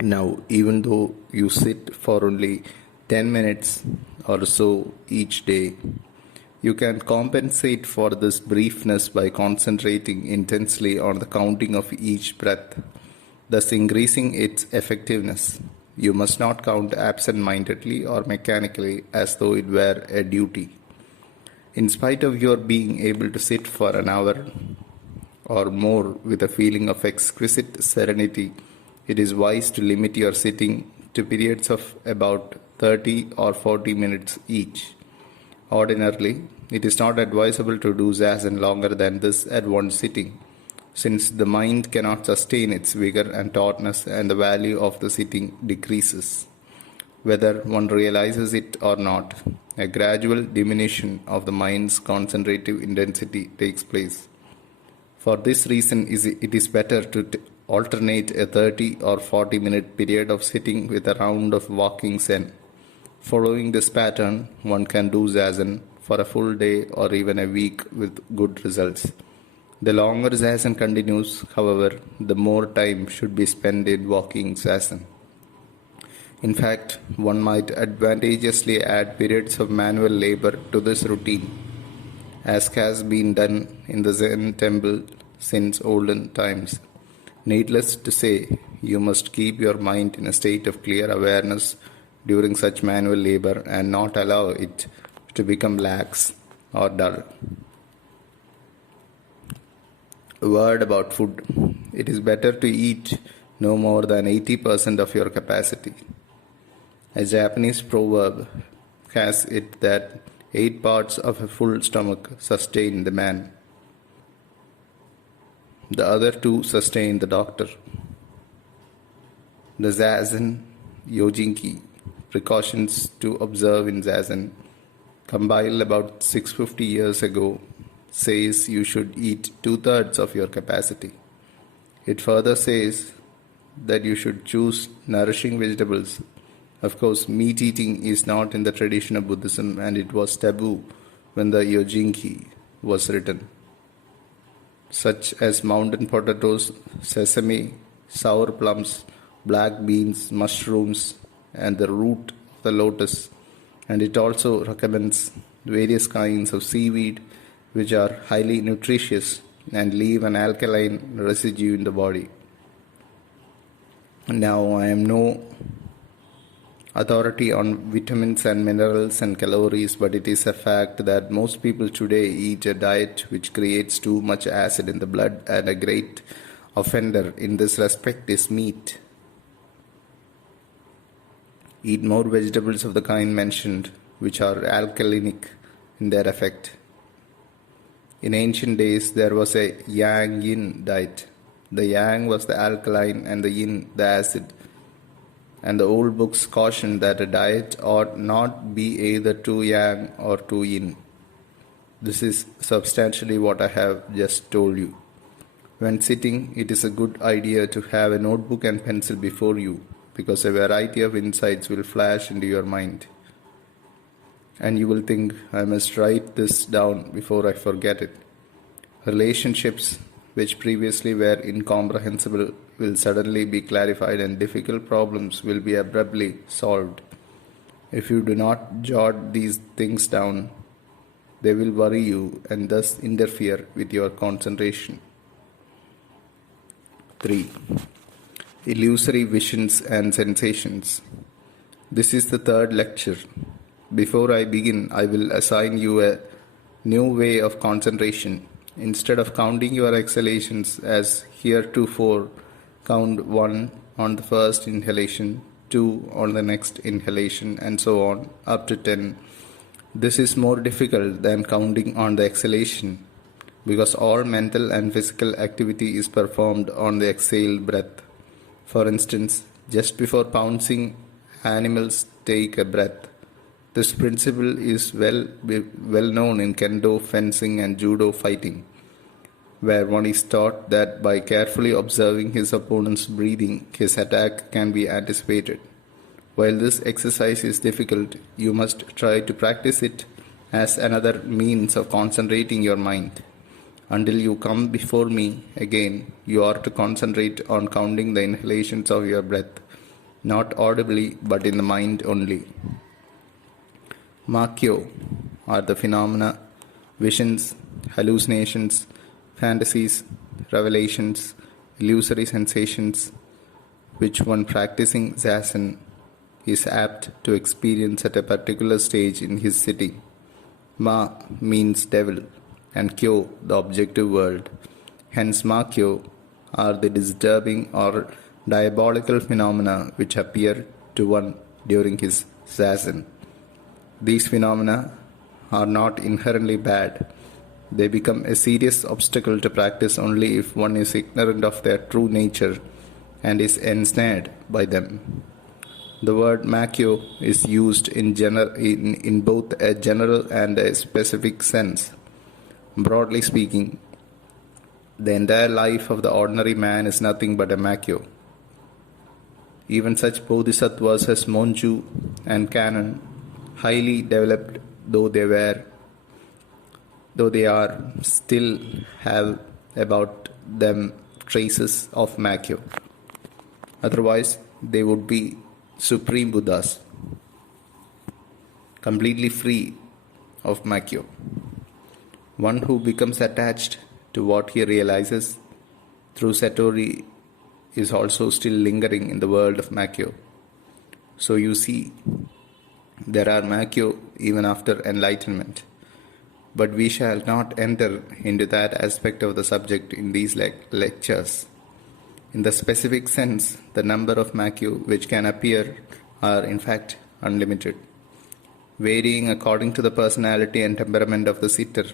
Now, even though you sit for only 10 minutes or so each day, you can compensate for this briefness by concentrating intensely on the counting of each breath, thus increasing its effectiveness. You must not count absent-mindedly or mechanically as though it were a duty. In spite of your being able to sit for an hour or more with a feeling of exquisite serenity, it is wise to limit your sitting to periods of about 30 or 40 minutes each. Ordinarily, it is not advisable to do zazen longer than this at one sitting, since the mind cannot sustain its vigor and tautness and the value of the sitting decreases. Whether one realizes it or not, a gradual diminution of the mind's concentrative intensity takes place. For this reason, it is better to alternate a 30 or 40 minute period of sitting with a round of walking zen. Following this pattern, one can do zazen for a full day or even a week with good results. The longer zazen continues, however, the more time should be spent in walking zazen. In fact, one might advantageously add periods of manual labor to this routine, as has been done in the Zen temple since olden times. Needless to say, you must keep your mind in a state of clear awareness during such manual labor and not allow it to become lax or dull. A word about food. It is better to eat no more than 80% of your capacity. A Japanese proverb has it that 8 parts of a full stomach sustain the man. The other 2 sustain the doctor. The Zazen Yojinki, Precautions to Observe in Zazen, compiled about 650 years ago, says you should eat 2/3 of your capacity. It further says that you should choose nourishing vegetables. Of course, meat eating is not in the tradition of Buddhism and it was taboo when the Yojinki was written, such as mountain potatoes, sesame, sour plums, black beans, mushrooms, and the root of the lotus. And it also recommends various kinds of seaweed which are highly nutritious and leave an alkaline residue in the body. Now, I am no authority on vitamins and minerals and calories, but it is a fact that most people today eat a diet which creates too much acid in the blood, and a great offender in this respect is meat. Eat more vegetables of the kind mentioned, which are alkalinic in their effect. In ancient days, there was a yang-yin diet. The yang was the alkaline and the yin the acid. And the old books cautioned that a diet ought not be either too yang or too yin. This is substantially what I have just told you. When sitting, it is a good idea to have a notebook and pencil before you, because a variety of insights will flash into your mind. And you will think, I must write this down before I forget it. Relationships which previously were incomprehensible will suddenly be clarified, and difficult problems will be abruptly solved. If you do not jot these things down, they will worry you and thus interfere with your concentration. 3. Illusory visions and sensations. This is the third lecture. Before I begin, I will assign you a new way of concentration. Instead of counting your exhalations as heretofore, count 1 on the first inhalation, 2 on the next inhalation, and so on, up to 10. This is more difficult than counting on the exhalation, because all mental and physical activity is performed on the exhaled breath. For instance, just before pouncing, animals take a breath. This principle is well known in kendo, fencing, and judo fighting, where one is taught that by carefully observing his opponent's breathing, his attack can be anticipated. While this exercise is difficult, you must try to practice it as another means of concentrating your mind. Until you come before me again, you are to concentrate on counting the inhalations of your breath, not audibly but in the mind only. Makyo are the phenomena, visions, hallucinations, fantasies, revelations, illusory sensations, which one practicing Zazen is apt to experience at a particular stage in his sitting. Ma means devil, and Kyo the objective world. Hence Makyo are the disturbing or diabolical phenomena which appear to one during his Zazen. These phenomena are not inherently bad. They become a serious obstacle to practice only if one is ignorant of their true nature and is ensnared by them. The word makyo is used in both a general and a specific sense. Broadly speaking, the entire life of the ordinary man is nothing but a makyo. Even such bodhisattvas as Monju and Canon, highly developed though they are, still have about them traces of makyo. Otherwise, they would be supreme Buddhas, completely free of makyo. One who becomes attached to what he realizes through Satori is also still lingering in the world of makyo. So you see, there are makyo even after enlightenment. But we shall not enter into that aspect of the subject in these lectures. In the specific sense, the number of makyo which can appear are in fact unlimited, varying according to the personality and temperament of the sitter.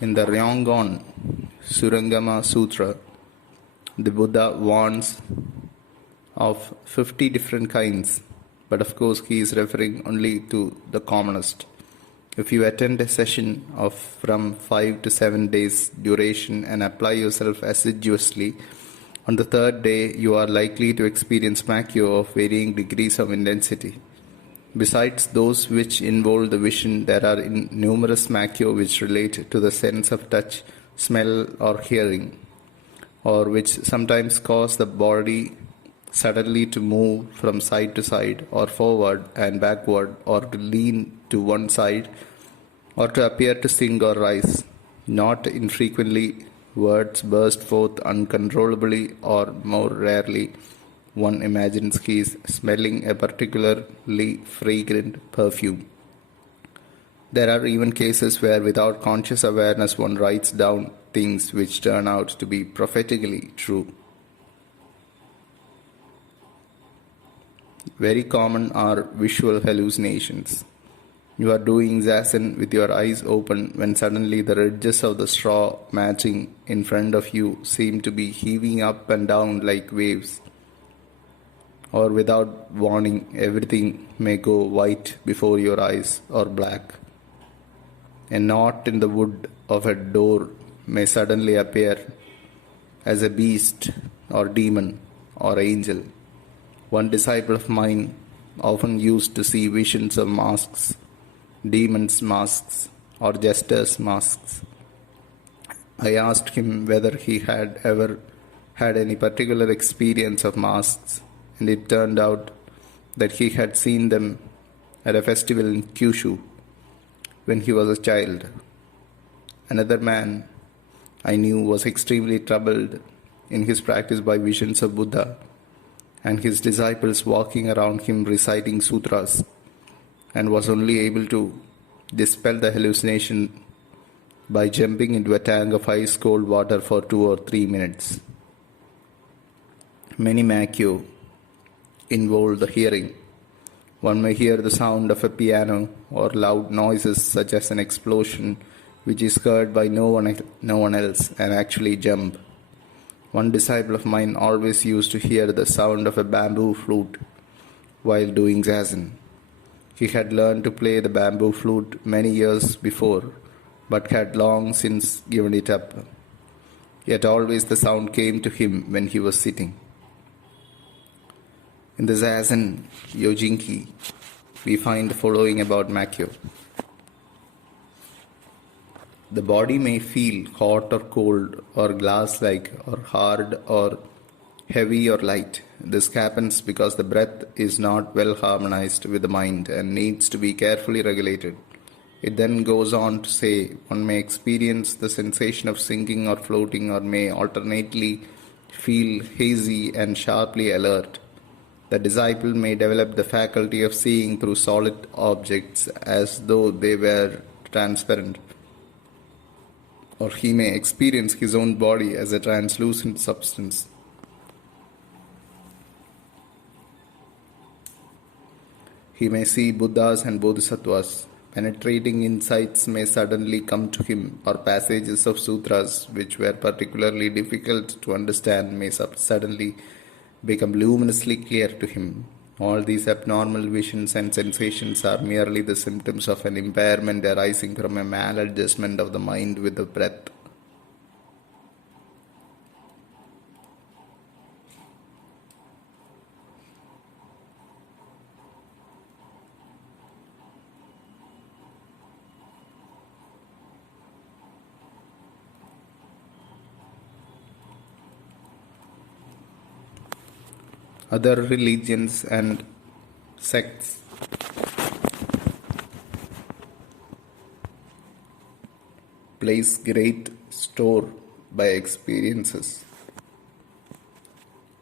In the Ryongon Surangama Sutra, the Buddha warns of 50 different kinds, but of course he is referring only to the commonest. If you attend a session of from 5 to 7 days duration and apply yourself assiduously, on the third day you are likely to experience makyo of varying degrees of intensity. Besides those which involve the vision, there are numerous makyo which relate to the sense of touch, smell or hearing, or which sometimes cause the body suddenly to move from side to side or forward and backward, or to lean to one side, or to appear to sing or rise. Not infrequently, words burst forth uncontrollably, or more rarely, one imagines he is smelling a particularly fragrant perfume. There are even cases where, without conscious awareness, one writes down things which turn out to be prophetically true. Very common are visual hallucinations. You are doing zazen with your eyes open when suddenly the ridges of the straw matching in front of you seem to be heaving up and down like waves. Or without warning, everything may go white before your eyes or black. A knot in the wood of a door may suddenly appear as a beast or demon or angel. One disciple of mine often used to see visions of masks, demons' masks, or jesters' masks. I asked him whether he had ever had any particular experience of masks, and it turned out that he had seen them at a festival in Kyushu when he was a child. Another man I knew was extremely troubled in his practice by visions of Buddha and his disciples walking around him reciting sutras, and was only able to dispel the hallucination by jumping into a tank of ice cold water for 2 or 3 minutes. Many Makyo involve the hearing. One may hear the sound of a piano or loud noises such as an explosion which is heard by no one else and actually jump. One disciple of mine always used to hear the sound of a bamboo flute while doing zazen. He had learned to play the bamboo flute many years before, but had long since given it up. Yet always the sound came to him when he was sitting. In the Zazen Yojinki, we find the following about Makyo. The body may feel hot or cold, or glass-like, or hard, or heavy or light. This happens because the breath is not well harmonized with the mind and needs to be carefully regulated. It then goes on to say one may experience the sensation of sinking or floating, or may alternately feel hazy and sharply alert. The disciple may develop the faculty of seeing through solid objects as though they were transparent, or he may experience his own body as a translucent substance. He may see Buddhas and Bodhisattvas. Penetrating insights may suddenly come to him, or passages of sutras which were particularly difficult to understand may suddenly become luminously clear to him. All these abnormal visions and sensations are merely the symptoms of an impairment arising from a maladjustment of the mind with the breath. Other religions and sects place great store by experiences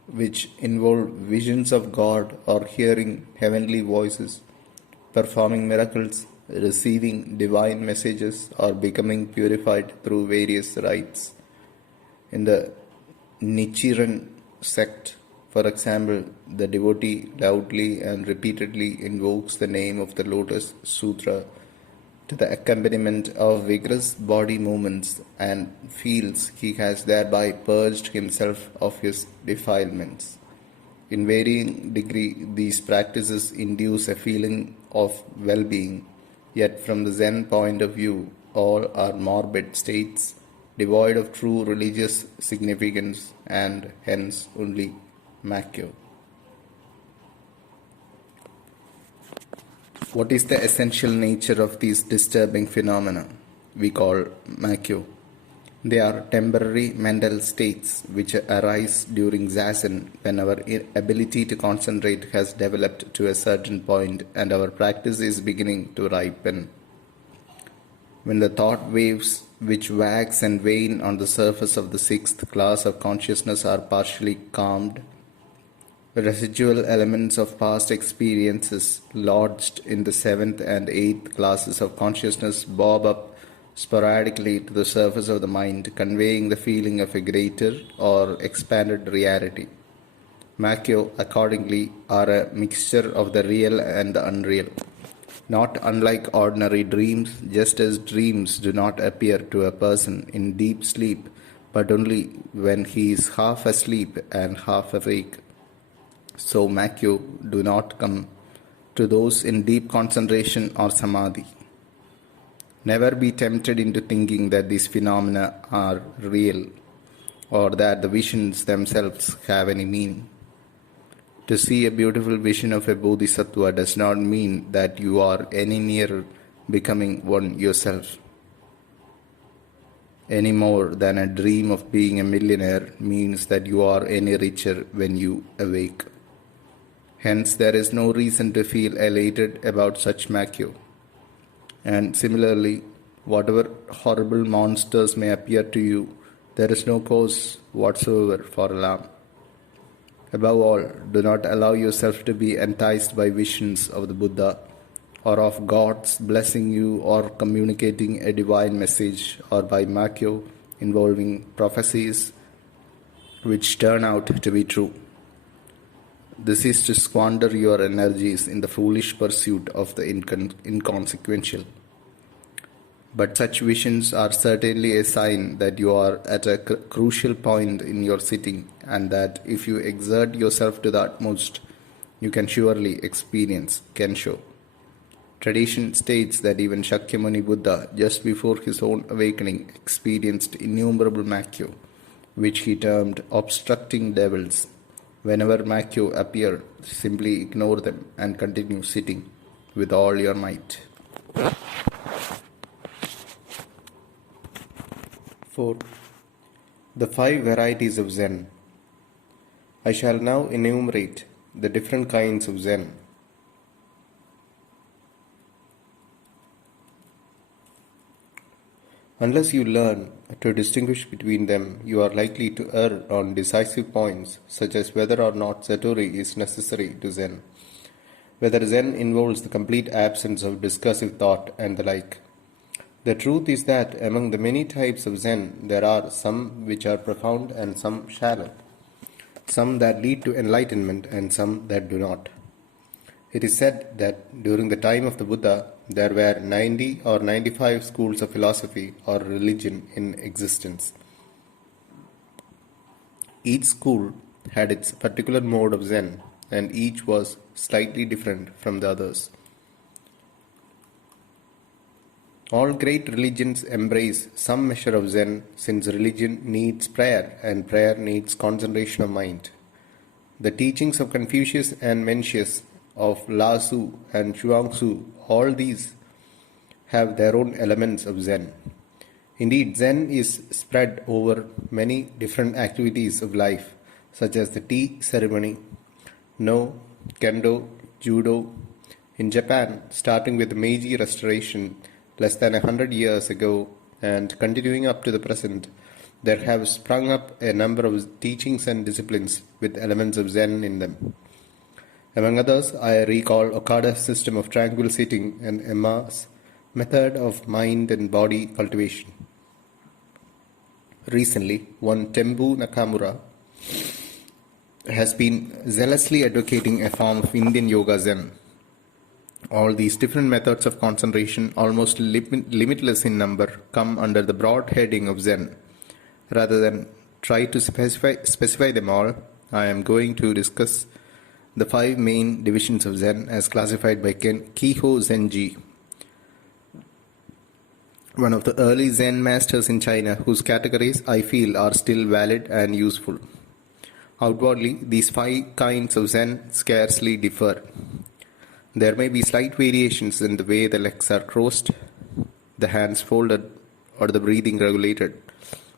which involve visions of God or hearing heavenly voices, performing miracles, receiving divine messages, or becoming purified through various rites. In the Nichiren sect, for example, the devotee loudly and repeatedly invokes the name of the Lotus Sutra to the accompaniment of vigorous body movements and feels he has thereby purged himself of his defilements. In varying degree, these practices induce a feeling of well-being, yet from the Zen point of view, all are morbid states, devoid of true religious significance and hence only Makyo. What is the essential nature of these disturbing phenomena we call Makyo? They are temporary mental states which arise during zazen when our ability to concentrate has developed to a certain point and our practice is beginning to ripen. When the thought waves which wax and wane on the surface of the sixth class of consciousness are partially calmed, residual elements of past experiences lodged in the seventh and eighth classes of consciousness bob up sporadically to the surface of the mind, conveying the feeling of a greater or expanded reality. Makyo, accordingly, are a mixture of the real and the unreal. Not unlike ordinary dreams, just as dreams do not appear to a person in deep sleep, but only when he is half asleep and half awake. So Makyo do not come to those in deep concentration or samadhi. Never be tempted into thinking that these phenomena are real or that the visions themselves have any meaning. To see a beautiful vision of a bodhisattva does not mean that you are any nearer becoming one yourself, any more than a dream of being a millionaire means that you are any richer when you awake. Hence, there is no reason to feel elated about such Makyo. And similarly, whatever horrible monsters may appear to you, there is no cause whatsoever for alarm. Above all, do not allow yourself to be enticed by visions of the Buddha or of gods blessing you or communicating a divine message or by Makyo involving prophecies which turn out to be true. This is to squander your energies in the foolish pursuit of the inconsequential. But such visions are certainly a sign that you are at a crucial point in your sitting and that if you exert yourself to the utmost, you can surely experience Kensho. Tradition states that even Shakyamuni Buddha, just before his own awakening, experienced innumerable Makyo, which he termed obstructing devils. Whenever Makyo appear, simply ignore them and continue sitting with all your might. 4. The 5 varieties of Zen. I shall now enumerate the different kinds of Zen. Unless you learn to distinguish between them, you are likely to err on decisive points, such as whether or not Satori is necessary to Zen, whether Zen involves the complete absence of discursive thought, and the like. The truth is that among the many types of Zen, there are some which are profound and some shallow, some that lead to enlightenment and some that do not. It is said that during the time of the Buddha, there were 90 or 95 schools of philosophy or religion in existence. Each school had its particular mode of Zen, and each was slightly different from the others. All great religions embrace some measure of Zen, since religion needs prayer and prayer needs concentration of mind. The teachings of Confucius and Mencius, of Lao Tzu and Chuang-Tzu, all these have their own elements of Zen. Indeed, Zen is spread over many different activities of life, such as the tea ceremony, no, kendo, judo. In Japan, starting with the Meiji Restoration less than 100 years ago and continuing up to the present, there have sprung up a number of teachings and disciplines with elements of Zen in them. Among others, I recall Okada's system of tranquil sitting and Emma's method of mind and body cultivation. Recently, one Tembu Nakamura has been zealously advocating a form of Indian Yoga Zen. All these different methods of concentration, almost limitless in number, come under the broad heading of Zen. Rather than try to specify them all, I am going to discuss the 5 main divisions of Zen as classified by Kiho Zenji, one of the early Zen masters in China, whose categories I feel are still valid and useful. Outwardly, these 5 kinds of Zen scarcely differ. There may be slight variations in the way the legs are crossed, the hands folded, or the breathing regulated,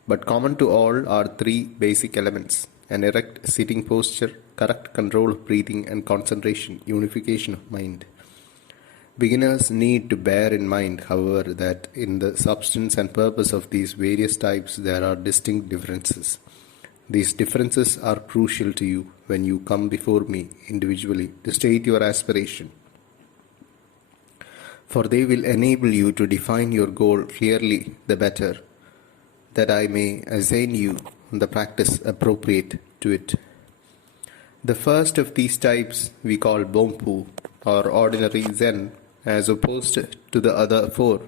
but common to all are 3 basic elements: an erect sitting posture, correct control of breathing, and concentration, unification of mind. Beginners need to bear in mind, however, that in the substance and purpose of these various types there are distinct differences. These differences are crucial to you when you come before me individually to state your aspiration, for they will enable you to define your goal clearly the better, that I may assign you the practice appropriate to it. The first of these types we call Bompu, or ordinary Zen, as opposed to the other four,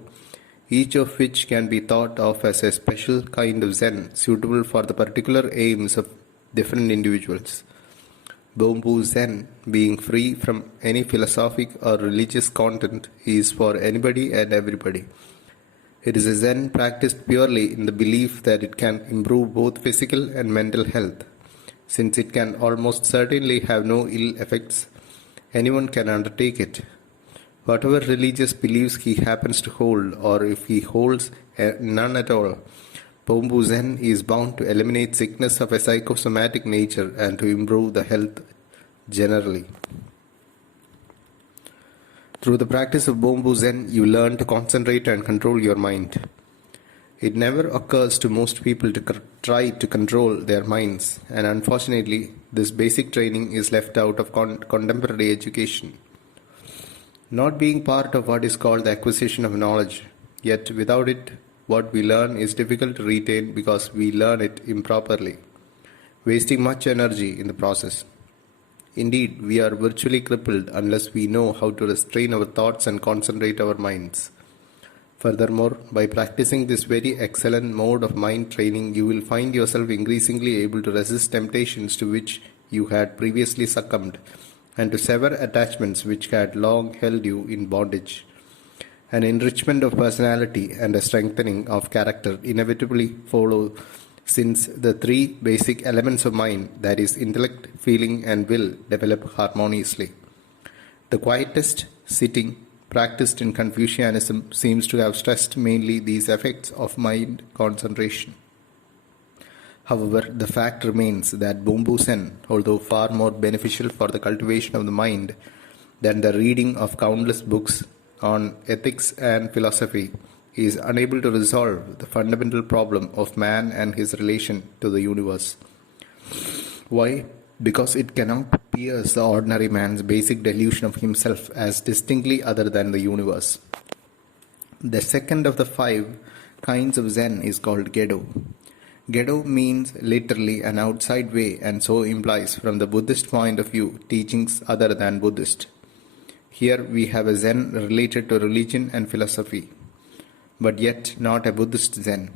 each of which can be thought of as a special kind of Zen suitable for the particular aims of different individuals. Bombu Zen, being free from any philosophic or religious content, is for anybody and everybody. It is a Zen practiced purely in the belief that it can improve both physical and mental health. Since it can almost certainly have no ill effects, anyone can undertake it. Whatever religious beliefs he happens to hold, or if he holds none at all, Bombu Zen is bound to eliminate sickness of a psychosomatic nature and to improve the health generally. Through the practice of Bombu Zen, you learn to concentrate and control your mind. It never occurs to most people to try to control their minds, and unfortunately, this basic training is left out of contemporary education. Not being part of what is called the acquisition of knowledge, yet without it, what we learn is difficult to retain because we learn it improperly, wasting much energy in the process. Indeed, we are virtually crippled unless we know how to restrain our thoughts and concentrate our minds. Furthermore, by practicing this very excellent mode of mind training, you will find yourself increasingly able to resist temptations to which you had previously succumbed, and to sever attachments which had long held you in bondage. An enrichment of personality and a strengthening of character inevitably follow, since the three basic elements of mind, that is, intellect, feeling, and will, develop harmoniously. The quietest sitting practiced in Confucianism seems to have stressed mainly these effects of mind concentration. However, the fact remains that Bombu Zen, although far more beneficial for the cultivation of the mind than the reading of countless books on ethics and philosophy, is unable to resolve the fundamental problem of man and his relation to the universe. Why? Because it cannot pierce the ordinary man's basic delusion of himself as distinctly other than the universe. The second of the 5 kinds of Zen is called Gedo. Gedo means literally an outside way and so implies, from the Buddhist point of view, teachings other than Buddhist. Here we have a Zen related to religion and philosophy, but yet not a Buddhist Zen.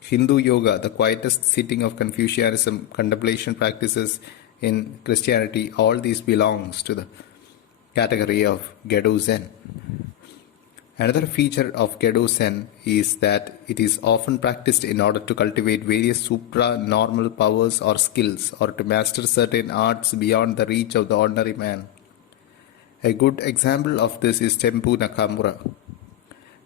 Hindu yoga, the quietest sitting of Confucianism, contemplation practices in Christianity, all these belongs to the category of Gedo Zen. Another feature of Gedo Zen is that it is often practiced in order to cultivate various supra-normal powers or skills, or to master certain arts beyond the reach of the ordinary man. A good example of this is Tempu Nakamura,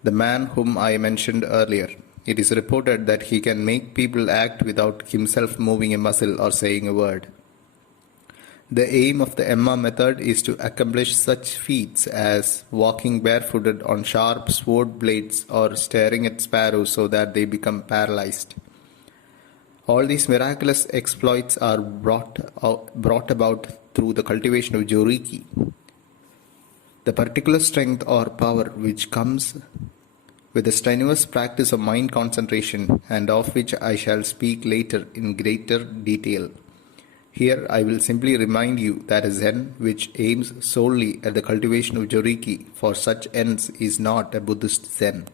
the man whom I mentioned earlier. It is reported that he can make people act without himself moving a muscle or saying a word. The aim of the Emma method is to accomplish such feats as walking barefooted on sharp sword blades or staring at sparrows so that they become paralyzed. All these miraculous exploits are brought about through the cultivation of Joriki, the particular strength or power which comes with the strenuous practice of mind concentration, and of which I shall speak later in greater detail. Here I will simply remind you that a Zen which aims solely at the cultivation of Joriki for such ends is not a Buddhist Zen.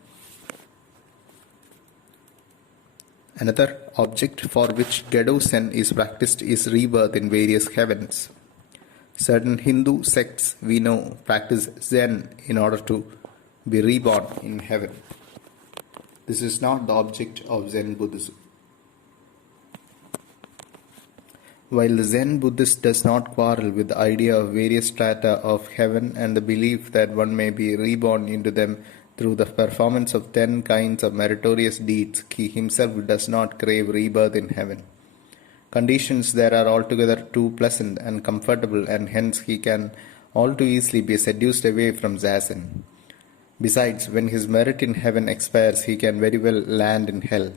Another object for which Gedo Zen is practiced is rebirth in various heavens. Certain Hindu sects we know practice Zen in order to be reborn in heaven. This is not the object of Zen Buddhism. While the Zen Buddhist does not quarrel with the idea of various strata of heaven and the belief that one may be reborn into them through the performance of 10 kinds of meritorious deeds, he himself does not crave rebirth in heaven. Conditions there are altogether too pleasant and comfortable, and hence he can all too easily be seduced away from Zazen. Besides, when his merit in heaven expires, he can very well land in hell.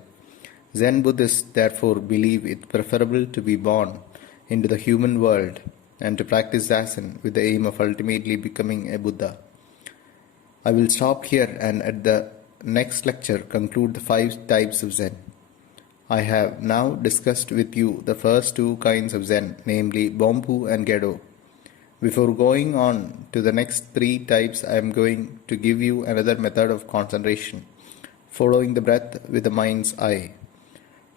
Zen Buddhists therefore believe it preferable to be born into the human world and to practice Zazen with the aim of ultimately becoming a Buddha. I will stop here and at the next lecture conclude the 5 types of Zen. I have now discussed with you the first 2 kinds of Zen, namely Bombu and Gedo. Before going on to the next three types, I am going to give you another method of concentration, following the breath with the mind's eye.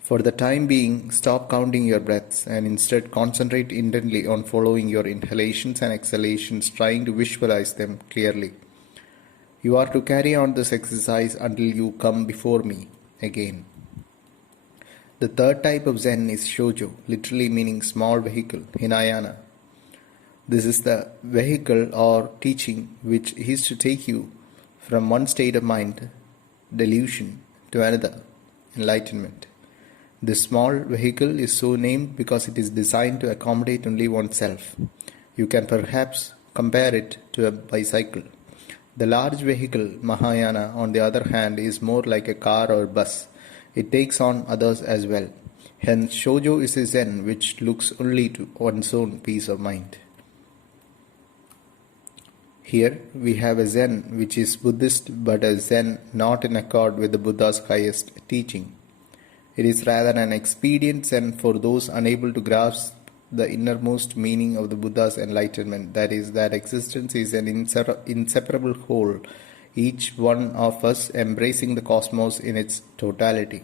For the time being, stop counting your breaths and instead concentrate intently on following your inhalations and exhalations, trying to visualize them clearly. You are to carry on this exercise until you come before me again. The third type of Zen is Shoujo, literally meaning small vehicle, Hinayana. This is the vehicle or teaching which is to take you from one state of mind, delusion, to another, enlightenment. This small vehicle is so named because it is designed to accommodate only oneself. You can perhaps compare it to a bicycle. The large vehicle, Mahayana, on the other hand, is more like a car or bus. It takes on others as well. Hence, Shoujo is a Zen which looks only to one's own peace of mind. Here we have a Zen which is Buddhist but a Zen not in accord with the Buddha's highest teaching. It is rather an expedient Zen for those unable to grasp the innermost meaning of the Buddha's enlightenment, that is, that existence is an inseparable whole, each one of us embracing the cosmos in its totality.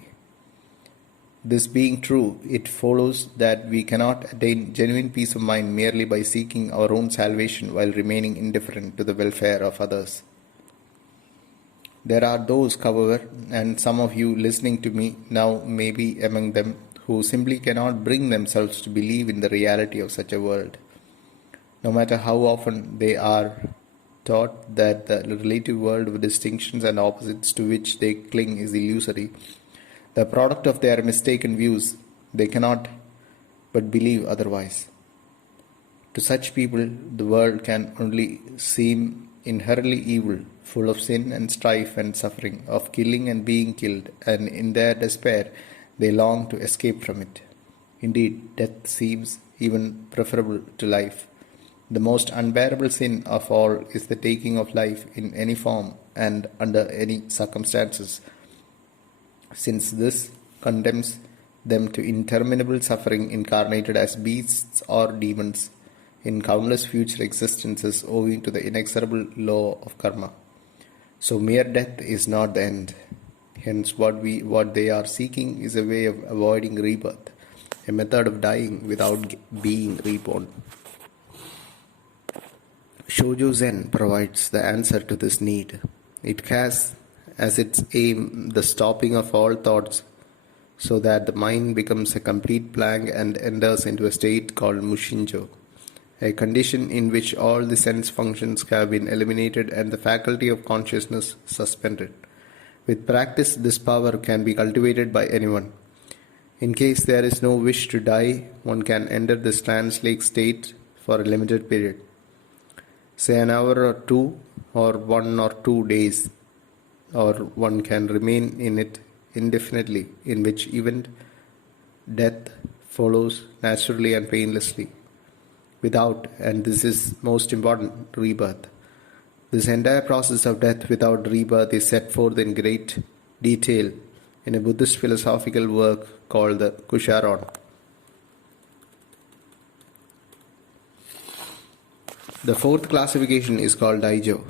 This being true, it follows that we cannot attain genuine peace of mind merely by seeking our own salvation while remaining indifferent to the welfare of others. There are those, however, and some of you listening to me now may be among them, who simply cannot bring themselves to believe in the reality of such a world. No matter how often they are taught that the relative world of distinctions and opposites to which they cling is illusory, the product of their mistaken views, they cannot but believe otherwise. To such people, the world can only seem inherently evil, full of sin and strife and suffering, of killing and being killed, and in their despair, they long to escape from it. Indeed, death seems even preferable to life. The most unbearable sin of all is the taking of life in any form and under any circumstances, since this condemns them to interminable suffering incarnated as beasts or demons in countless future existences owing to the inexorable law of karma. So mere death is not the end. Hence what they are seeking is a way of avoiding rebirth, a method of dying without being reborn. Shoujo Zen provides the answer to this need. It has as its aim the stopping of all thoughts so that the mind becomes a complete blank and enters into a state called Mushinjo, a condition in which all the sense functions have been eliminated and the faculty of consciousness suspended. With practice, this power can be cultivated by anyone. In case there is no wish to die, one can enter this trance-like state for a limited period, say an hour or two, or 1 or 2 days, or one can remain in it indefinitely, in which event death follows naturally and painlessly, without, and this is most important, rebirth. This entire process of death without rebirth is set forth in great detail in a Buddhist philosophical work called the Kusharon. The fourth classification is called Daijo,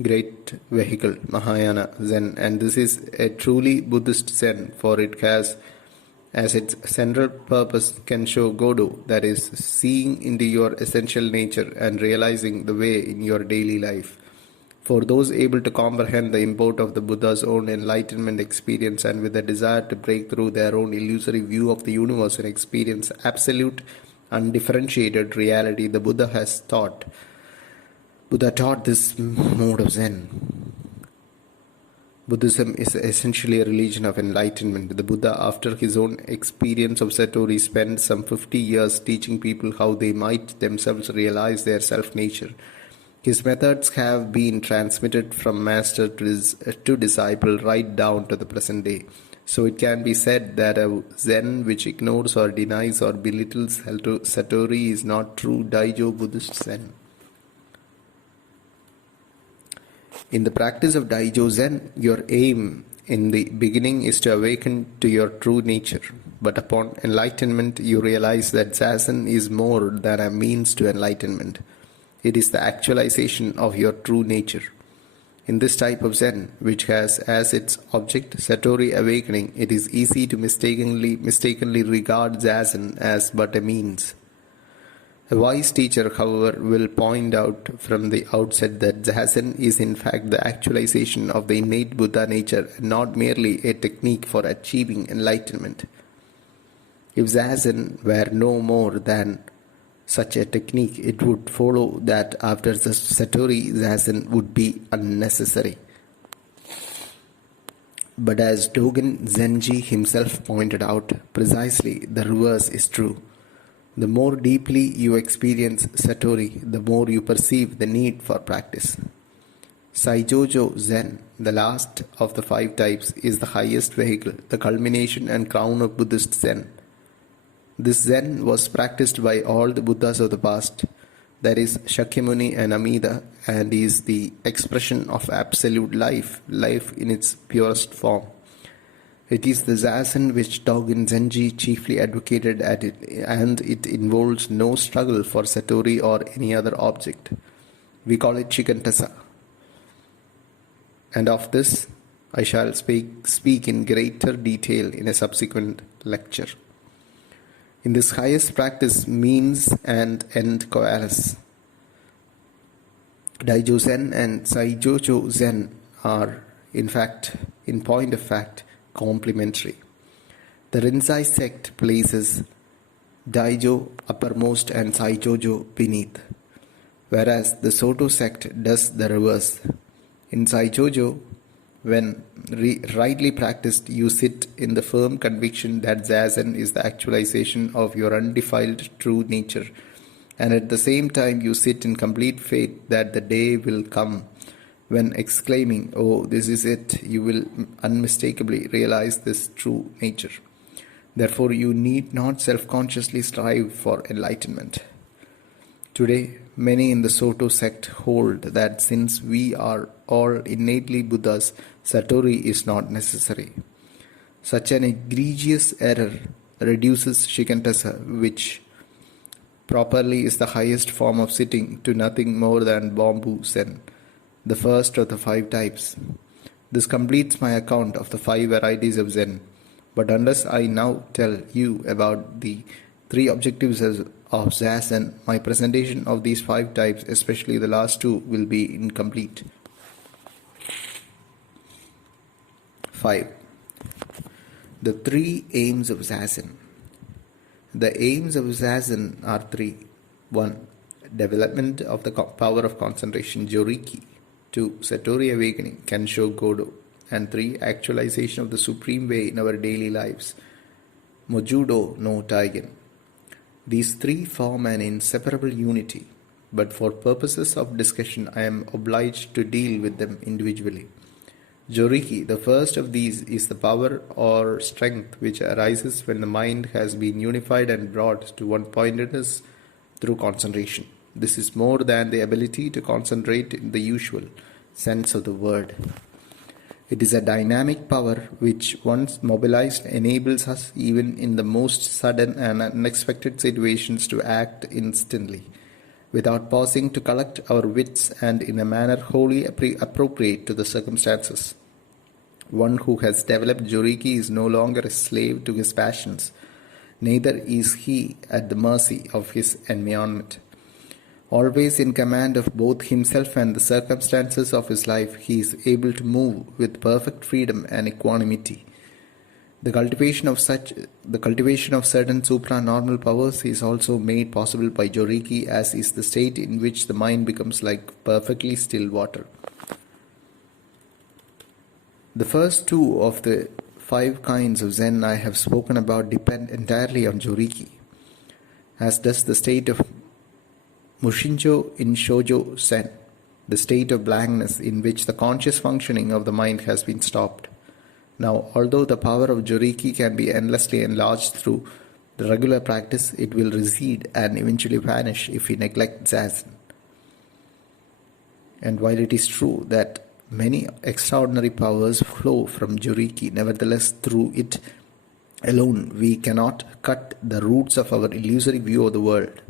great vehicle, Mahayana Zen, and this is a truly Buddhist Zen, for it has as its central purpose Kensho Godo, that is, seeing into your essential nature and realizing the way in your daily life. For those able to comprehend the import of the Buddha's own enlightenment experience and with a desire to break through their own illusory view of the universe and experience absolute, undifferentiated reality, the Buddha taught this mode of Zen. Buddhism is essentially a religion of enlightenment. The Buddha, after his own experience of Satori, spent some 50 years teaching people how they might themselves realize their self-nature. His methods have been transmitted from master to disciple right down to the present day. So it can be said that a Zen which ignores or denies or belittles Satori is not true Daijo Buddhist Zen. In the practice of Daijo Zen, your aim in the beginning is to awaken to your true nature. But upon enlightenment, you realize that Zazen is more than a means to enlightenment. It is the actualization of your true nature. In this type of Zen, which has as its object Satori awakening, it is easy to mistakenly regard Zazen as but a means. A wise teacher, however, will point out from the outset that Zazen is in fact the actualization of the innate Buddha nature and not merely a technique for achieving enlightenment. If Zazen were no more than such a technique, it would follow that after the Satori, Zazen would be unnecessary. But as Dogen Zenji himself pointed out, precisely the reverse is true. The more deeply you experience Satori, the more you perceive the need for practice. Saijojo Zen, the last of the 5 types, is the highest vehicle, the culmination and crown of Buddhist Zen. This Zen was practiced by all the Buddhas of the past, that is Shakyamuni and Amida, and is the expression of absolute life in its purest form. It is the Zazen which Dogen Zenji chiefly advocated at it, and it involves no struggle for Satori or any other object. We call it Shikantasa. And of this I shall speak in greater detail in a subsequent lecture. In this highest practice, means and end coalesce. Daijo Zen and Saijojo Zen are, in point of fact, complementary. The Rinzai sect places Daijo uppermost and Saijojo beneath, whereas the Soto sect does the reverse. In Saijojo, when rightly practiced, you sit in the firm conviction that Zazen is the actualization of your undefiled true nature, and at the same time you sit in complete faith that the day will come when, exclaiming, "Oh, this is it," you will unmistakably realize this true nature. Therefore, you need not self-consciously strive for enlightenment. Today, many in the Soto sect hold that since we are all innately Buddhas, Satori is not necessary. Such an egregious error reduces Shikantasa, which properly is the highest form of sitting, to nothing more than Bamboo Zen, the first of the 5 types. This completes my account of the 5 varieties of Zen. But unless I now tell you about the 3 objectives of Zazen, my presentation of these 5 types, especially the last 2, will be incomplete. 5. The 3 aims of Zazen. The aims of Zazen are 3. 1. Development of the power of concentration, Joriki. 2. Satori awakening, Kensho Godo. And 3. Actualization of the supreme way in our daily lives, Mojudo no Taigen. These 3 form an inseparable unity, but for purposes of discussion I am obliged to deal with them individually. Joriki, the first of these, is the power or strength which arises when the mind has been unified and brought to one-pointedness through concentration. This is more than the ability to concentrate in the usual sense of the word. It is a dynamic power which, once mobilized, enables us even in the most sudden and unexpected situations to act instantly, without pausing to collect our wits and in a manner wholly appropriate to the circumstances. One who has developed Joriki is no longer a slave to his passions, neither is he at the mercy of his environment. Always in command of both himself and the circumstances of his life, he is able to move with perfect freedom and equanimity. The cultivation of certain supranormal powers is also made possible by Joriki, as is the state in which the mind becomes like perfectly still water. The first 2 of the 5 kinds of Zen I have spoken about depend entirely on Joriki, as does the state of Mushinjo in Shoujo Zen, the state of blankness in which the conscious functioning of the mind has been stopped. Now, although the power of Joriki can be endlessly enlarged through the regular practice, it will recede and eventually vanish if we neglect Zazen. And while it is true that many extraordinary powers flow from Joriki, nevertheless, through it alone we cannot cut the roots of our illusory view of the world.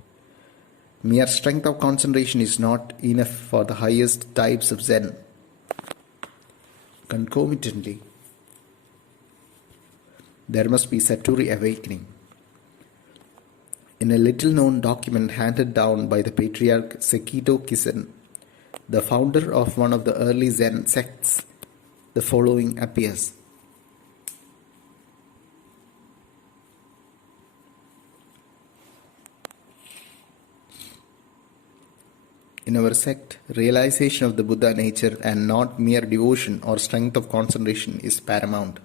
Mere strength of concentration is not enough for the highest types of Zen. Concomitantly, there must be Satori awakening. In a little-known document handed down by the patriarch Sekito Kisen, the founder of one of the early Zen sects, the following appears. In our sect, realization of the Buddha nature and not mere devotion or strength of concentration is paramount.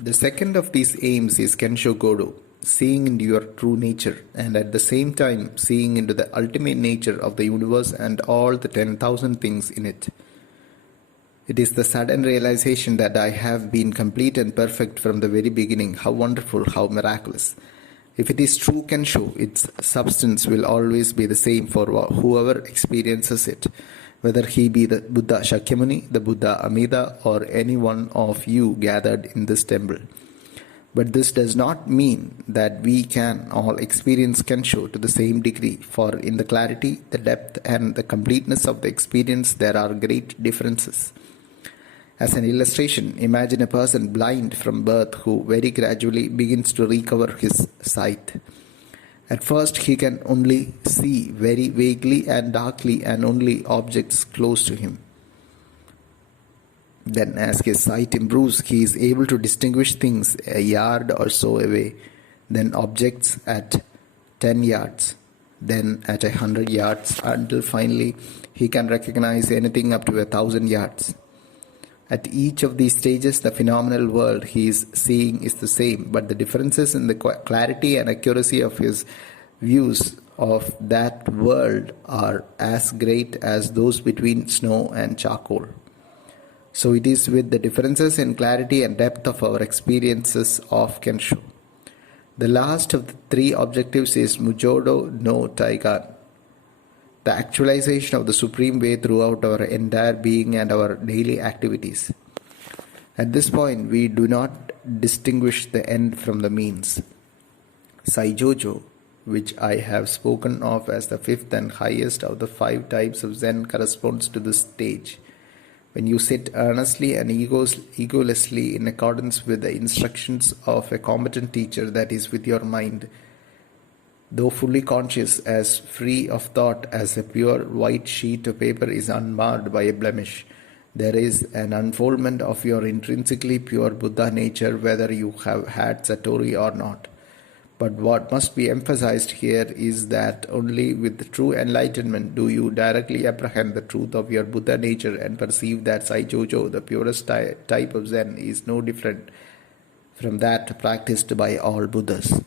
The second of these aims is Kensho Godo, seeing into your true nature and at the same time seeing into the ultimate nature of the universe and all the 10,000 things in it. It is the sudden realization that I have been complete and perfect from the very beginning. How wonderful, how miraculous. If it is true Kensho, its substance will always be the same for whoever experiences it, whether he be the Buddha Shakyamuni, the Buddha Amida, or any one of you gathered in this temple. But this does not mean that we can all experience Kensho to the same degree, for in the clarity, the depth, and the completeness of the experience there are great differences. As an illustration, imagine a person blind from birth who very gradually begins to recover his sight. At first, he can only see very vaguely and darkly and only objects close to him. Then, as his sight improves, he is able to distinguish things a yard or so away, then objects at 10 yards, then at 100 yards, until finally he can recognize anything up to 1,000 yards. At each of these stages, the phenomenal world he is seeing is the same, but the differences in the clarity and accuracy of his views of that world are as great as those between snow and charcoal. So it is with the differences in clarity and depth of our experiences of Kensho. The last of the three objectives is Mujodo no Taigan, the actualization of the Supreme Way throughout our entire being and our daily activities. At this point, we do not distinguish the end from the means. Saijojo, which I have spoken of as the fifth and highest of the 5 types of Zen, corresponds to this stage. When you sit earnestly and egolessly in accordance with the instructions of a competent teacher, that is, with your mind, though fully conscious, as free of thought as a pure white sheet of paper is unmarred by a blemish, there is an unfoldment of your intrinsically pure Buddha nature, whether you have had Satori or not. But what must be emphasized here is that only with true enlightenment do you directly apprehend the truth of your Buddha nature and perceive that Saijojo, the purest type of Zen, is no different from that practiced by all Buddhas.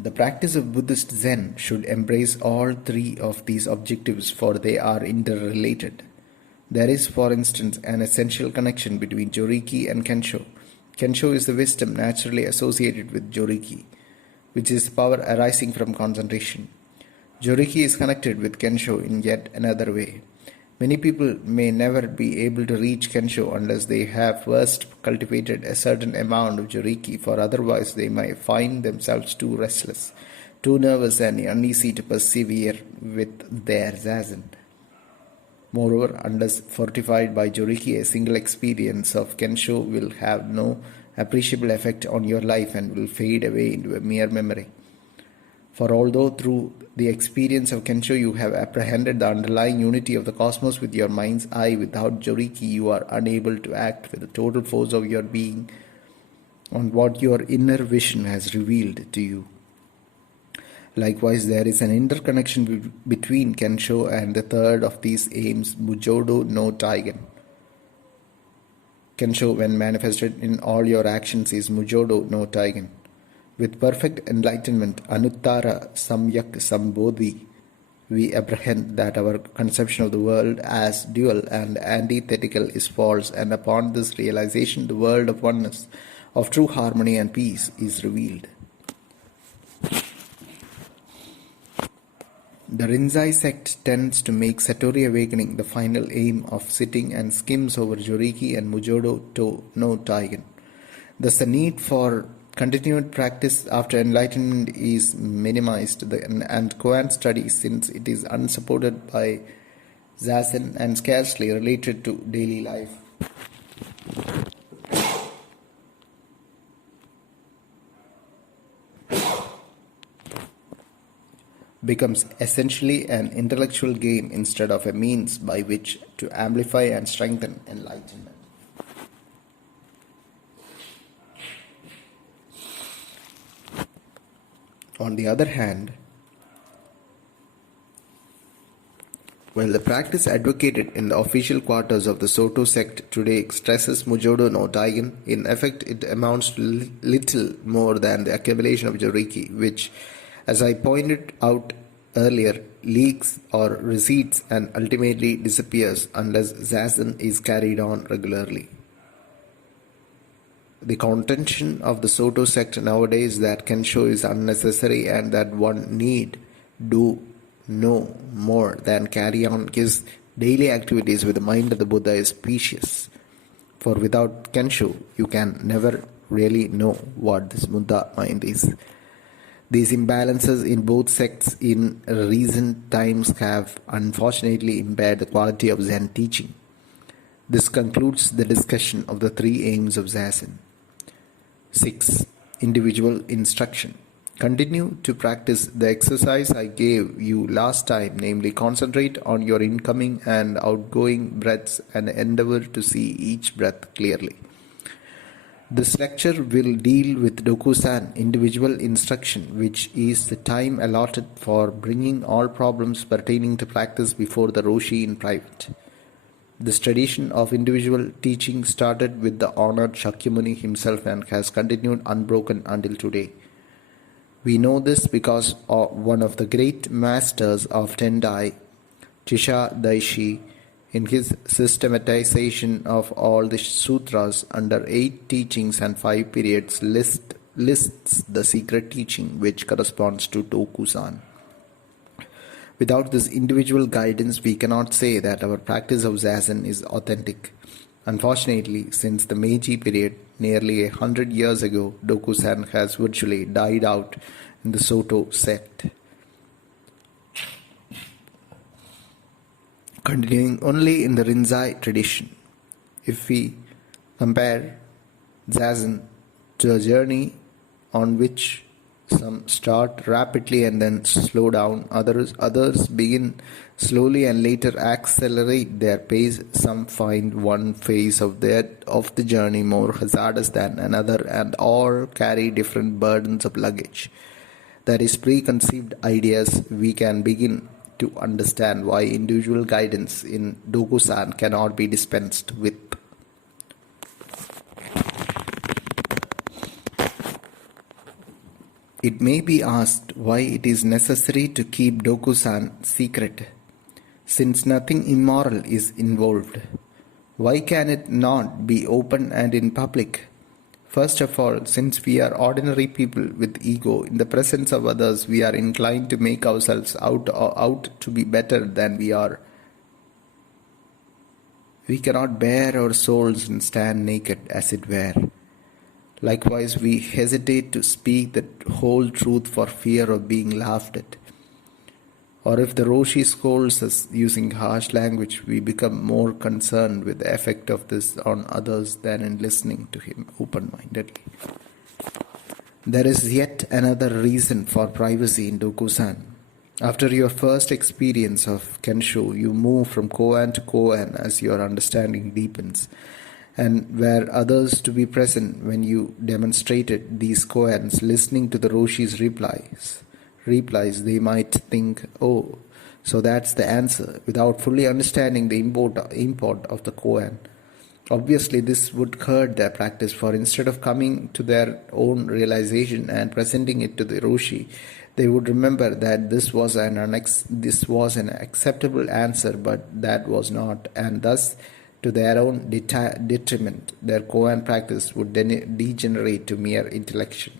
The practice of Buddhist Zen should embrace all 3 of these objectives, for they are interrelated. There is, for instance, an essential connection between Joriki and Kensho. Kensho is the wisdom naturally associated with Joriki, which is power arising from concentration. Joriki is connected with Kensho in yet another way. Many people may never be able to reach Kensho unless they have first cultivated a certain amount of Joriki, for otherwise they may find themselves too restless, too nervous and uneasy to persevere with their zazen. Moreover, unless fortified by Joriki, a single experience of Kensho will have no appreciable effect on your life and will fade away into a mere memory. For although through the experience of Kensho you have apprehended the underlying unity of the cosmos with your mind's eye, without Joriki you are unable to act with the total force of your being on what your inner vision has revealed to you. Likewise, there is an interconnection between Kensho and the third of these aims, Mujodo no Taigen. Kensho, when manifested in all your actions, is Mujodo no Taigen. With perfect enlightenment, Anuttara Samyak Sambodhi, we apprehend that our conception of the world as dual and antithetical is false, and upon this realization, the world of oneness, of true harmony and peace is revealed. The Rinzai sect tends to make Satori awakening the final aim of sitting and skims over Joriki and Mujodo no Taigen. Thus, the need for continued practice after enlightenment is minimized, and Koan study, since it is unsupported by Zazen and scarcely related to daily life, becomes essentially an intellectual game instead of a means by which to amplify and strengthen enlightenment. On the other hand, while the practice advocated in the official quarters of the Soto sect today stresses Mujodo no Daigen, in effect it amounts to little more than the accumulation of Joriki, which, as I pointed out earlier, leaks or recedes and ultimately disappears unless Zazen is carried on regularly. The contention of the Soto sect nowadays is that Kensho is unnecessary and that one need do no more than carry on his daily activities with the mind of the Buddha is specious. For without Kensho, you can never really know what this Buddha mind is. These imbalances in both sects in recent times have unfortunately impaired the quality of Zen teaching. This concludes the discussion of the three aims of Zazen. 6. Individual instruction. Continue to practice the exercise I gave you last time, namely concentrate on your incoming and outgoing breaths and endeavor to see each breath clearly. This lecture will deal with Dokusan, individual instruction, which is the time allotted for bringing all problems pertaining to practice before the Roshi in private. This tradition of individual teaching started with the honored Shakyamuni himself and has continued unbroken until today. We know this because one of the great masters of Tendai, Chisha Daishi, in his systematization of all the sutras under 8 teachings and 5 periods, lists the secret teaching which corresponds to Dokusan. Without this individual guidance, we cannot say that our practice of Zazen is authentic. Unfortunately, since the Meiji period, nearly 100 years ago, Dokusan has virtually died out in the Soto sect, continuing only in the Rinzai tradition. If we compare Zazen to a journey on which some start rapidly and then slow down, others begin slowly and later accelerate their pace, some find one phase of the journey more hazardous than another, and all carry different burdens of luggage. That is preconceived ideas, we can begin to understand why individual guidance in Dokusan cannot be dispensed with. It may be asked why it is necessary to keep Dokusan secret, since nothing immoral is involved. Why can it not be open and in public? First of all, since we are ordinary people with ego, in the presence of others we are inclined to make ourselves out to be better than we are. We cannot bare our souls and stand naked, as it were. Likewise, we hesitate to speak the whole truth for fear of being laughed at. Or if the Roshi scolds us using harsh language, we become more concerned with the effect of this on others than in listening to him open-mindedly. There is yet another reason for privacy in Dokusan. After your first experience of Kensho, you move from koan to koan as your understanding deepens. And were others to be present when you demonstrated these koans, listening to the Roshi's replies, they might think, oh, so that's the answer, without fully understanding the import of the koan. Obviously, this would hurt their practice, for instead of coming to their own realization and presenting it to the Roshi, they would remember that this was an acceptable answer, but that was not, and thus, to their own detriment, their koan practice would degenerate to mere intellection.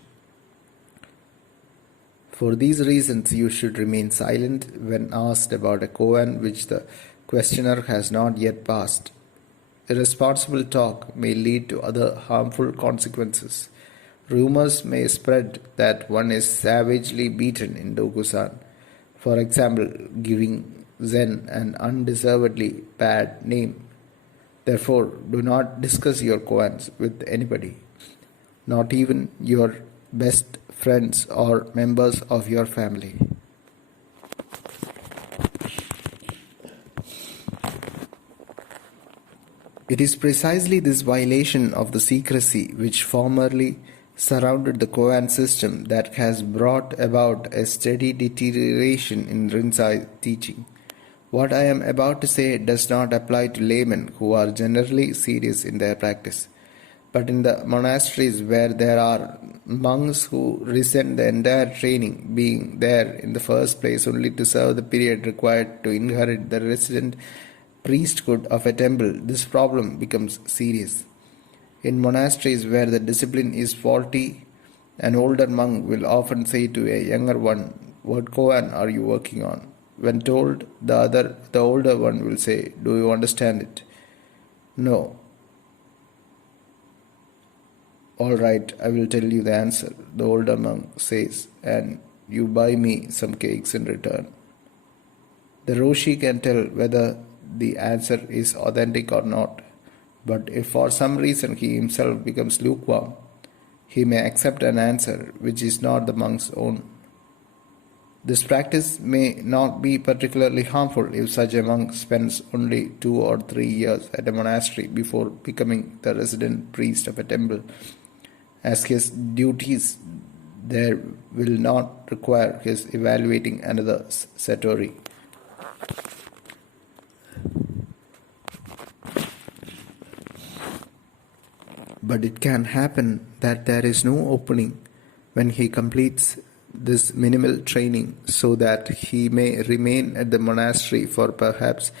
For these reasons, you should remain silent when asked about a koan which the questioner has not yet passed. Irresponsible talk may lead to other harmful consequences. Rumors may spread that one is savagely beaten in Dokusan, for example, giving Zen an undeservedly bad name. Therefore, do not discuss your koans with anybody, not even your best friends or members of your family. It is precisely this violation of the secrecy which formerly surrounded the koan system that has brought about a steady deterioration in Rinzai teaching. What I am about to say does not apply to laymen who are generally serious in their practice, but in the monasteries where there are monks who resent the entire training, being there in the first place only to serve the period required to inherit the resident priesthood of a temple, this problem becomes serious. In monasteries where the discipline is faulty, an older monk will often say to a younger one, "What koan are you working on?" When told, the older one will say, "Do you understand it?" "No." "All right, I will tell you the answer," the older monk says, "and you buy me some cakes in return." The Roshi can tell whether the answer is authentic or not, but if for some reason he himself becomes lukewarm, he may accept an answer which is not the monk's own. This practice may not be particularly harmful if such a monk spends only 2 or 3 years at a monastery before becoming the resident priest of a temple, as his duties there will not require his evaluating another satori. But it can happen that there is no opening when he completes this minimal training so that he may remain at the monastery for perhaps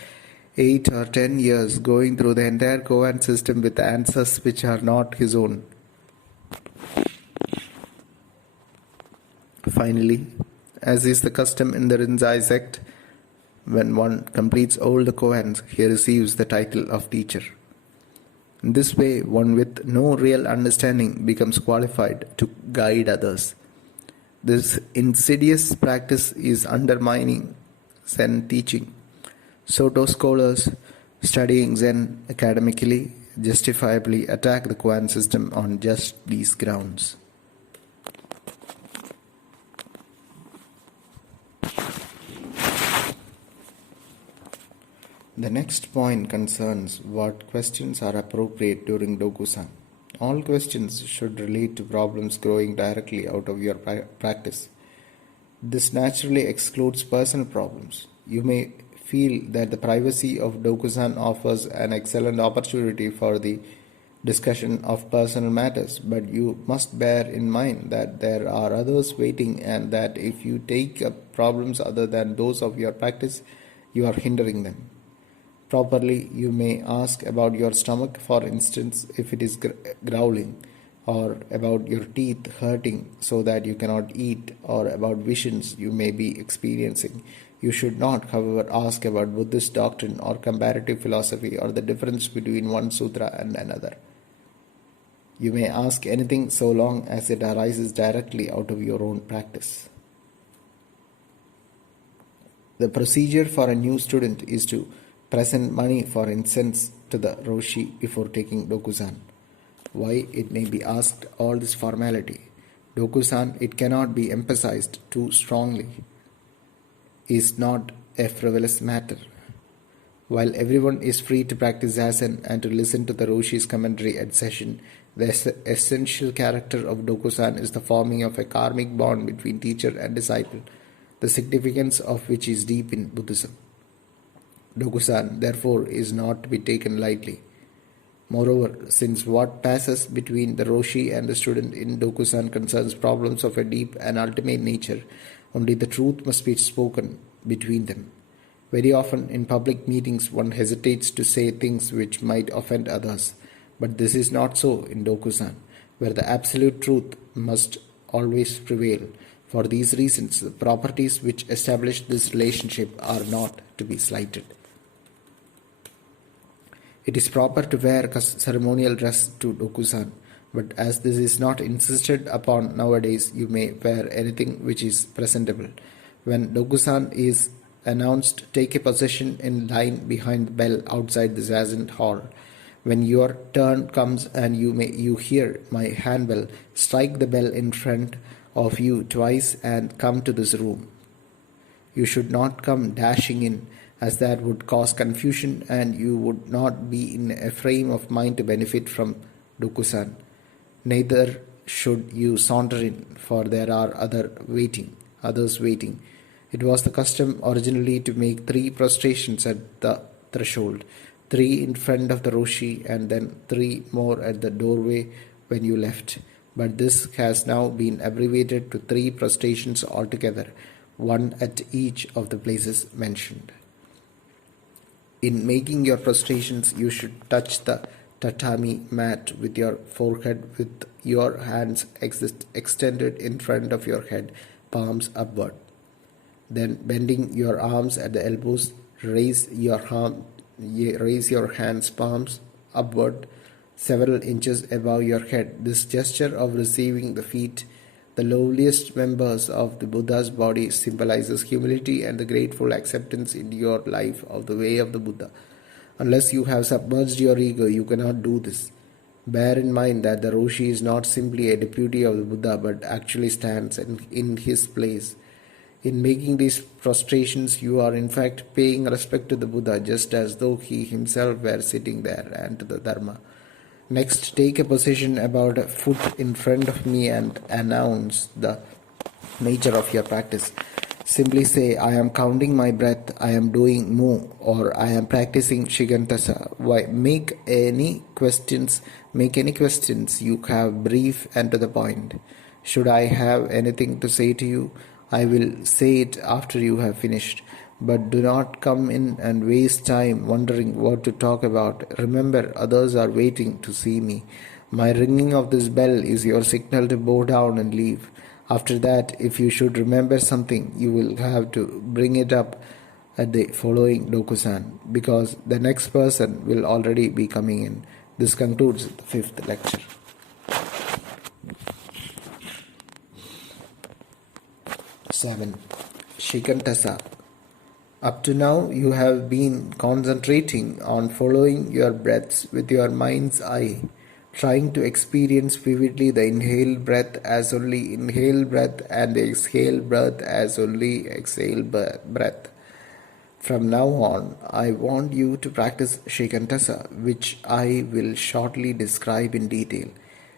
8 or 10 years, going through the entire koan system with answers which are not his own. Finally, as is the custom in the Rinzai sect, when one completes all the koans, he receives the title of teacher. In this way, one with no real understanding becomes qualified to guide others. This insidious practice is undermining Zen teaching. Soto scholars studying Zen academically justifiably attack the koan system on just these grounds. The next point concerns what questions are appropriate during Dokusan. All questions should relate to problems growing directly out of your practice. This naturally excludes personal problems. You may feel that the privacy of Dokusan offers an excellent opportunity for the discussion of personal matters, but you must bear in mind that there are others waiting and that if you take up problems other than those of your practice, you are hindering them. Properly, you may ask about your stomach, for instance, if it is growling, or about your teeth hurting so that you cannot eat, or about visions you may be experiencing. You should not, however, ask about Buddhist doctrine or comparative philosophy or the difference between one sutra and another. You may ask anything so long as it arises directly out of your own practice. The procedure for a new student is to present money for incense to the Roshi before taking Dokusan. Why, it may be asked, all this formality? Dokusan, it cannot be emphasized too strongly, is not a frivolous matter. While everyone is free to practice Zazen and to listen to the Roshi's commentary at session, the essential character of Dokusan is the forming of a karmic bond between teacher and disciple, the significance of which is deep in Buddhism. Dokusan, therefore, is not to be taken lightly. Moreover, since what passes between the Roshi and the student in Dokusan concerns problems of a deep and ultimate nature, only the truth must be spoken between them. Very often in public meetings one hesitates to say things which might offend others, but this is not so in Dokusan, where the absolute truth must always prevail, For these reasons, the properties which establish this relationship are not to be slighted. It is proper to wear ceremonial dress to Dokusan, but as this is not insisted upon nowadays, you may wear anything which is presentable. When Dokusan is announced, take a position in line behind the bell outside the Zazen hall. When your turn comes and you hear my handbell, strike the bell in front of you twice and come to this room. You should not come dashing in, as that would cause confusion and you would not be in a frame of mind to benefit from Dokusan. Neither should you saunter in, for there are others waiting. It was the custom originally to make 3 prostrations at the threshold, 3 in front of the Roshi, and then 3 more at the doorway when you left. But this has now been abbreviated to 3 prostrations altogether, 1 at each of the places mentioned. In making your prostrations, you should touch the tatami mat with your forehead, with your hands extended in front of your head, palms upward. Then, bending your arms at the elbows, raise your hands, palms upward, several inches above your head. This gesture of receiving the feet, the lowliest members of the Buddha's body, symbolizes humility and the grateful acceptance in your life of the way of the Buddha. Unless you have submerged your ego, you cannot do this. Bear in mind that the Roshi is not simply a deputy of the Buddha, but actually stands in his place. In making these prostrations, you are in fact paying respect to the Buddha, just as though he himself were sitting there, and to the Dharma. Next, take a position about a foot in front of me and announce the nature of your practice. Simply say, I am counting my breath, I am doing mu, or I am practicing Shigantasa. Make any questions you have, brief and to the point. Should I have anything to say to you, I will say it after you have finished. But do not come in and waste time wondering what to talk about. Remember, others are waiting to see me. My ringing of this bell is your signal to bow down and leave. After that, if you should remember something, you will have to bring it up at the following Dokusan, because the next person will already be coming in. This concludes the 5th lecture. 7. Shikantasa. Up to now, you have been concentrating on following your breaths with your mind's eye, trying to experience vividly the inhaled breath as only inhaled breath and the exhaled breath as only exhaled breath. From now on, I want you to practice Shikantasa, which I will shortly describe in detail.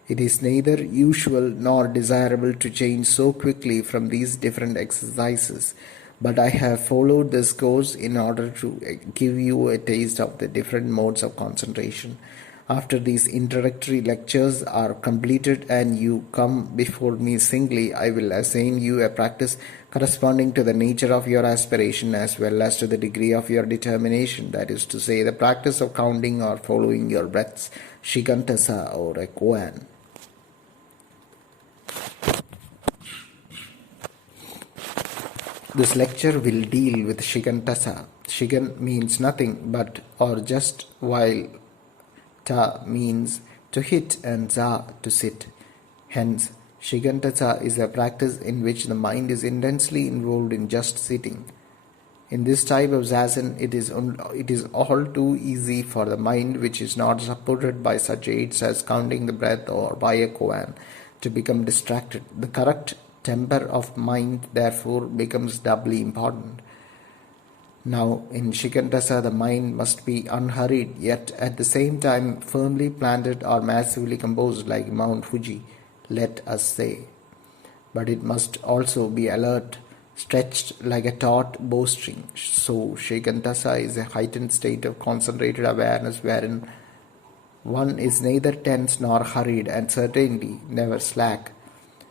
It is neither usual nor desirable to change so quickly from these different exercises, but I have followed this course in order to give you a taste of the different modes of concentration. After these introductory lectures are completed and you come before me singly, I will assign you a practice corresponding to the nature of your aspiration as well as to the degree of your determination, that is to say, the practice of counting or following your breaths, Shikantasa or a koan. This lecture will deal with Shikantasa. Shikan means nothing but or just, while ta means to hit and za to sit. Hence, Shikantasa is a practice in which the mind is intensely involved in just sitting. In this type of zazen, it is all too easy for the mind, which is not supported by such aids as counting the breath or by a koan, to become distracted. The correct temper of mind, therefore, becomes doubly important. Now, in Shikantasa, the mind must be unhurried, yet at the same time firmly planted or massively composed like Mount Fuji, let us say. But it must also be alert, stretched like a taut bowstring. So, Shikantasa is a heightened state of concentrated awareness wherein one is neither tense nor hurried and certainly never slack.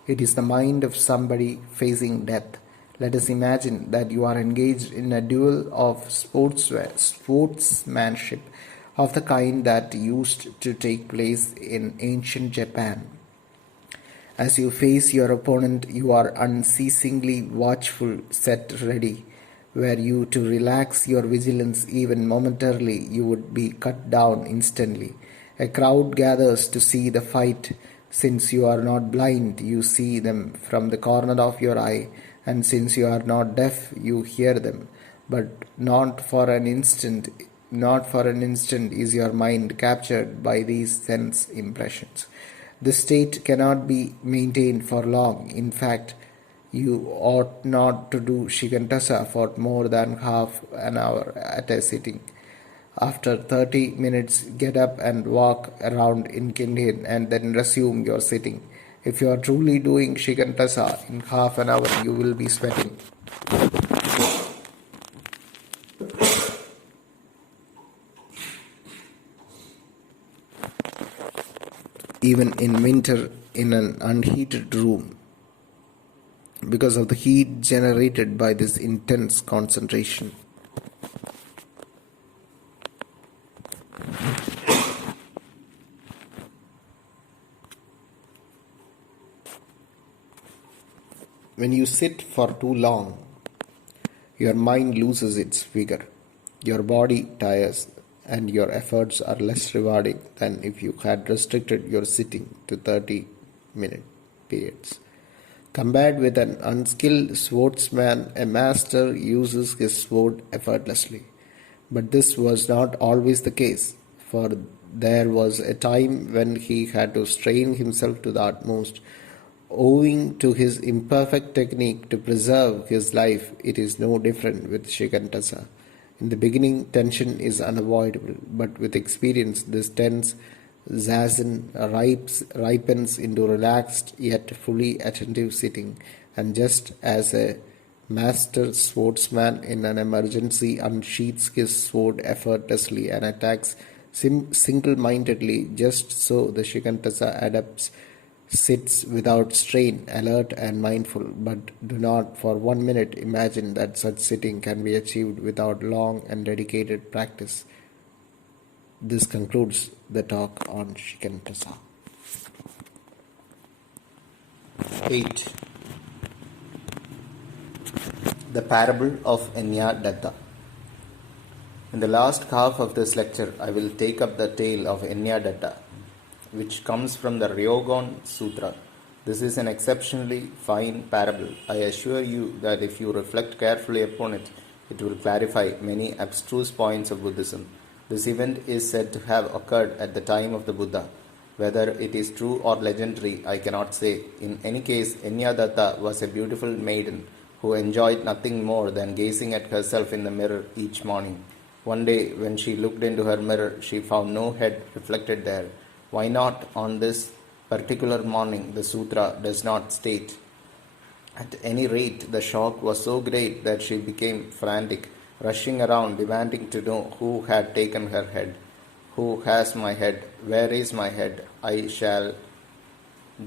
It is the mind of somebody facing death. Let us imagine that you are engaged in a duel of sportsmanship of the kind that used to take place in ancient Japan. As you face your opponent, you are unceasingly watchful, set ready. Were you to relax your vigilance even momentarily, you would be cut down instantly. A crowd gathers to see the fight. Since you are not blind, you see them from the corner of your eye, and since you are not deaf, you hear them. But not for an instant is your mind captured by these sense impressions. This state cannot be maintained for long. In fact, you ought not to do Shikantasa for more than half an hour at a sitting. After 30 minutes, get up and walk around in Kindian and then resume your sitting. If you are truly doing Shikantasa in half an hour, you will be sweating. Even in winter, in an unheated room, because of the heat generated by this intense concentration. When you sit for too long, your mind loses its vigor, your body tires, and your efforts are less rewarding than if you had restricted your sitting to 30-minute periods. Compared with an unskilled swordsman, a master uses his sword effortlessly. But this was not always the case, for there was a time when he had to strain himself to the utmost. Owing to his imperfect technique to preserve his life, it is no different with Shikantasa. In the beginning, tension is unavoidable, but with experience, this tense zazen ripens into relaxed yet fully attentive sitting, and just as a master swordsman in an emergency unsheathes his sword effortlessly and attacks single-mindedly, just so the Shikantasa adepts sits without strain, alert and mindful, but do not for 1 minute imagine that such sitting can be achieved without long and dedicated practice. This concludes the talk on Shikantasa. 8. The Parable of Enya-Datta. In the last half of this lecture, I will take up the tale of Enya-Datta, which comes from the Ryogon Sutra. This is an exceptionally fine parable. I assure you that if you reflect carefully upon it, it will clarify many abstruse points of Buddhism. This event is said to have occurred at the time of the Buddha. Whether it is true or legendary, I cannot say. In any case, Enya-Datta was a beautiful maiden who enjoyed nothing more than gazing at herself in the mirror each morning. One day, when she looked into her mirror, she found no head reflected there. Why not on this particular morning, the sutra does not state. At any rate, the shock was so great that she became frantic, rushing around demanding to know who had taken her head. Who has my head? Where is my head? I shall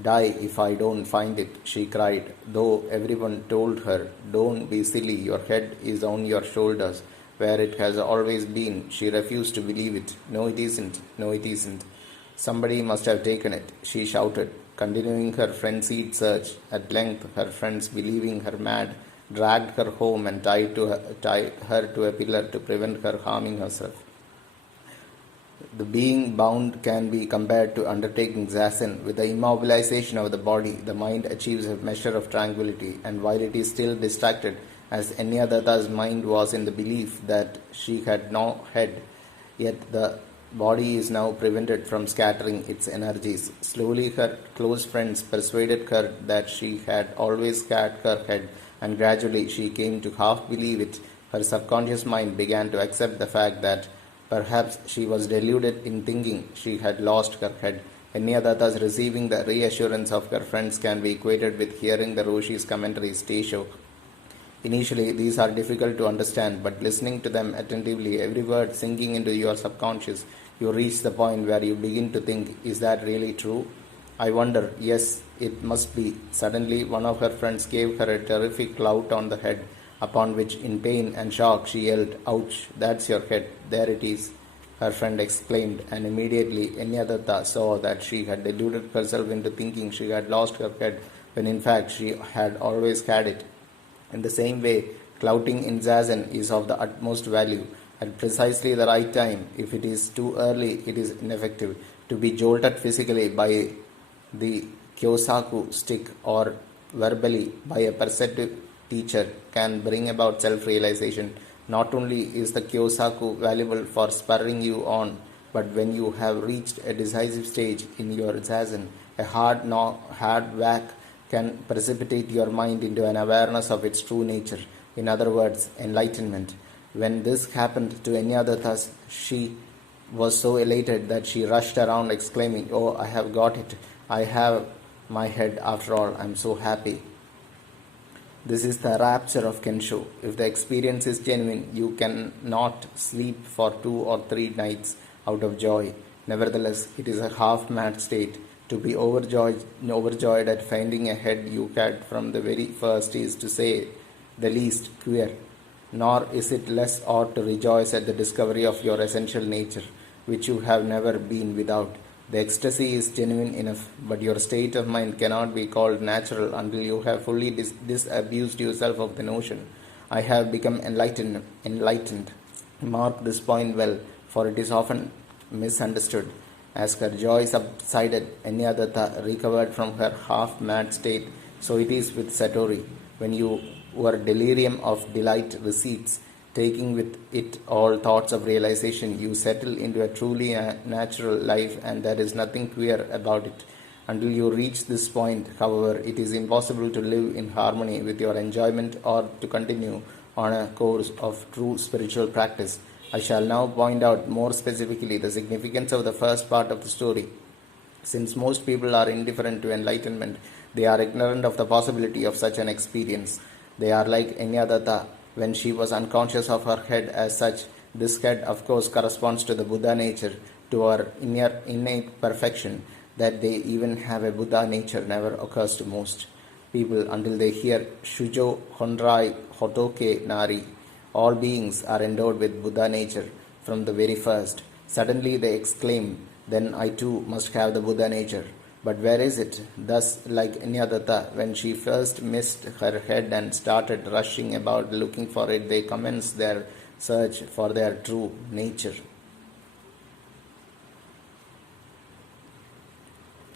die if I don't find it, she cried, though everyone told her, don't be silly, your head is on your shoulders, where it has always been. She refused to believe it. No, it isn't. No, it isn't. Somebody must have taken it, she shouted, continuing her frenzied search. At length, her friends, believing her mad, dragged her home and tied her to a pillar to prevent her harming herself. The being bound can be compared to undertaking zazen. With the immobilization of the body, the mind achieves a measure of tranquility, and while it is still distracted, as Enya-Datta's mind was in the belief that she had no head, yet the body is now prevented from scattering its energies. Slowly her close friends persuaded her that she had always had her head, and gradually she came to half believe it. Her subconscious mind began to accept the fact that perhaps she was deluded in thinking she had lost her head. Enya-Datta's receiving the reassurance of her friends can be equated with hearing the Roshi's commentaries Teisho. Initially, these are difficult to understand, but listening to them attentively, every word sinking into your subconscious, you reach the point where you begin to think, is that really true? I wonder, yes, it must be. Suddenly, one of her friends gave her a terrific clout on the head, upon which, in pain and shock, she yelled, ouch, that's your head, there it is. her friend exclaimed, and immediately Enyadatta saw that she had deluded herself into thinking she had lost her head when in fact she had always had it. In the same way, clouting in zazen is of the utmost value. At precisely the right time, if it is too early, it is ineffective. To be jolted physically by the Kyosaku stick or verbally by a perceptive teacher can bring about self realization. Not only is the Kyosaku valuable for spurring you on, but when you have reached a decisive stage in your zazen, a hard whack can precipitate your mind into an awareness of its true nature. In other words, enlightenment. When this happened to any other thus, she was so elated that she rushed around exclaiming, "Oh, I have got it! I have my head after all! I am so happy!" This is the rapture of Kensho. If the experience is genuine, you cannot sleep for 2 or 3 nights out of joy. Nevertheless, it is a half-mad state. To be overjoyed at finding a head you had from the very first is, to say the least, queer. Nor is it less odd to rejoice at the discovery of your essential nature, which you have never been without. The ecstasy is genuine enough, but your state of mind cannot be called natural until you have fully disabused yourself of the notion. I have become enlightened. Mark this point well, for it is often misunderstood. As her joy subsided, Enyadatta recovered from her half-mad state. So it is with Satori. When your delirium of delight recedes, taking with it all thoughts of realization, you settle into a truly natural life, and there is nothing queer about it. Until you reach this point, however, it is impossible to live in harmony with your enjoyment or to continue on a course of true spiritual practice. I shall now point out more specifically the significance of the first part of the story. Since most people are indifferent to enlightenment, they are ignorant of the possibility of such an experience. They are like Enyadatta. When she was unconscious of her head as such, this head of course corresponds to the Buddha nature, to our innate perfection. That they even have a Buddha nature never occurs to most people until they hear Shujo Honrai Hotoke Nari. All beings are endowed with Buddha nature from the very first. Suddenly they exclaim, "Then I too must have the Buddha nature." But where is it? Thus, like Enyadatta, when she first missed her head and started rushing about looking for it, they commence their search for their true nature.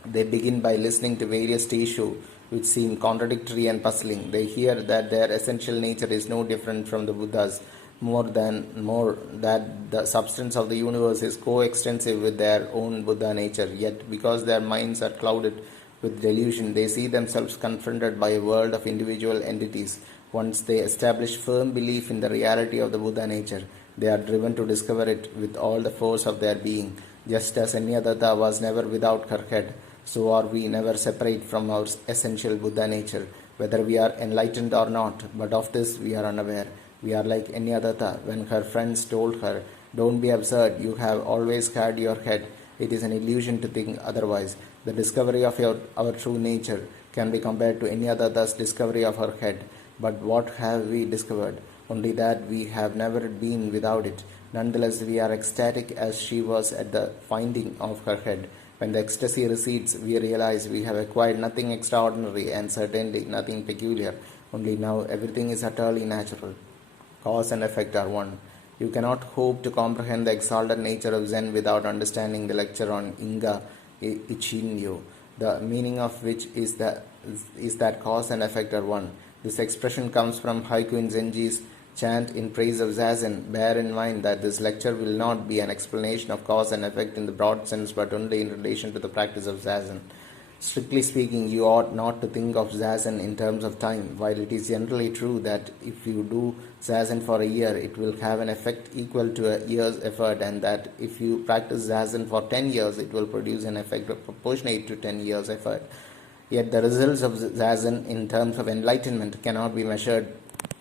They begin by listening to various teisho which seem contradictory and puzzling. They hear that their essential nature is no different from the Buddha's, more that the substance of the universe is coextensive with their own Buddha nature. Yet, because their minds are clouded with delusion, they see themselves confronted by a world of individual entities. Once they establish firm belief in the reality of the Buddha nature, they are driven to discover it with all the force of their being. Just as Enyadatta was never without her head, so are we never separate from our essential Buddha nature, whether we are enlightened or not, but of this we are unaware. We are like Enyadatta when her friends told her, "Don't be absurd, you have always had your head. It is an illusion to think otherwise." The discovery of our true nature can be compared to Enyadatta's discovery of her head. But what have we discovered? Only that we have never been without it. Nonetheless, we are ecstatic as she was at the finding of her head. When the ecstasy recedes, we realize we have acquired nothing extraordinary and certainly nothing peculiar. Only now everything is utterly natural. Cause and effect are one. You cannot hope to comprehend the exalted nature of Zen without understanding the lecture on Inga Ichinyo, the meaning of which is that cause and effect are one. This expression comes from Haikuin Zenji's chant in praise of Zazen. Bear in mind that this lecture will not be an explanation of cause and effect in the broad sense, but only in relation to the practice of Zazen. Strictly speaking, you ought not to think of Zazen in terms of time. While it is generally true that if you do Zazen for a year, it will have an effect equal to a year's effort, and that if you practice Zazen for 10 years, it will produce an effect proportionate to 10 years' effort. Yet the results of Zazen in terms of enlightenment cannot be measured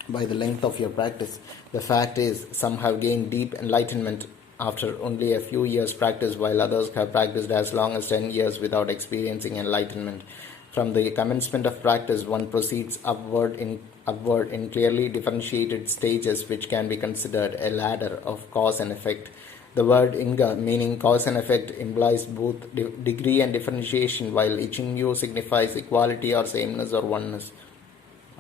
by the length of your practice. The fact is, some have gained deep enlightenment after only a few years' practice, while others have practiced as long as 10 years without experiencing enlightenment. From the commencement of practice, one proceeds upward in clearly differentiated stages, which can be considered a ladder of cause and effect. The word inga, meaning cause and effect, implies both degree and differentiation, while ichingyo signifies equality or sameness or oneness.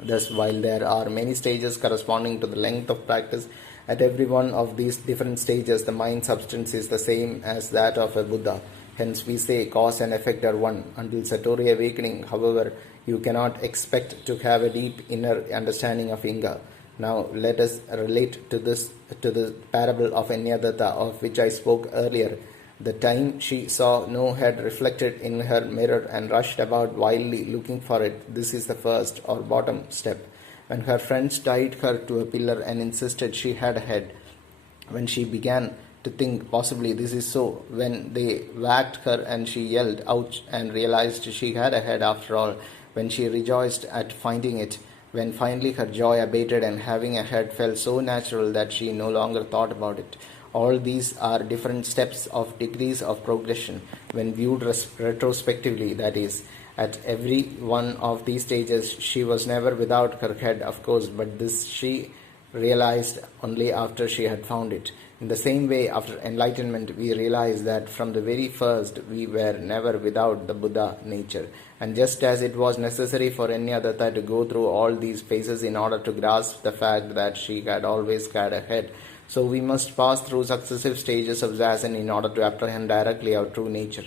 Thus, while there are many stages corresponding to the length of practice, at every one of these different stages, the mind substance is the same as that of a Buddha. Hence, we say cause and effect are one. Until Satori awakening, however, you cannot expect to have a deep inner understanding of Inga. Now, let us relate to the parable of Anyadatta, of which I spoke earlier. The time she saw no head reflected in her mirror and rushed about wildly looking for it. This is the first or bottom step. When her friends tied her to a pillar and insisted she had a head, when she began to think possibly this is so, when they whacked her and she yelled ouch and realized she had a head after all, when she rejoiced at finding it, when finally her joy abated and having a head felt so natural that she no longer thought about it. All these are different steps of degrees of progression when viewed retrospectively, that is. At every one of these stages, she was never without her head, of course, but this she realized only after she had found it. In the same way, after enlightenment, we realize that from the very first we were never without the Buddha nature. And just as it was necessary for Anyadatta to go through all these phases in order to grasp the fact that she had always had a head, so we must pass through successive stages of zazen in order to apprehend directly our true nature.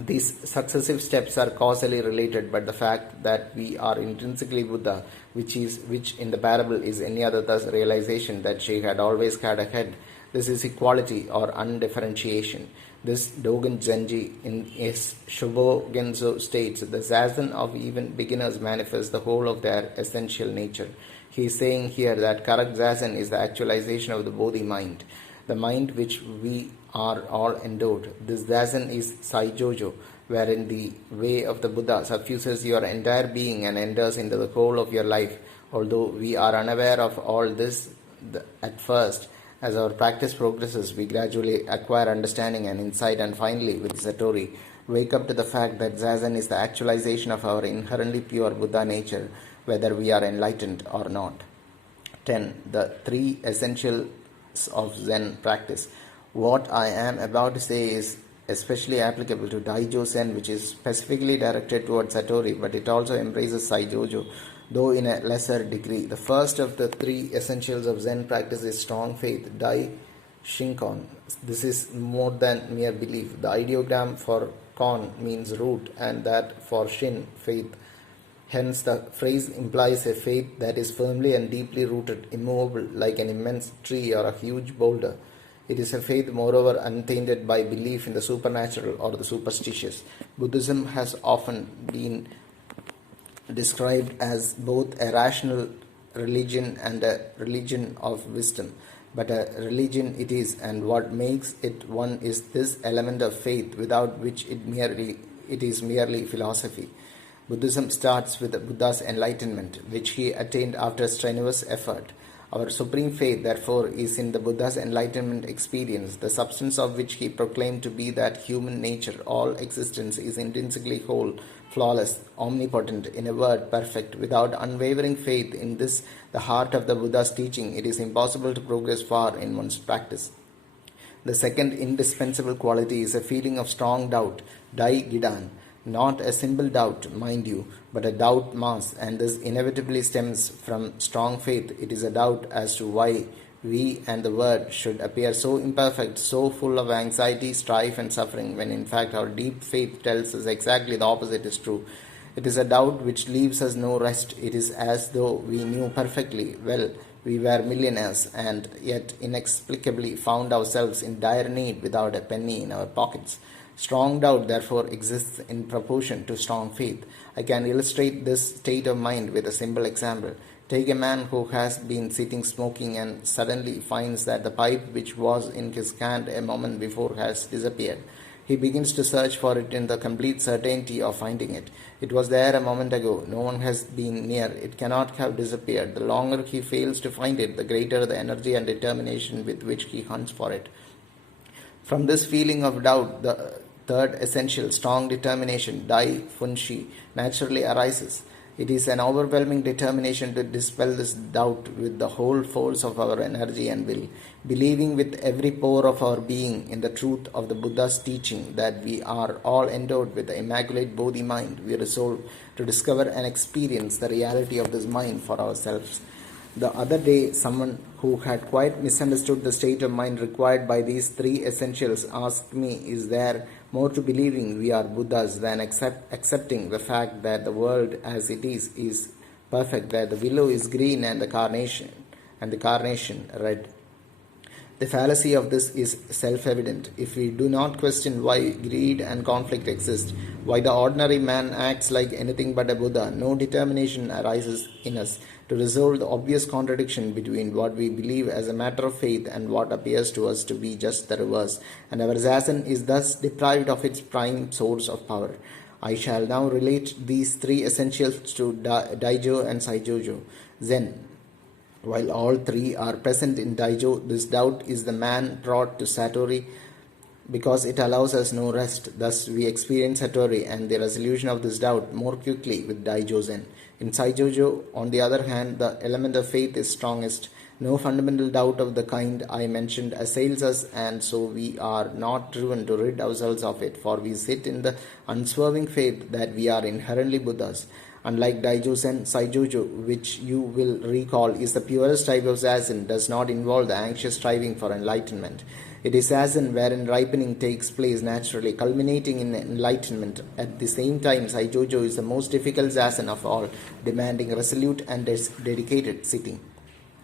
These successive steps are causally related, but the fact that we are intrinsically Buddha, which in the parable is Anyadatta's realization that she had always had a head, this is equality or undifferentiation. This Dogen Zenji in his Shobogenzo states, the zazen of even beginners manifests the whole of their essential nature. He is saying here that correct zazen is the actualization of the Bodhi mind, the mind which we are all endowed. This zazen is Saijojo, wherein the way of the Buddha suffuses your entire being and enters into the whole of your life. Although we are unaware of all this at first, as our practice progresses, we gradually acquire understanding and insight, and finally, with Satori, wake up to the fact that zazen is the actualization of our inherently pure Buddha nature, whether we are enlightened or not. 10. The three essentials of Zen practice. What I am about to say is especially applicable to Daijo Zen, which is specifically directed towards Satori, but it also embraces Saijojo, though in a lesser degree. The first of the three essentials of Zen practice is strong faith, Dai Shinkon. This is more than mere belief. The ideogram for kon means root, and that for shin, faith. Hence, the phrase implies a faith that is firmly and deeply rooted, immovable, like an immense tree or a huge boulder. It is a faith, moreover, untainted by belief in the supernatural or the superstitious. Buddhism has often been described as both a rational religion and a religion of wisdom. But a religion it is, and what makes it one is this element of faith, without which it is merely philosophy. Buddhism starts with the Buddha's enlightenment, which he attained after strenuous effort. Our supreme faith, therefore, is in the Buddha's enlightenment experience, the substance of which he proclaimed to be that human nature, all existence, is intrinsically whole, flawless, omnipotent, in a word, perfect. Without unwavering faith in this, the heart of the Buddha's teaching, it is impossible to progress far in one's practice. The second indispensable quality is a feeling of strong doubt, Dai Gidan. Not a simple doubt, mind you, but a doubt mass, and this inevitably stems from strong faith. It is a doubt as to why we and the world should appear so imperfect, so full of anxiety, strife, and suffering, when in fact our deep faith tells us exactly the opposite is true. It is a doubt which leaves us no rest. It is as though we knew perfectly well we were millionaires, and yet inexplicably found ourselves in dire need without a penny in our pockets. Strong doubt, therefore, exists in proportion to strong faith. I can illustrate this state of mind with a simple example. Take a man who has been sitting smoking and suddenly finds that the pipe which was in his hand a moment before has disappeared. He begins to search for it in the complete certainty of finding it. It was there a moment ago. No one has been near. It cannot have disappeared. The longer he fails to find it, the greater the energy and determination with which he hunts for it. From this feeling of doubt, the third essential, strong determination, Dai Funshi, naturally arises. It is an overwhelming determination to dispel this doubt with the whole force of our energy and will, believing with every pore of our being in the truth of the Buddha's teaching that we are all endowed with the immaculate Bodhi mind. We resolve to discover and experience the reality of this mind for ourselves. The other day, someone who had quite misunderstood the state of mind required by these three essentials asked me, is there more to believing we are Buddhas than accepting the fact that the world as it is perfect, that the willow is green and the carnation red? The fallacy of this is self-evident. If we do not question why greed and conflict exist, why the ordinary man acts like anything but a Buddha, no determination arises in us to resolve the obvious contradiction between what we believe as a matter of faith and what appears to us to be just the reverse, and our zazen is thus deprived of its prime source of power. I shall now relate these three essentials to Daijo and Saijojo. Zen. While all three are present in Daijo, this doubt is the man brought to Satori because it allows us no rest. Thus, we experience Satori and the resolution of this doubt more quickly with Daijo Zen. In Saijojo, on the other hand, the element of faith is strongest. No fundamental doubt of the kind I mentioned assails us, and so we are not driven to rid ourselves of it, for we sit in the unswerving faith that we are inherently Buddhas. Unlike Daijo Zen, Saijojo, which you will recall is the purest type of zazen, does not involve the anxious striving for enlightenment. It is zazen wherein ripening takes place naturally, culminating in enlightenment. At the same time, Saijojo is the most difficult zazen of all, demanding resolute and dedicated sitting.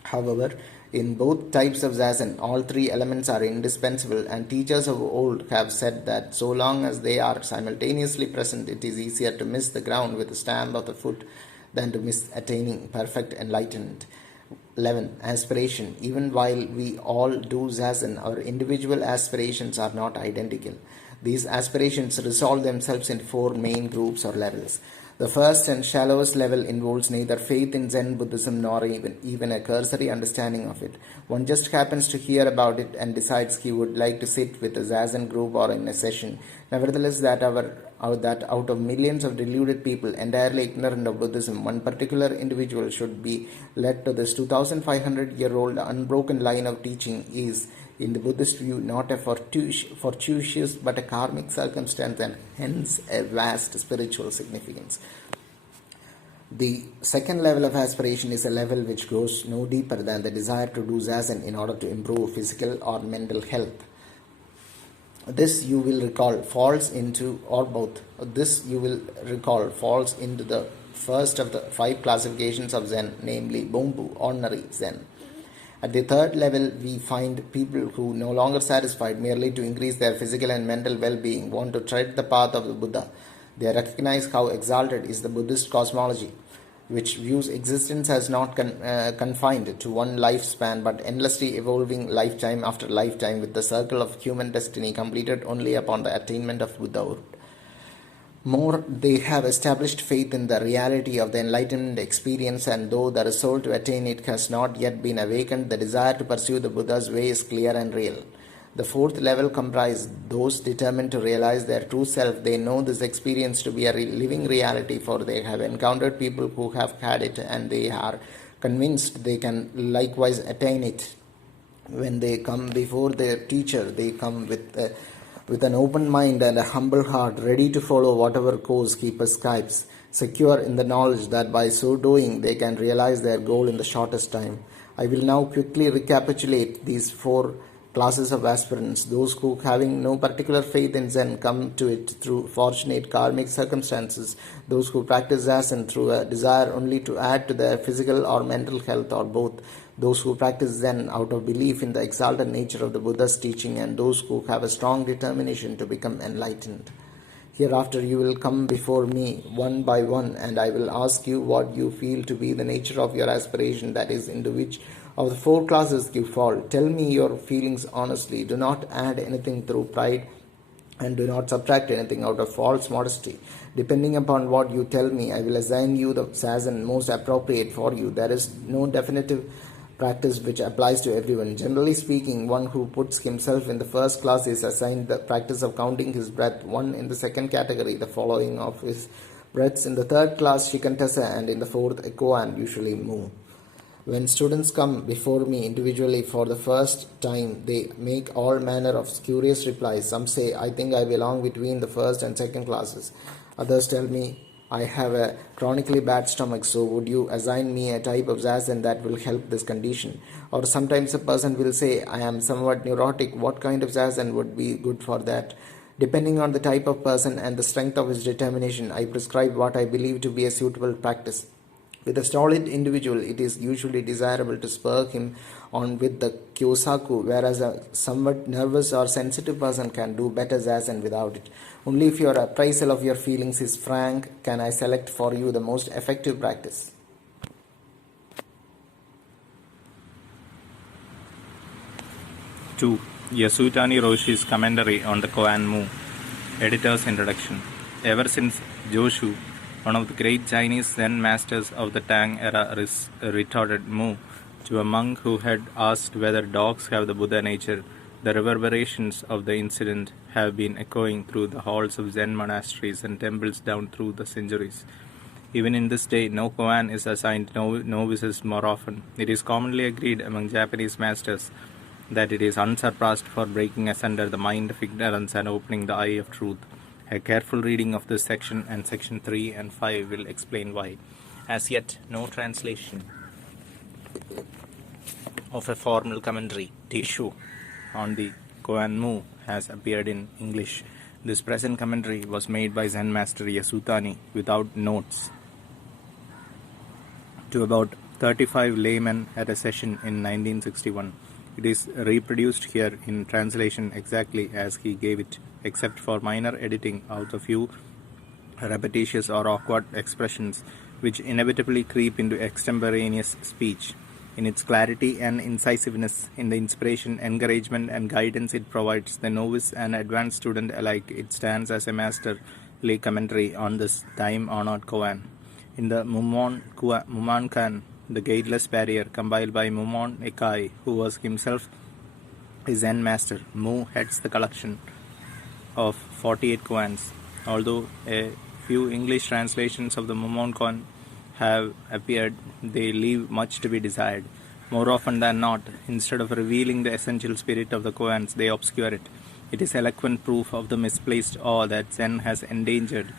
However, in both types of zazen, all three elements are indispensable, and teachers of old have said that so long as they are simultaneously present, it is easier to miss the ground with the stamp of the foot than to miss attaining perfect enlightenment. 11. Aspiration. Even while we all do zazen, our individual aspirations are not identical. These aspirations resolve themselves into four main groups or levels. The first and shallowest level involves neither faith in Zen Buddhism nor even a cursory understanding of it. One just happens to hear about it and decides he would like to sit with a zazen group or in a session. Nevertheless, that out of millions of deluded people entirely ignorant of Buddhism, one particular individual should be led to this 2,500-year-old unbroken line of teaching is, in the Buddhist view, not a fortuitous but a karmic circumstance, and hence a vast spiritual significance. The second level of aspiration is a level which goes no deeper than the desire to do zazen in order to improve physical or mental health. This you will recall falls into, or both, this you will recall falls into the first of the 5 classifications of Zen, namely Bombu, ordinary Zen. At the third level, we find people who, no longer satisfied merely to increase their physical and mental well-being, want to tread the path of the Buddha. They recognize how exalted is the Buddhist cosmology, which views existence as not confined to one lifespan but endlessly evolving lifetime after lifetime, with the circle of human destiny completed only upon the attainment of Buddhahood. More, they have established faith in the reality of the enlightenment experience, and though the resolve to attain it has not yet been awakened, the desire to pursue the Buddha's way is clear and real. The fourth level comprises those determined to realize their true self. They know this experience to be a living reality, for they have encountered people who have had it, and they are convinced they can likewise attain it. When they come before their teacher, they come with an open mind and a humble heart, ready to follow whatever course he prescribes, secure in the knowledge that by so doing they can realize their goal in the shortest time. I will now quickly recapitulate these 4 classes of aspirants: those who, having no particular faith in Zen, come to it through fortunate karmic circumstances; those who practice Zazen through a desire only to add to their physical or mental health, or both; those who practice Zen out of belief in the exalted nature of the Buddha's teaching; and those who have a strong determination to become enlightened. Hereafter you will come before me one by one, and I will ask you what you feel to be the nature of your aspiration, that is, into which of the 4 classes you fall. Tell me your feelings honestly. Do not add anything through pride, and do not subtract anything out of false modesty. Depending upon what you tell me, I will assign you the zazen most appropriate for you. There is no definitive practice which applies to everyone. Generally speaking, one who puts himself in the first class is assigned the practice of counting his breath, one in the second category the following of his Breaths in the third class Shikantasa and in the fourth Koan, usually Mu. When students come before me individually for the first time, they make all manner of curious replies. Some say, I think I belong between the first and second classes. Others tell me, I have a chronically bad stomach, so would you assign me a type of zazen that will help this condition? Or sometimes a person will say, I am somewhat neurotic. What kind of zazen would be good for that? Depending on the type of person and the strength of his determination, I prescribe what I believe to be a suitable practice. With a stolid individual, it is usually desirable to spur him on with the kyosaku, whereas a somewhat nervous or sensitive person can do better zazen without it. Only if your appraisal of your feelings is frank can I select for you the most effective practice. 2. Yasutani Roshi's commentary on the Koan Mu. Editor's introduction. Ever since Joshu, one of the great Chinese Zen masters of the Tang era, retorted Mu to a monk who had asked whether dogs have the Buddha nature, the reverberations of the incident have been echoing through the halls of Zen monasteries and temples down through the centuries. Even in this day, no koan is assigned novices more often. It is commonly agreed among Japanese masters that it is unsurpassed for breaking asunder the mind of ignorance and opening the eye of truth. A careful reading of this section and section 3 and 5 will explain why. As yet, no translation of a formal commentary, Tishu, on the Koan Mu has appeared in English. This present commentary was made by Zen Master Yasutani without notes to about 35 laymen at a session in 1961. It is reproduced here in translation exactly as he gave it, except for minor editing out a few repetitious or awkward expressions which inevitably creep into extemporaneous speech. In its clarity and incisiveness, in the inspiration, encouragement, and guidance it provides the novice and advanced student alike, it stands as a masterly commentary on this time-honored koan. In the Mumonkan, the Gateless Barrier, compiled by Mumon Ekai, who was himself a Zen master, Mu heads the collection of 48 koans. Although a few English translations of the Mumonkan have appeared, they leave much to be desired. More often than not, instead of revealing the essential spirit of the koans, they obscure it. It is eloquent proof of the misplaced awe that Zen has engendered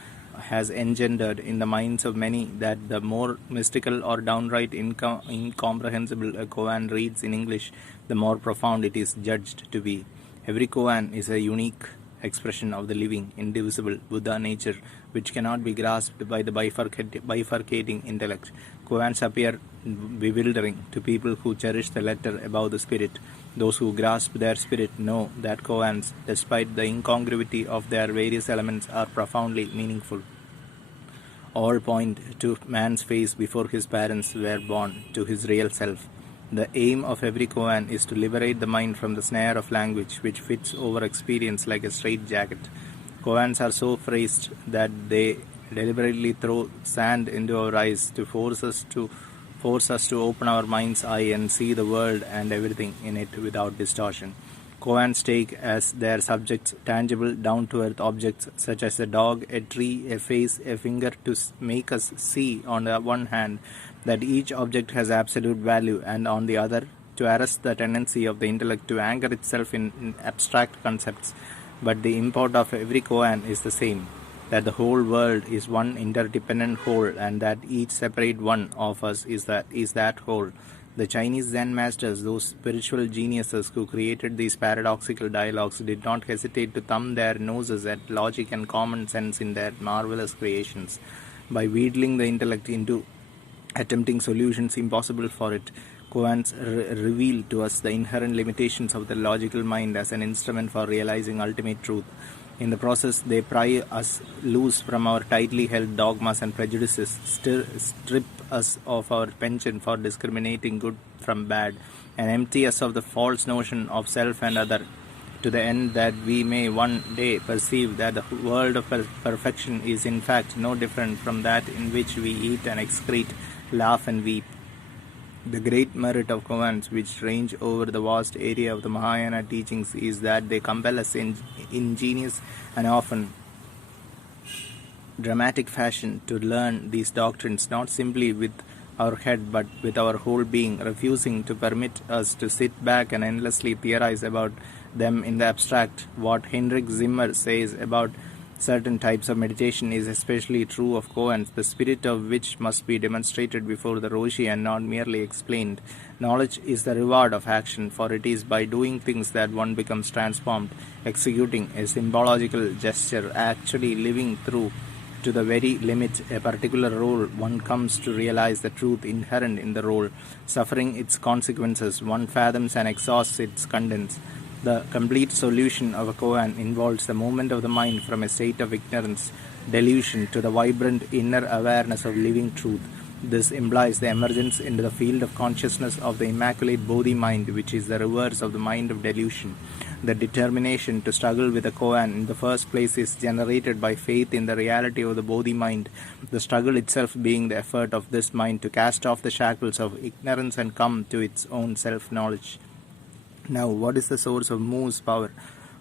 in the minds of many that the more mystical or downright incomprehensible a koan reads in English, the more profound it is judged to be. Every koan is a unique expression of the living, indivisible Buddha nature, which cannot be grasped by the bifurcating intellect. Koans appear bewildering to people who cherish the letter above the spirit. Those who grasp their spirit know that koans, despite the incongruity of their various elements, are profoundly meaningful. All point to man's face before his parents were born, to his real self. The aim of every koan is to liberate the mind from the snare of language which fits over experience like a straitjacket. Koans are so phrased that they deliberately throw sand into our eyes to force us to open our mind's eye and see the world and everything in it without distortion. Koans take as their subjects tangible, down-to-earth objects such as a dog, a tree, a face, a finger, to make us see, on the one hand, that each object has absolute value, and on the other, to arrest the tendency of the intellect to anchor itself in abstract concepts. But the import of every koan is the same, that the whole world is one interdependent whole, and that each separate one of us is that whole. The Chinese Zen masters, those spiritual geniuses who created these paradoxical dialogues, did not hesitate to thumb their noses at logic and common sense in their marvelous creations. By wheedling the intellect into attempting solutions impossible for it, koans reveal to us the inherent limitations of the logical mind as an instrument for realizing ultimate truth. In the process, they pry us loose from our tightly held dogmas and prejudices, strip us of our penchant for discriminating good from bad, and empty us of the false notion of self and other, to the end that we may one day perceive that the world of perfection is in fact no different from that in which we eat and excrete, laugh and weep. The great merit of koans, which range over the vast area of the Mahayana teachings, is that they compel us ingenious and often dramatic fashion to learn these doctrines not simply with our head but with our whole being, refusing to permit us to sit back and endlessly theorize about them in the abstract. What Heinrich Zimmer says about certain types of meditation is especially true of koans, the spirit of which must be demonstrated before the Roshi and not merely explained. Knowledge is the reward of action, for it is by doing things that one becomes transformed, executing a symbological gesture, actually living through to the very limit a particular role, one comes to realize the truth inherent in the role, suffering its consequences, one fathoms and exhausts its contents. The complete solution of a koan involves the movement of the mind from a state of ignorance, delusion, to the vibrant inner awareness of living truth. This implies the emergence into the field of consciousness of the immaculate Bodhi mind, which is the reverse of the mind of delusion. The determination to struggle with a koan in the first place is generated by faith in the reality of the Bodhi mind, the struggle itself being the effort of this mind to cast off the shackles of ignorance and come to its own self-knowledge. Now, what is the source of Mu's power?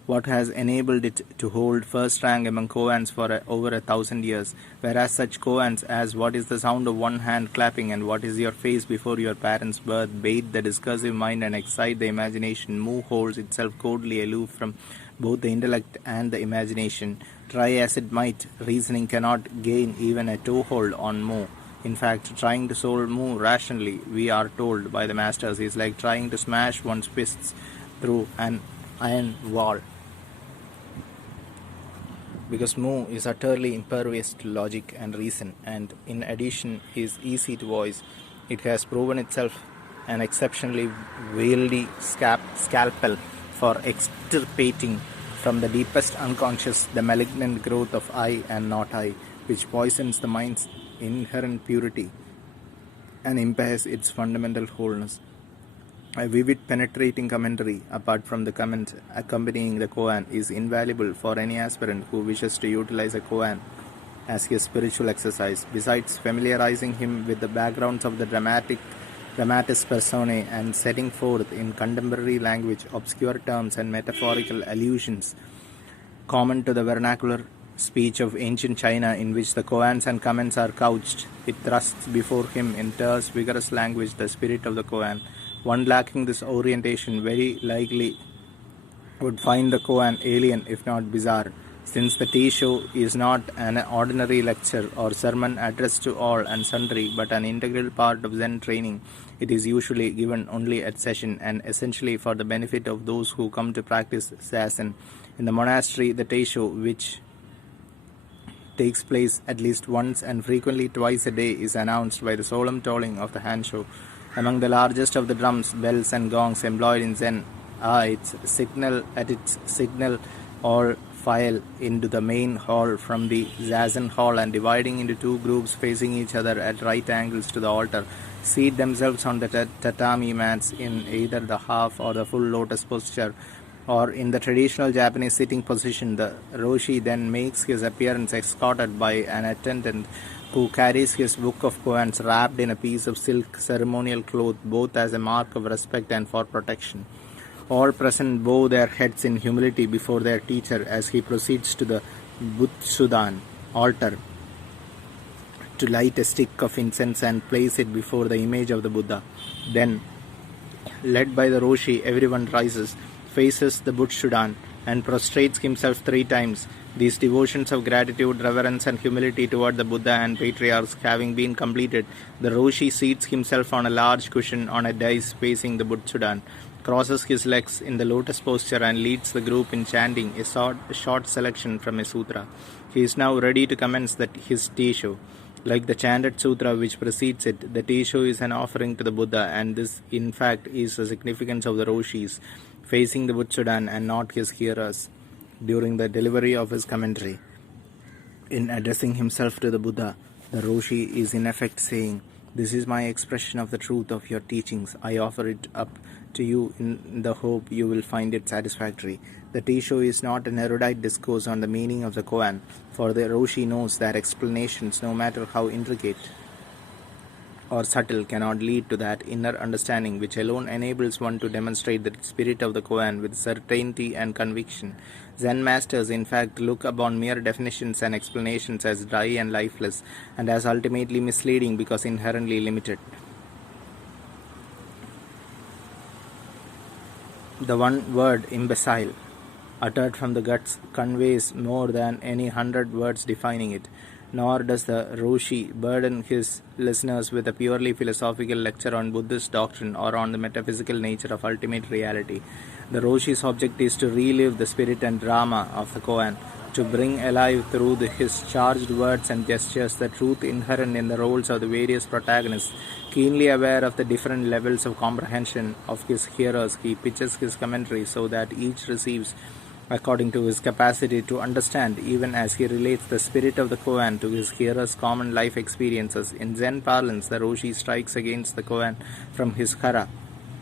What has enabled it to hold first rank among koans for over 1,000 years, whereas such koans as what is the sound of one hand clapping and what is your face before your parents' birth bathe the discursive mind and excite the imagination. Mu holds itself coldly aloof from both the intellect and the imagination. Try as it might, reasoning cannot gain even a toehold on Mu. In fact, trying to solve Mu rationally, we are told by the masters, is like trying to smash one's fists through an iron wall, because Mu is utterly impervious to logic and reason, and in addition is easy to voice. It has proven itself an exceptionally wieldy scalpel for extirpating from the deepest unconscious the malignant growth of I and not I, which poisons the mind's inherent purity and impairs its fundamental wholeness. A vivid, penetrating commentary, apart from the comments accompanying the koan, is invaluable for any aspirant who wishes to utilize a koan as his spiritual exercise. Besides familiarizing him with the backgrounds of the dramatis personae and setting forth in contemporary language obscure terms and metaphorical allusions common to the vernacular speech of ancient China, in which the koans and comments are couched, it thrusts before him in terse, vigorous language the spirit of the koan. One lacking this orientation very likely would find the koan alien if not bizarre. Since the tea show is not an ordinary lecture or sermon addressed to all and sundry, but an integral part of Zen training, it is usually given only at session and essentially for the benefit of those who come to practice Zazen. In the monastery, the tea show, which takes place at least once and frequently twice a day, is announced by the solemn tolling of the hansho. Among the largest of the drums, bells, and gongs employed in Zen at its signal, all file into the main hall from the Zazen hall and, dividing into two groups facing each other at right angles to the altar, seat themselves on the tatami mats in either the half or the full lotus posture, or in the traditional Japanese sitting position. The Roshi then makes his appearance escorted by an attendant who carries his book of koans wrapped in a piece of silk ceremonial cloth, both as a mark of respect and for protection. All present bow their heads in humility before their teacher as he proceeds to the Butsudan altar to light a stick of incense and place it before the image of the Buddha. Then, led by the Roshi, everyone rises, faces the Butsudan, and prostrates himself 3 times. These devotions of gratitude, reverence, and humility toward the Buddha and patriarchs having been completed, the Roshi seats himself on a large cushion on a dais facing the Butsudan, crosses his legs in the lotus posture, and leads the group in chanting a short selection from a sutra. He is now ready to commence his tea show. Like the chanted sutra which precedes it, the tea show is an offering to the Buddha, and this in fact is the significance of the Roshis facing the Butsudan and not his hearers during the delivery of his commentary. In addressing himself to the Buddha, the Roshi is in effect saying, "This is my expression of the truth of your teachings. I offer it up to you in the hope you will find it satisfactory." The tea show is not an erudite discourse on the meaning of the koan, for the Roshi knows that explanations, no matter how intricate, or subtle cannot lead to that inner understanding which alone enables one to demonstrate the spirit of the koan with certainty and conviction. Zen masters, in fact, look upon mere definitions and explanations as dry and lifeless, and as ultimately misleading because inherently limited. The one word imbecile, uttered from the guts, conveys more than any 100 words defining it. Nor does the Roshi burden his listeners with a purely philosophical lecture on Buddhist doctrine or on the metaphysical nature of ultimate reality. The Roshi's object is to relive the spirit and drama of the koan, to bring alive through his charged words and gestures the truth inherent in the roles of the various protagonists. Keenly aware of the different levels of comprehension of his hearers, he pitches his commentary so that each receives according to his capacity to understand, even as he relates the spirit of the koan to his hearers' common life experiences. In Zen parlance, the Roshi strikes against the koan from his hara,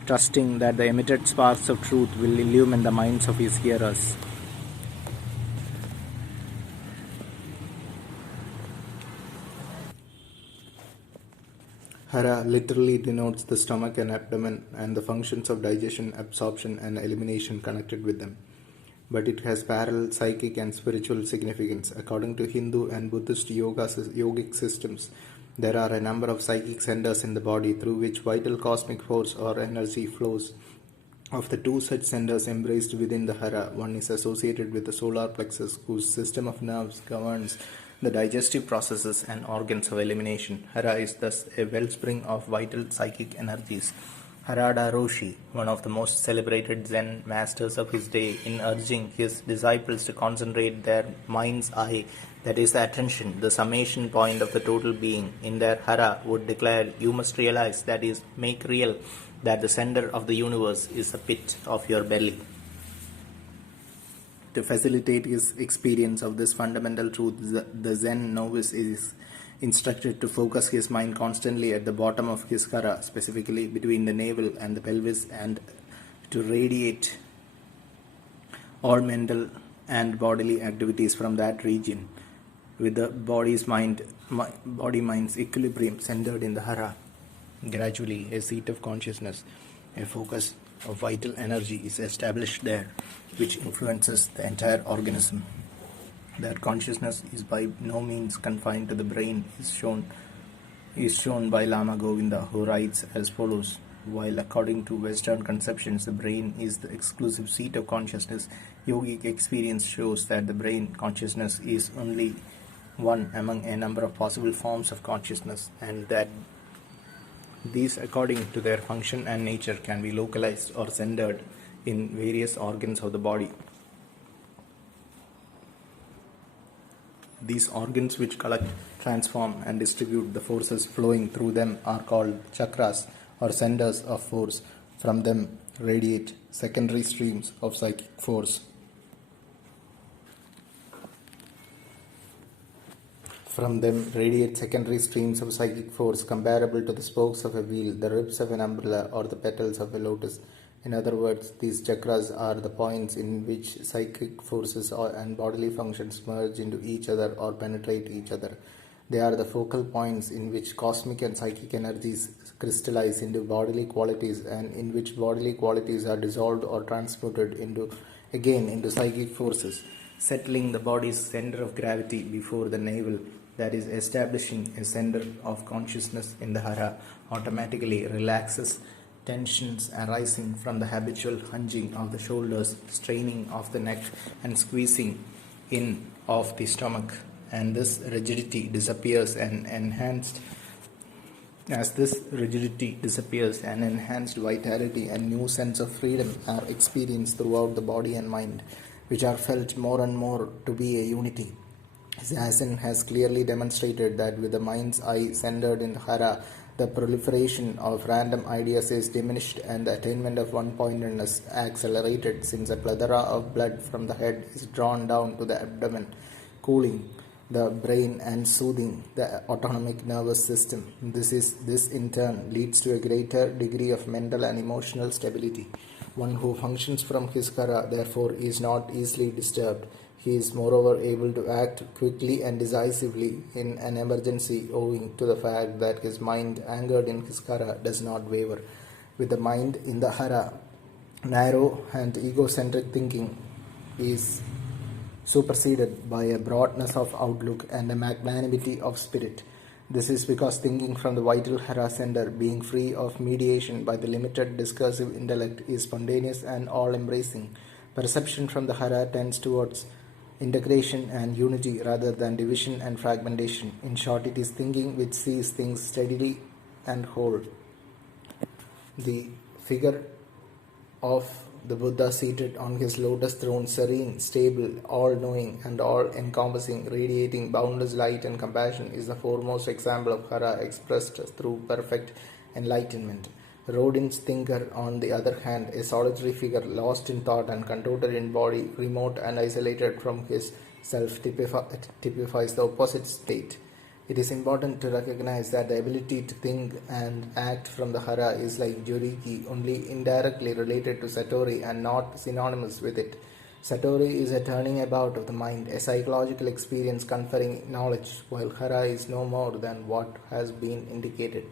trusting that the emitted sparks of truth will illumine the minds of his hearers. Hara literally denotes the stomach and abdomen and the functions of digestion, absorption, and elimination connected with them. But it has parallel psychic and spiritual significance. According to Hindu and Buddhist yogic systems, there are a number of psychic centers in the body through which vital cosmic force or energy flows. Of the two such centers embraced within the hara, one is associated with the solar plexus, whose system of nerves governs the digestive processes and organs of elimination. Hara is thus a wellspring of vital psychic energies. Harada Roshi, one of the most celebrated Zen masters of his day, in urging his disciples to concentrate their mind's eye, that is the attention, the summation point of the total being, in their hara would declare, "You must realize, that is, make real, that the center of the universe is the pit of your belly." To facilitate his experience of this fundamental truth, the Zen novice is instructed to focus his mind constantly at the bottom of his hara, specifically between the navel and the pelvis, and to radiate all mental and bodily activities from that region, with the body-mind's equilibrium centered in the hara. Gradually, a seat of consciousness, a focus of vital energy is established there, which influences the entire organism. That consciousness is by no means confined to the brain is shown by Lama Govinda, who writes as follows: while according to Western conceptions the brain is the exclusive seat of consciousness, yogic experience shows that the brain consciousness is only one among a number of possible forms of consciousness, and that these, according to their function and nature, can be localized or centered in various organs of the body. These organs, which collect, transform, and distribute the forces flowing through them, are called chakras, or centers of force. From them radiate secondary streams of psychic force. Comparable to the spokes of a wheel, the ribs of an umbrella, or the petals of a lotus. In other words, these chakras are the points in which psychic forces and bodily functions merge into each other or penetrate each other. They are the focal points in which cosmic and psychic energies crystallize into bodily qualities, and in which bodily qualities are dissolved or transmuted into psychic forces, settling the body's center of gravity before the navel, that is, establishing a center of consciousness in the hara, automatically relaxes tensions arising from the habitual hunching of the shoulders, straining of the neck, and squeezing in of the stomach. And this rigidity disappears, an enhanced vitality and new sense of freedom are experienced throughout the body and mind, which are felt more and more to be a unity. Zazen has clearly demonstrated that with the mind's eye centered in hara, the proliferation of random ideas is diminished and the attainment of one-pointedness accelerated, since a plethora of blood from the head is drawn down to the abdomen, cooling the brain and soothing the autonomic nervous system. This in turn leads to a greater degree of mental and emotional stability. One who functions from his hara, therefore, is not easily disturbed. He is moreover able to act quickly and decisively in an emergency owing to the fact that his mind, anchored in his hara, does not waver. With the mind in the hara, narrow and egocentric thinking is superseded by a broadness of outlook and a magnanimity of spirit. This is because thinking from the vital hara center, being free of mediation by the limited discursive intellect, is spontaneous and all-embracing. Perception from the hara tends towards integration and unity rather than division and fragmentation. In short, it is thinking which sees things steadily and whole. The figure of the Buddha seated on his lotus throne, serene, stable, all-knowing and all-encompassing, radiating boundless light and compassion, is the foremost example of hara expressed through perfect enlightenment. Rodin's thinker, on the other hand, a solitary figure lost in thought and contorted in body, remote and isolated from his self, typifies the opposite state. It is important to recognize that the ability to think and act from the hara is like joriki, only indirectly related to satori and not synonymous with it. Satori is a turning about of the mind, a psychological experience conferring knowledge, while hara is no more than what has been indicated.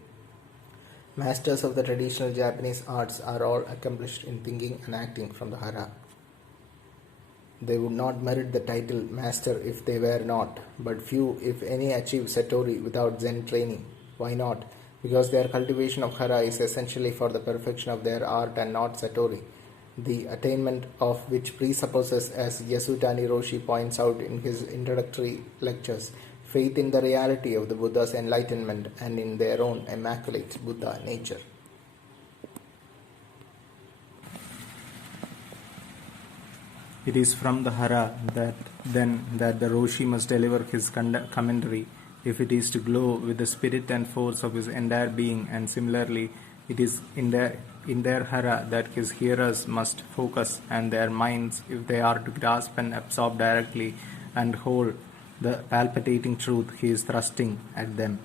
Masters of the traditional Japanese arts are all accomplished in thinking and acting from the hara. They would not merit the title master if they were not, but few, if any, achieve satori without Zen training. Why not? Because their cultivation of hara is essentially for the perfection of their art and not satori, the attainment of which presupposes, as Yasutani Roshi points out in his introductory lectures, faith in the reality of the Buddha's enlightenment and in their own immaculate Buddha nature. It is from the hara that the Roshi must deliver his commentary, if it is to glow with the spirit and force of his entire being, and similarly, it is in their hara that his hearers must focus, and their minds, if they are to grasp and absorb directly and whole the palpitating truth he is thrusting at them.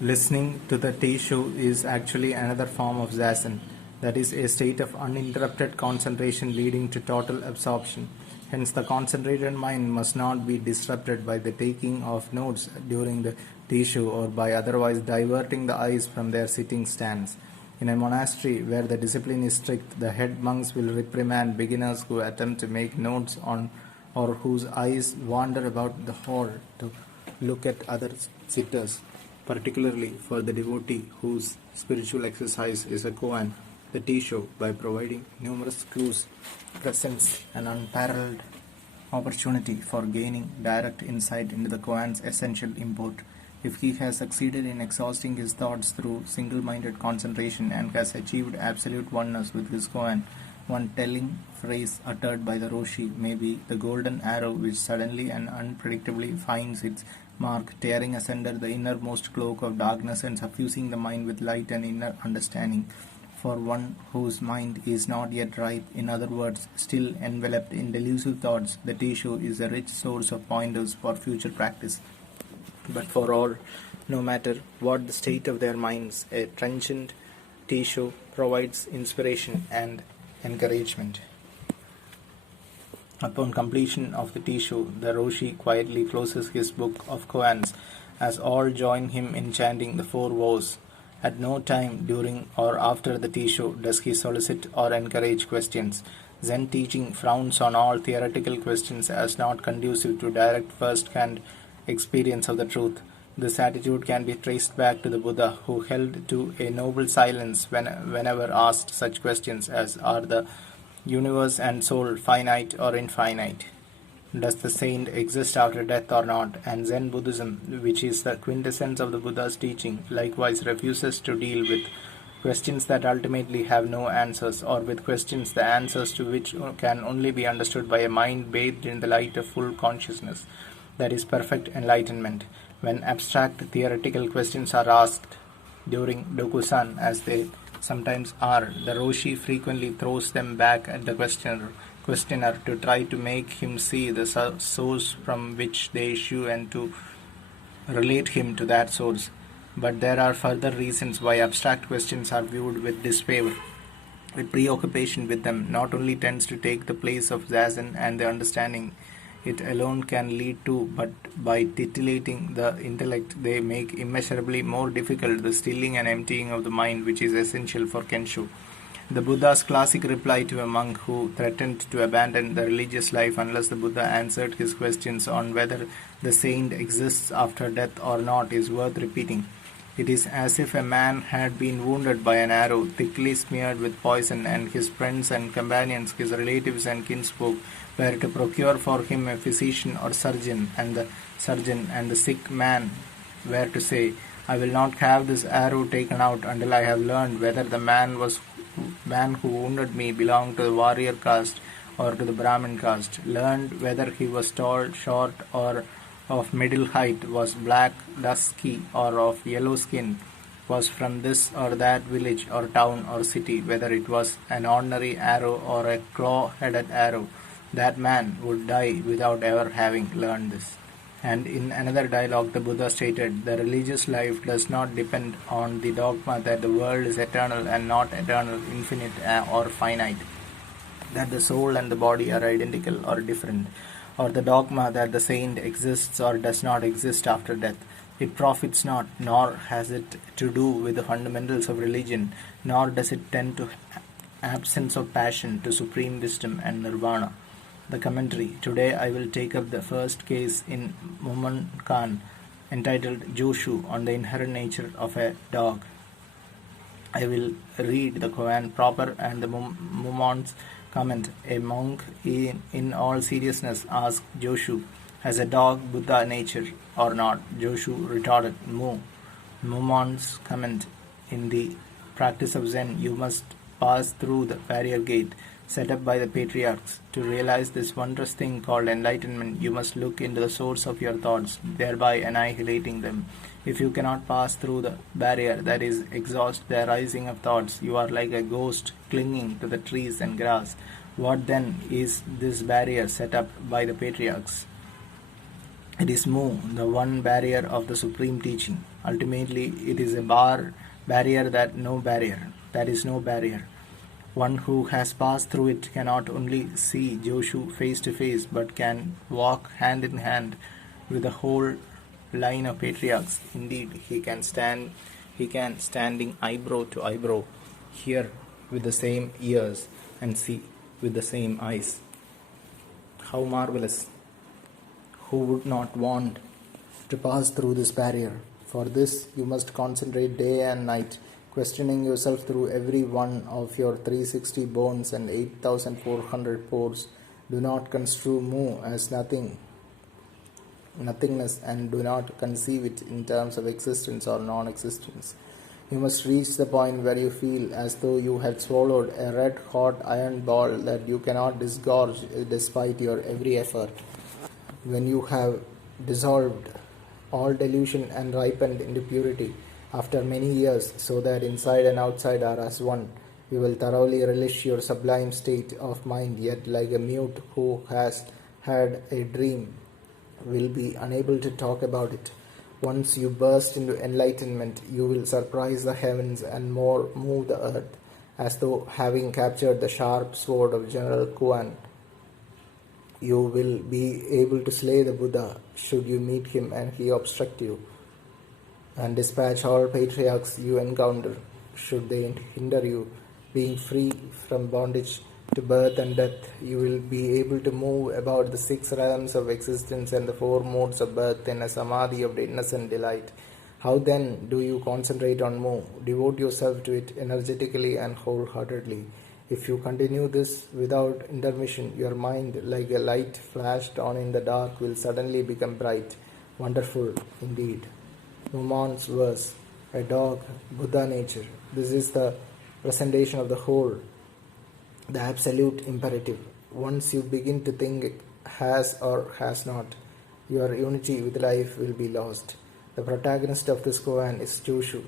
Listening to the Teisho is actually another form of zazen, that is, a state of uninterrupted concentration leading to total absorption. Hence, the concentrated mind must not be disrupted by the taking of notes during the Teisho or by otherwise diverting the eyes from their sitting stands. In a monastery where the discipline is strict, the head monks will reprimand beginners who attempt to make notes on or whose eyes wander about the hall to look at other sitters. Particularly for the devotee whose spiritual exercise is a koan, the Teisho, by providing numerous clues, presents an unparalleled opportunity for gaining direct insight into the koan's essential import. If he has succeeded in exhausting his thoughts through single-minded concentration and has achieved absolute oneness with his koan, one telling phrase uttered by the Roshi may be the golden arrow which suddenly and unpredictably finds its mark, tearing asunder the innermost cloak of darkness and suffusing the mind with light and inner understanding. For one whose mind is not yet ripe, in other words, still enveloped in delusive thoughts, the Teisho is a rich source of pointers for future practice. But for all, no matter what the state of their minds, a transcendent Teisho provides inspiration and encouragement. Upon completion of the Teisho, the Roshi quietly closes his book of koans, as all join him in chanting the 4 vows. At no time during or after the Teisho does he solicit or encourage questions. Zen teaching frowns on all theoretical questions as not conducive to direct first-hand experience of the truth. This attitude can be traced back to the Buddha, who held to a noble silence whenever asked such questions as, are the universe and soul finite or infinite? Does the saint exist after death or not? And Zen Buddhism, which is the quintessence of the Buddha's teaching, likewise refuses to deal with questions that ultimately have no answers, or with questions the answers to which can only be understood by a mind bathed in the light of full consciousness, that is perfect enlightenment. When abstract theoretical questions are asked during Dokusan, as they sometimes are, the Roshi frequently throws them back at the questioner to try to make him see the source from which they issue and to relate him to that source. But there are further reasons why abstract questions are viewed with disfavor. preoccupation with them not only tends to take the place of zazen and the understanding it alone can lead to, but by titillating the intellect, they make immeasurably more difficult the stilling and emptying of the mind, which is essential for Kensho. The Buddha's classic reply to a monk who threatened to abandon the religious life unless the Buddha answered his questions on whether the saint exists after death or not is worth repeating. It is as if a man had been wounded by an arrow, thickly smeared with poison, and his friends and companions, his relatives and kinsfolk, were to procure for him a physician or surgeon, and the sick man were to say, "I will not have this arrow taken out until I have learned whether the man who wounded me belonged to the warrior caste or to the Brahmin caste, learned whether he was tall, short, or of middle height, was black, dusky, or of yellow skin, was from this or that village or town or city, whether it was an ordinary arrow or a claw-headed arrow, that man would die without ever having learned this." And in another dialogue, the Buddha stated, "The religious life does not depend on the dogma that the world is eternal and not eternal, infinite, or finite, that the soul and the body are identical or different, or the dogma that the saint exists or does not exist after death. It profits not, nor has it to do with the fundamentals of religion, nor does it tend to absence of passion, to supreme wisdom and nirvana." The commentary. Today I will take up the first case in Muman Khan, entitled Joshu on the inherent nature of a dog. I will read the koan proper and the Mumon's comment. A monk in all seriousness asked Joshu, "Has a dog Buddha nature or not?" Joshu retorted, "Mu." Mumon's comment. In the practice of Zen, you must pass through the barrier gate set up by the patriarchs. To realize this wondrous thing called enlightenment, you must look into the source of your thoughts, thereby annihilating them. If you cannot pass through the barrier, that is, exhaust the arising of thoughts, you are like a ghost clinging to the trees and grass. What then is this barrier set up by the patriarchs? It is Mu, the one barrier of the supreme teaching. Ultimately, it is a barrier that is no barrier. One who has passed through it cannot only see Joshu face to face, but can walk hand in hand with the whole line of patriarchs. Indeed, he can standing eyebrow to eyebrow, hear with the same ears, and see with the same eyes. How marvelous! Who would not want to pass through this barrier? For this, you must concentrate day and night, questioning yourself through every one of your 360 bones and 8,400 pores. Do not construe Mu as nothingness, and do not conceive it in terms of existence or non-existence. You must reach the point where you feel as though you had swallowed a red-hot iron ball that you cannot disgorge despite your every effort. When you have dissolved all delusion and ripened into purity, after many years, so that inside and outside are as one, you will thoroughly relish your sublime state of mind, yet like a mute who has had a dream, will be unable to talk about it. Once you burst into enlightenment, you will surprise the heavens and more move the earth, as though having captured the sharp sword of General Kuan, you will be able to slay the Buddha should you meet him and he obstruct you, and dispatch all patriarchs you encounter should they hinder you. Being free from bondage to birth and death, you will be able to move about the 6 realms of existence and the 4 modes of birth in a samadhi of innocent delight. How then do you concentrate on Mu? Devote yourself to it energetically and wholeheartedly. If you continue this without intermission, your mind, like a light flashed on in the dark, will suddenly become bright. Wonderful indeed. Mumon's verse, a dog, Buddha nature. This is the presentation of the whole, the absolute imperative. Once you begin to think has or has not, your unity with life will be lost. The protagonist of this koan is Joshu,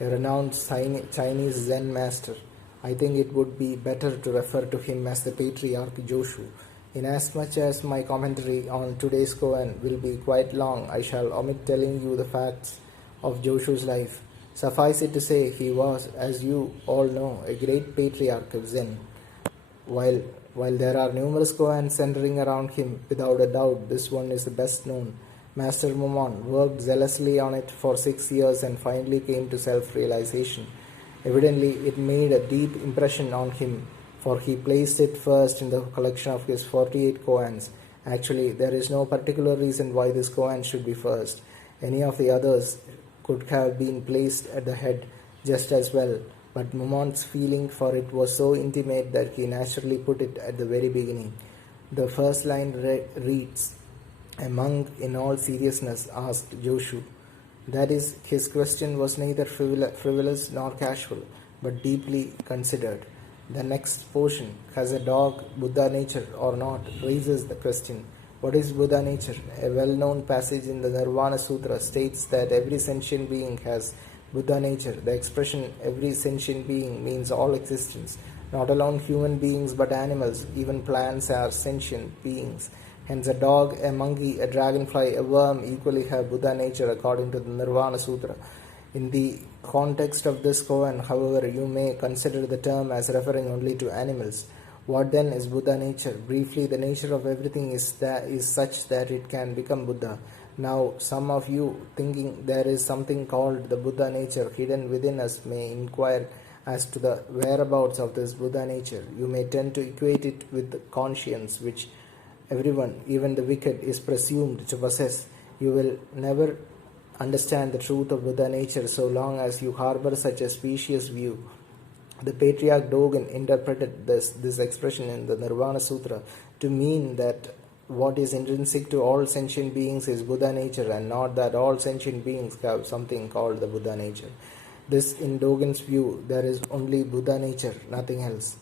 a renowned Chinese Zen master. I think it would be better to refer to him as the patriarch Joshu. Inasmuch as my commentary on today's koan will be quite long, I shall omit telling you the facts of Joshu's life. Suffice it to say, he was, as you all know, a great patriarch of Zen. While, while there are numerous koans centering around him, without a doubt this one is the best known. Master Mumon worked zealously on it for 6 years and finally came to self-realization. Evidently, it made a deep impression on him, for he placed it first in the collection of his 48 koans. Actually, there is no particular reason why this koan should be first. Any of the others could have been placed at the head just as well, but Mumon's feeling for it was so intimate that he naturally put it at the very beginning. The first line reads, "A monk in all seriousness asked Joshu." That is, his question was neither frivolous nor casual, but deeply considered. The next portion, "Has a dog Buddha nature or not?" raises the question, what is Buddha nature? A well-known passage in the Nirvana Sutra states that every sentient being has Buddha nature. The expression every sentient being means all existence. Not alone human beings but animals, even plants are sentient beings. Hence a dog, a monkey, a dragonfly, a worm equally have Buddha nature according to the Nirvana Sutra. In the context of this koan, however, you may consider the term as referring only to animals. What then is Buddha nature? Briefly, the nature of everything is such that it can become Buddha. Now, some of you thinking there is something called the Buddha nature hidden within us may inquire as to the whereabouts of this Buddha nature. You may tend to equate it with the conscience, which everyone, even the wicked, is presumed to possess. You will never understand the truth of Buddha nature so long as you harbor such a specious view. The Patriarch Dogen interpreted this expression in the Nirvana Sutra to mean that what is intrinsic to all sentient beings is Buddha nature, and not that all sentient beings have something called the Buddha nature. This, in Dogen's view, there is only Buddha nature, nothing else.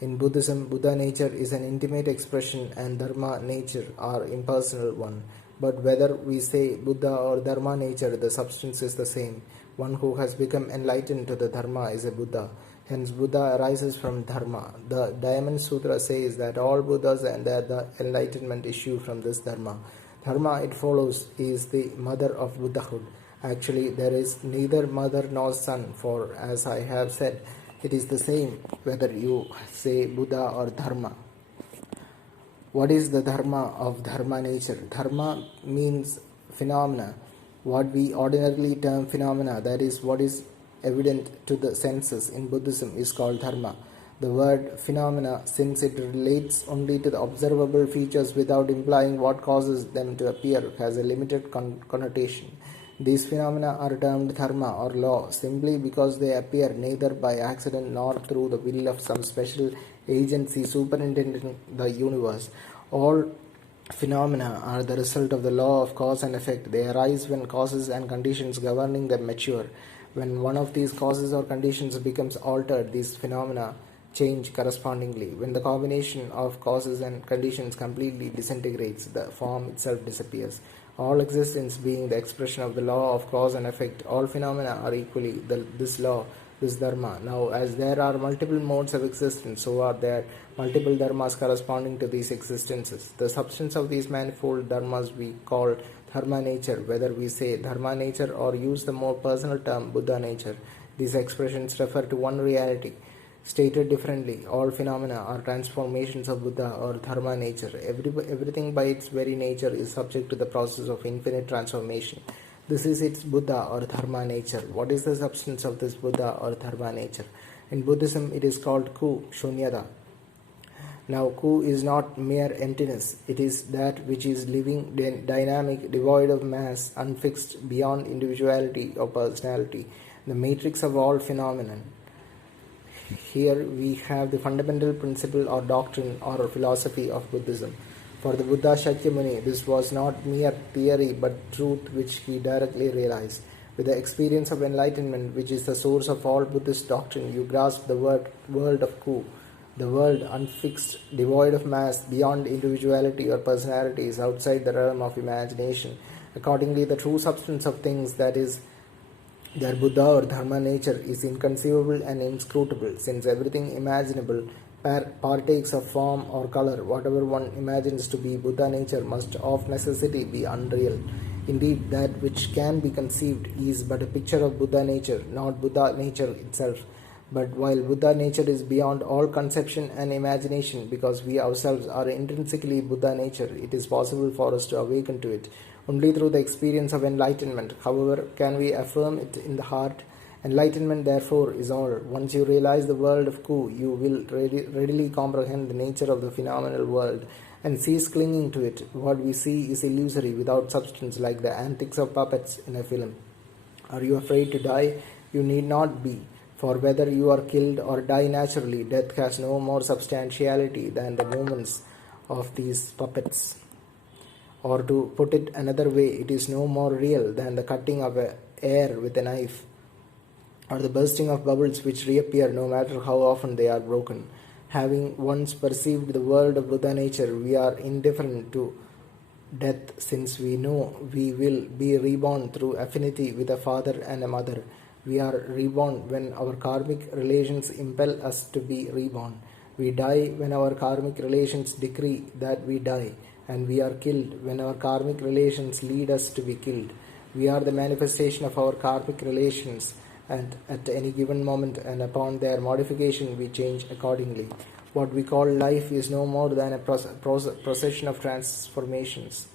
In Buddhism, Buddha nature is an intimate expression and Dharma nature are impersonal one. But whether we say Buddha or Dharma nature, the substance is the same. One who has become enlightened to the Dharma is a Buddha. Hence, Buddha arises from Dharma. The Diamond Sutra says that all Buddhas and their enlightenment issue from this Dharma. Dharma, it follows, is the mother of Buddhahood. Actually, there is neither mother nor son, for as I have said, it is the same whether you say Buddha or Dharma. What is the Dharma of Dharma nature? Dharma means phenomena. What we ordinarily term phenomena, that is what is evident to the senses in Buddhism, is called Dharma. The word phenomena, since it relates only to the observable features without implying what causes them to appear, has a limited connotation. These phenomena are termed dharma or law simply because they appear neither by accident nor through the will of some special agency superintending the universe. All phenomena are the result of the law of cause and effect. They arise when causes and conditions governing them mature. When one of these causes or conditions becomes altered, these phenomena change correspondingly. When the combination of causes and conditions completely disintegrates, the form itself disappears. All existence being the expression of the law of cause and effect, all phenomena are equally this law, this dharma. Now, as there are multiple modes of existence, so are there multiple dharmas corresponding to these existences. The substance of these manifold dharmas we call dharma nature, whether we say dharma nature or use the more personal term Buddha nature. These expressions refer to one reality. Stated differently, all phenomena are transformations of Buddha or Dharma nature. Everything by its very nature is subject to the process of infinite transformation. This is its Buddha or Dharma nature. What is the substance of this Buddha or Dharma nature? In Buddhism, it is called Ku, Shunyata. Now, Ku is not mere emptiness. It is that which is living, dynamic, devoid of mass, unfixed, beyond individuality or personality, the matrix of all phenomena. Here we have the fundamental principle or doctrine or philosophy of Buddhism. For the Buddha Shakyamuni, this was not mere theory but truth which he directly realized. With the experience of enlightenment, which is the source of all Buddhist doctrine, you grasp the world of Ku. The world, unfixed, devoid of mass, beyond individuality or personality, is outside the realm of imagination. Accordingly, the true substance of things, that is, their Buddha or Dharma nature, is inconceivable and inscrutable, since everything imaginable partakes of form or color. Whatever one imagines to be Buddha nature must of necessity be unreal. Indeed, that which can be conceived is but a picture of Buddha nature, not Buddha nature itself. But while Buddha nature is beyond all conception and imagination, because we ourselves are intrinsically Buddha nature, it is possible for us to awaken to it. Only through the experience of enlightenment, however, can we affirm it in the heart. Enlightenment, therefore, is all. Once you realize the world of Ku, you will readily comprehend the nature of the phenomenal world and cease clinging to it. What we see is illusory, without substance, like the antics of puppets in a film. Are you afraid to die? You need not be. For whether you are killed or die naturally, death has no more substantiality than the movements of these puppets. Or to put it another way, it is no more real than the cutting of air with a knife, or the bursting of bubbles which reappear no matter how often they are broken. Having once perceived the world of Buddha nature, we are indifferent to death, since we know we will be reborn through affinity with a father and a mother. We are reborn when our karmic relations impel us to be reborn. We die when our karmic relations decree that we die, and we are killed when our karmic relations lead us to be killed. We are the manifestation of our karmic relations, and at any given moment and upon their modification we change accordingly. What we call life is no more than a procession of transformations.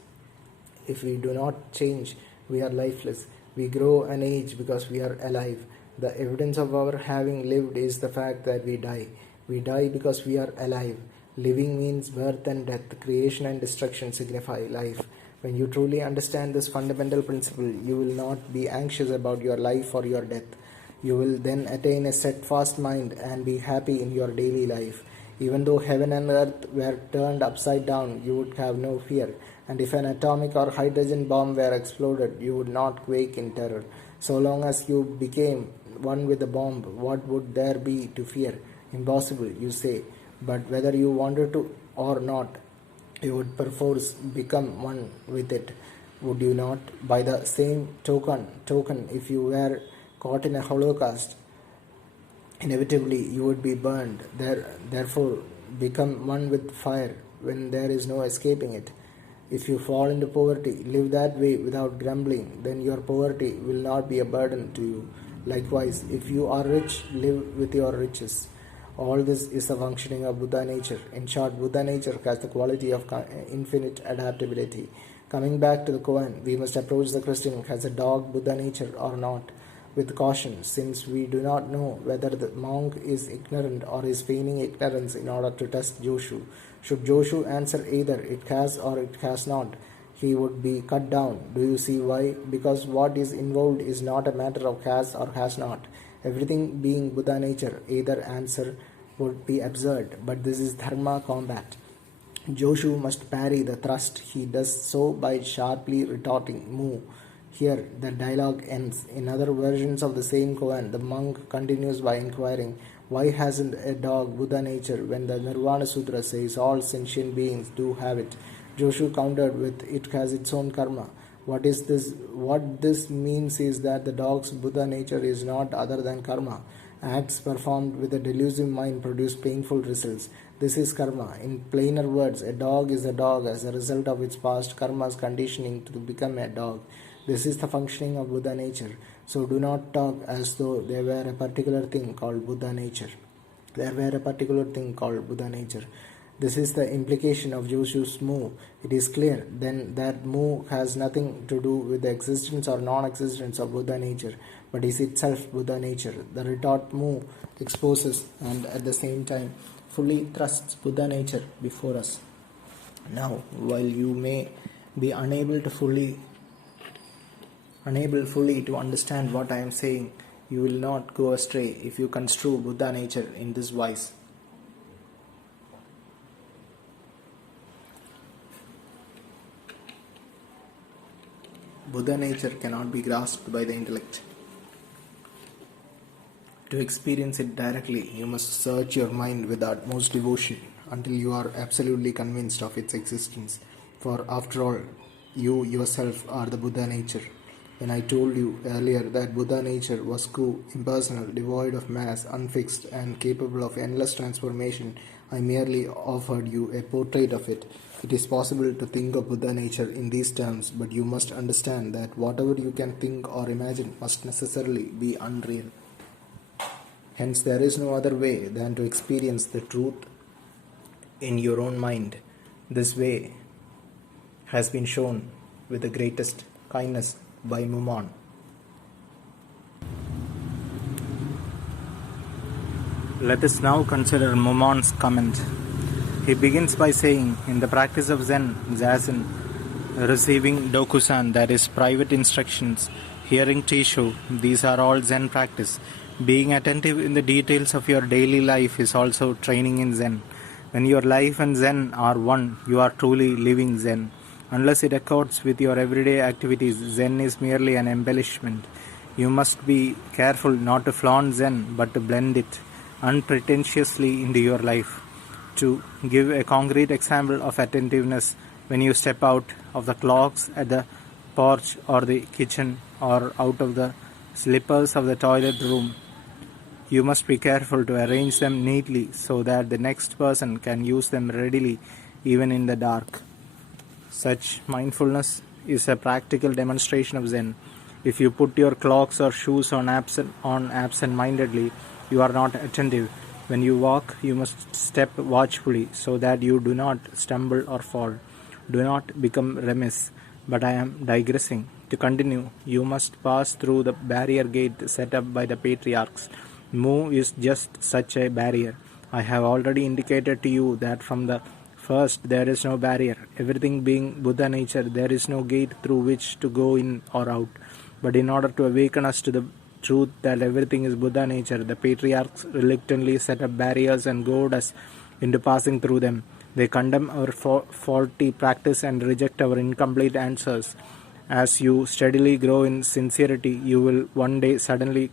If we do not change, we are lifeless. We grow and age because we are alive. The evidence of our having lived is the fact that we die. We die because we are alive. Living means birth and death. Creation and destruction signify life. When you truly understand this fundamental principle, you will not be anxious about your life or your death. You will then attain a steadfast mind and be happy in your daily life. Even though heaven and earth were turned upside down, you would have no fear. And if an atomic or hydrogen bomb were exploded, you would not quake in terror. So long as you became one with the bomb, what would there be to fear? Impossible, you say. But whether you wanted to or not, you would perforce become one with it, would you not? By the same token, if you were caught in a holocaust, inevitably you would be burned. Therefore, become one with fire when there is no escaping it. If you fall into poverty, live that way without grumbling, then your poverty will not be a burden to you. Likewise, if you are rich, live with your riches. All this is a functioning of Buddha nature. In short, Buddha nature has the quality of infinite adaptability. Coming back to the koan, we must approach the question, has a dog Buddha nature or not, with caution, since we do not know whether the monk is ignorant or is feigning ignorance in order to test Joshu. Should Joshu answer either it has or it has not, he would be cut down. Do you see why? Because what is involved is not a matter of has or has not. Everything being Buddha nature, either answer would be absurd, but this is dharma combat. Joshu must parry the thrust. He does so by sharply retorting, "Moo." Here the dialogue ends. In other versions of the same koan, the monk continues by inquiring, why hasn't a dog Buddha nature when the Nirvana Sutra says all sentient beings do have it? Joshu countered with, it has its own karma. What this means is that the dog's Buddha nature is not other than karma. Acts performed with a delusive mind produce painful results. This is karma. In plainer words, a dog is a dog as a result of its past karma's conditioning to become a dog. This is the functioning of Buddha nature. So do not talk as though there were a particular thing called Buddha nature. There were a particular thing called Buddha nature. This is the implication of Joshu's moo. It is clear then that moo has nothing to do with the existence or non-existence of Buddha nature, but is itself Buddha nature. The retort moo exposes and at the same time fully thrusts Buddha nature before us. Now, while you may be unable fully to understand what I am saying, you will not go astray if you construe Buddha nature in this wise. Buddha nature cannot be grasped by the intellect. To experience it directly, you must search your mind with the utmost devotion until you are absolutely convinced of its existence. For after all, you yourself are the Buddha nature. When I told you earlier that Buddha nature was cool, impersonal, devoid of mass, unfixed, and capable of endless transformation, I merely offered you a portrait of it. It is possible to think of Buddha nature in these terms, but you must understand that whatever you can think or imagine must necessarily be unreal. Hence, there is no other way than to experience the truth in your own mind. This way has been shown with the greatest kindness by Mumon. Let us now consider Mumon's comment. He begins by saying, in the practice of Zen, Zazen, receiving Dokusan, that is private instructions, hearing Teisho, these are all Zen practice. Being attentive in the details of your daily life is also training in Zen. When your life and Zen are one, you are truly living Zen. Unless it accords with your everyday activities, Zen is merely an embellishment. You must be careful not to flaunt Zen, but to blend it unpretentiously into your life. To give a concrete example of attentiveness, when you step out of the clogs at the porch or the kitchen or out of the slippers of the toilet room, you must be careful to arrange them neatly so that the next person can use them readily even in the dark. Such mindfulness is a practical demonstration of Zen. If you put your clogs or shoes on absent-mindedly, you are not attentive. When you walk, you must step watchfully so that you do not stumble or fall. Do not become remiss. But I am digressing. To continue, you must pass through the barrier gate set up by the patriarchs. Mu is just such a barrier. I have already indicated to you that from the first there is no barrier. Everything being Buddha nature, there is no gate through which to go in or out. But in order to awaken us to the truth that everything is Buddha nature, the patriarchs reluctantly set up barriers and goad us into passing through them. They condemn our faulty practice and reject our incomplete answers. As you steadily grow in sincerity, you will one day suddenly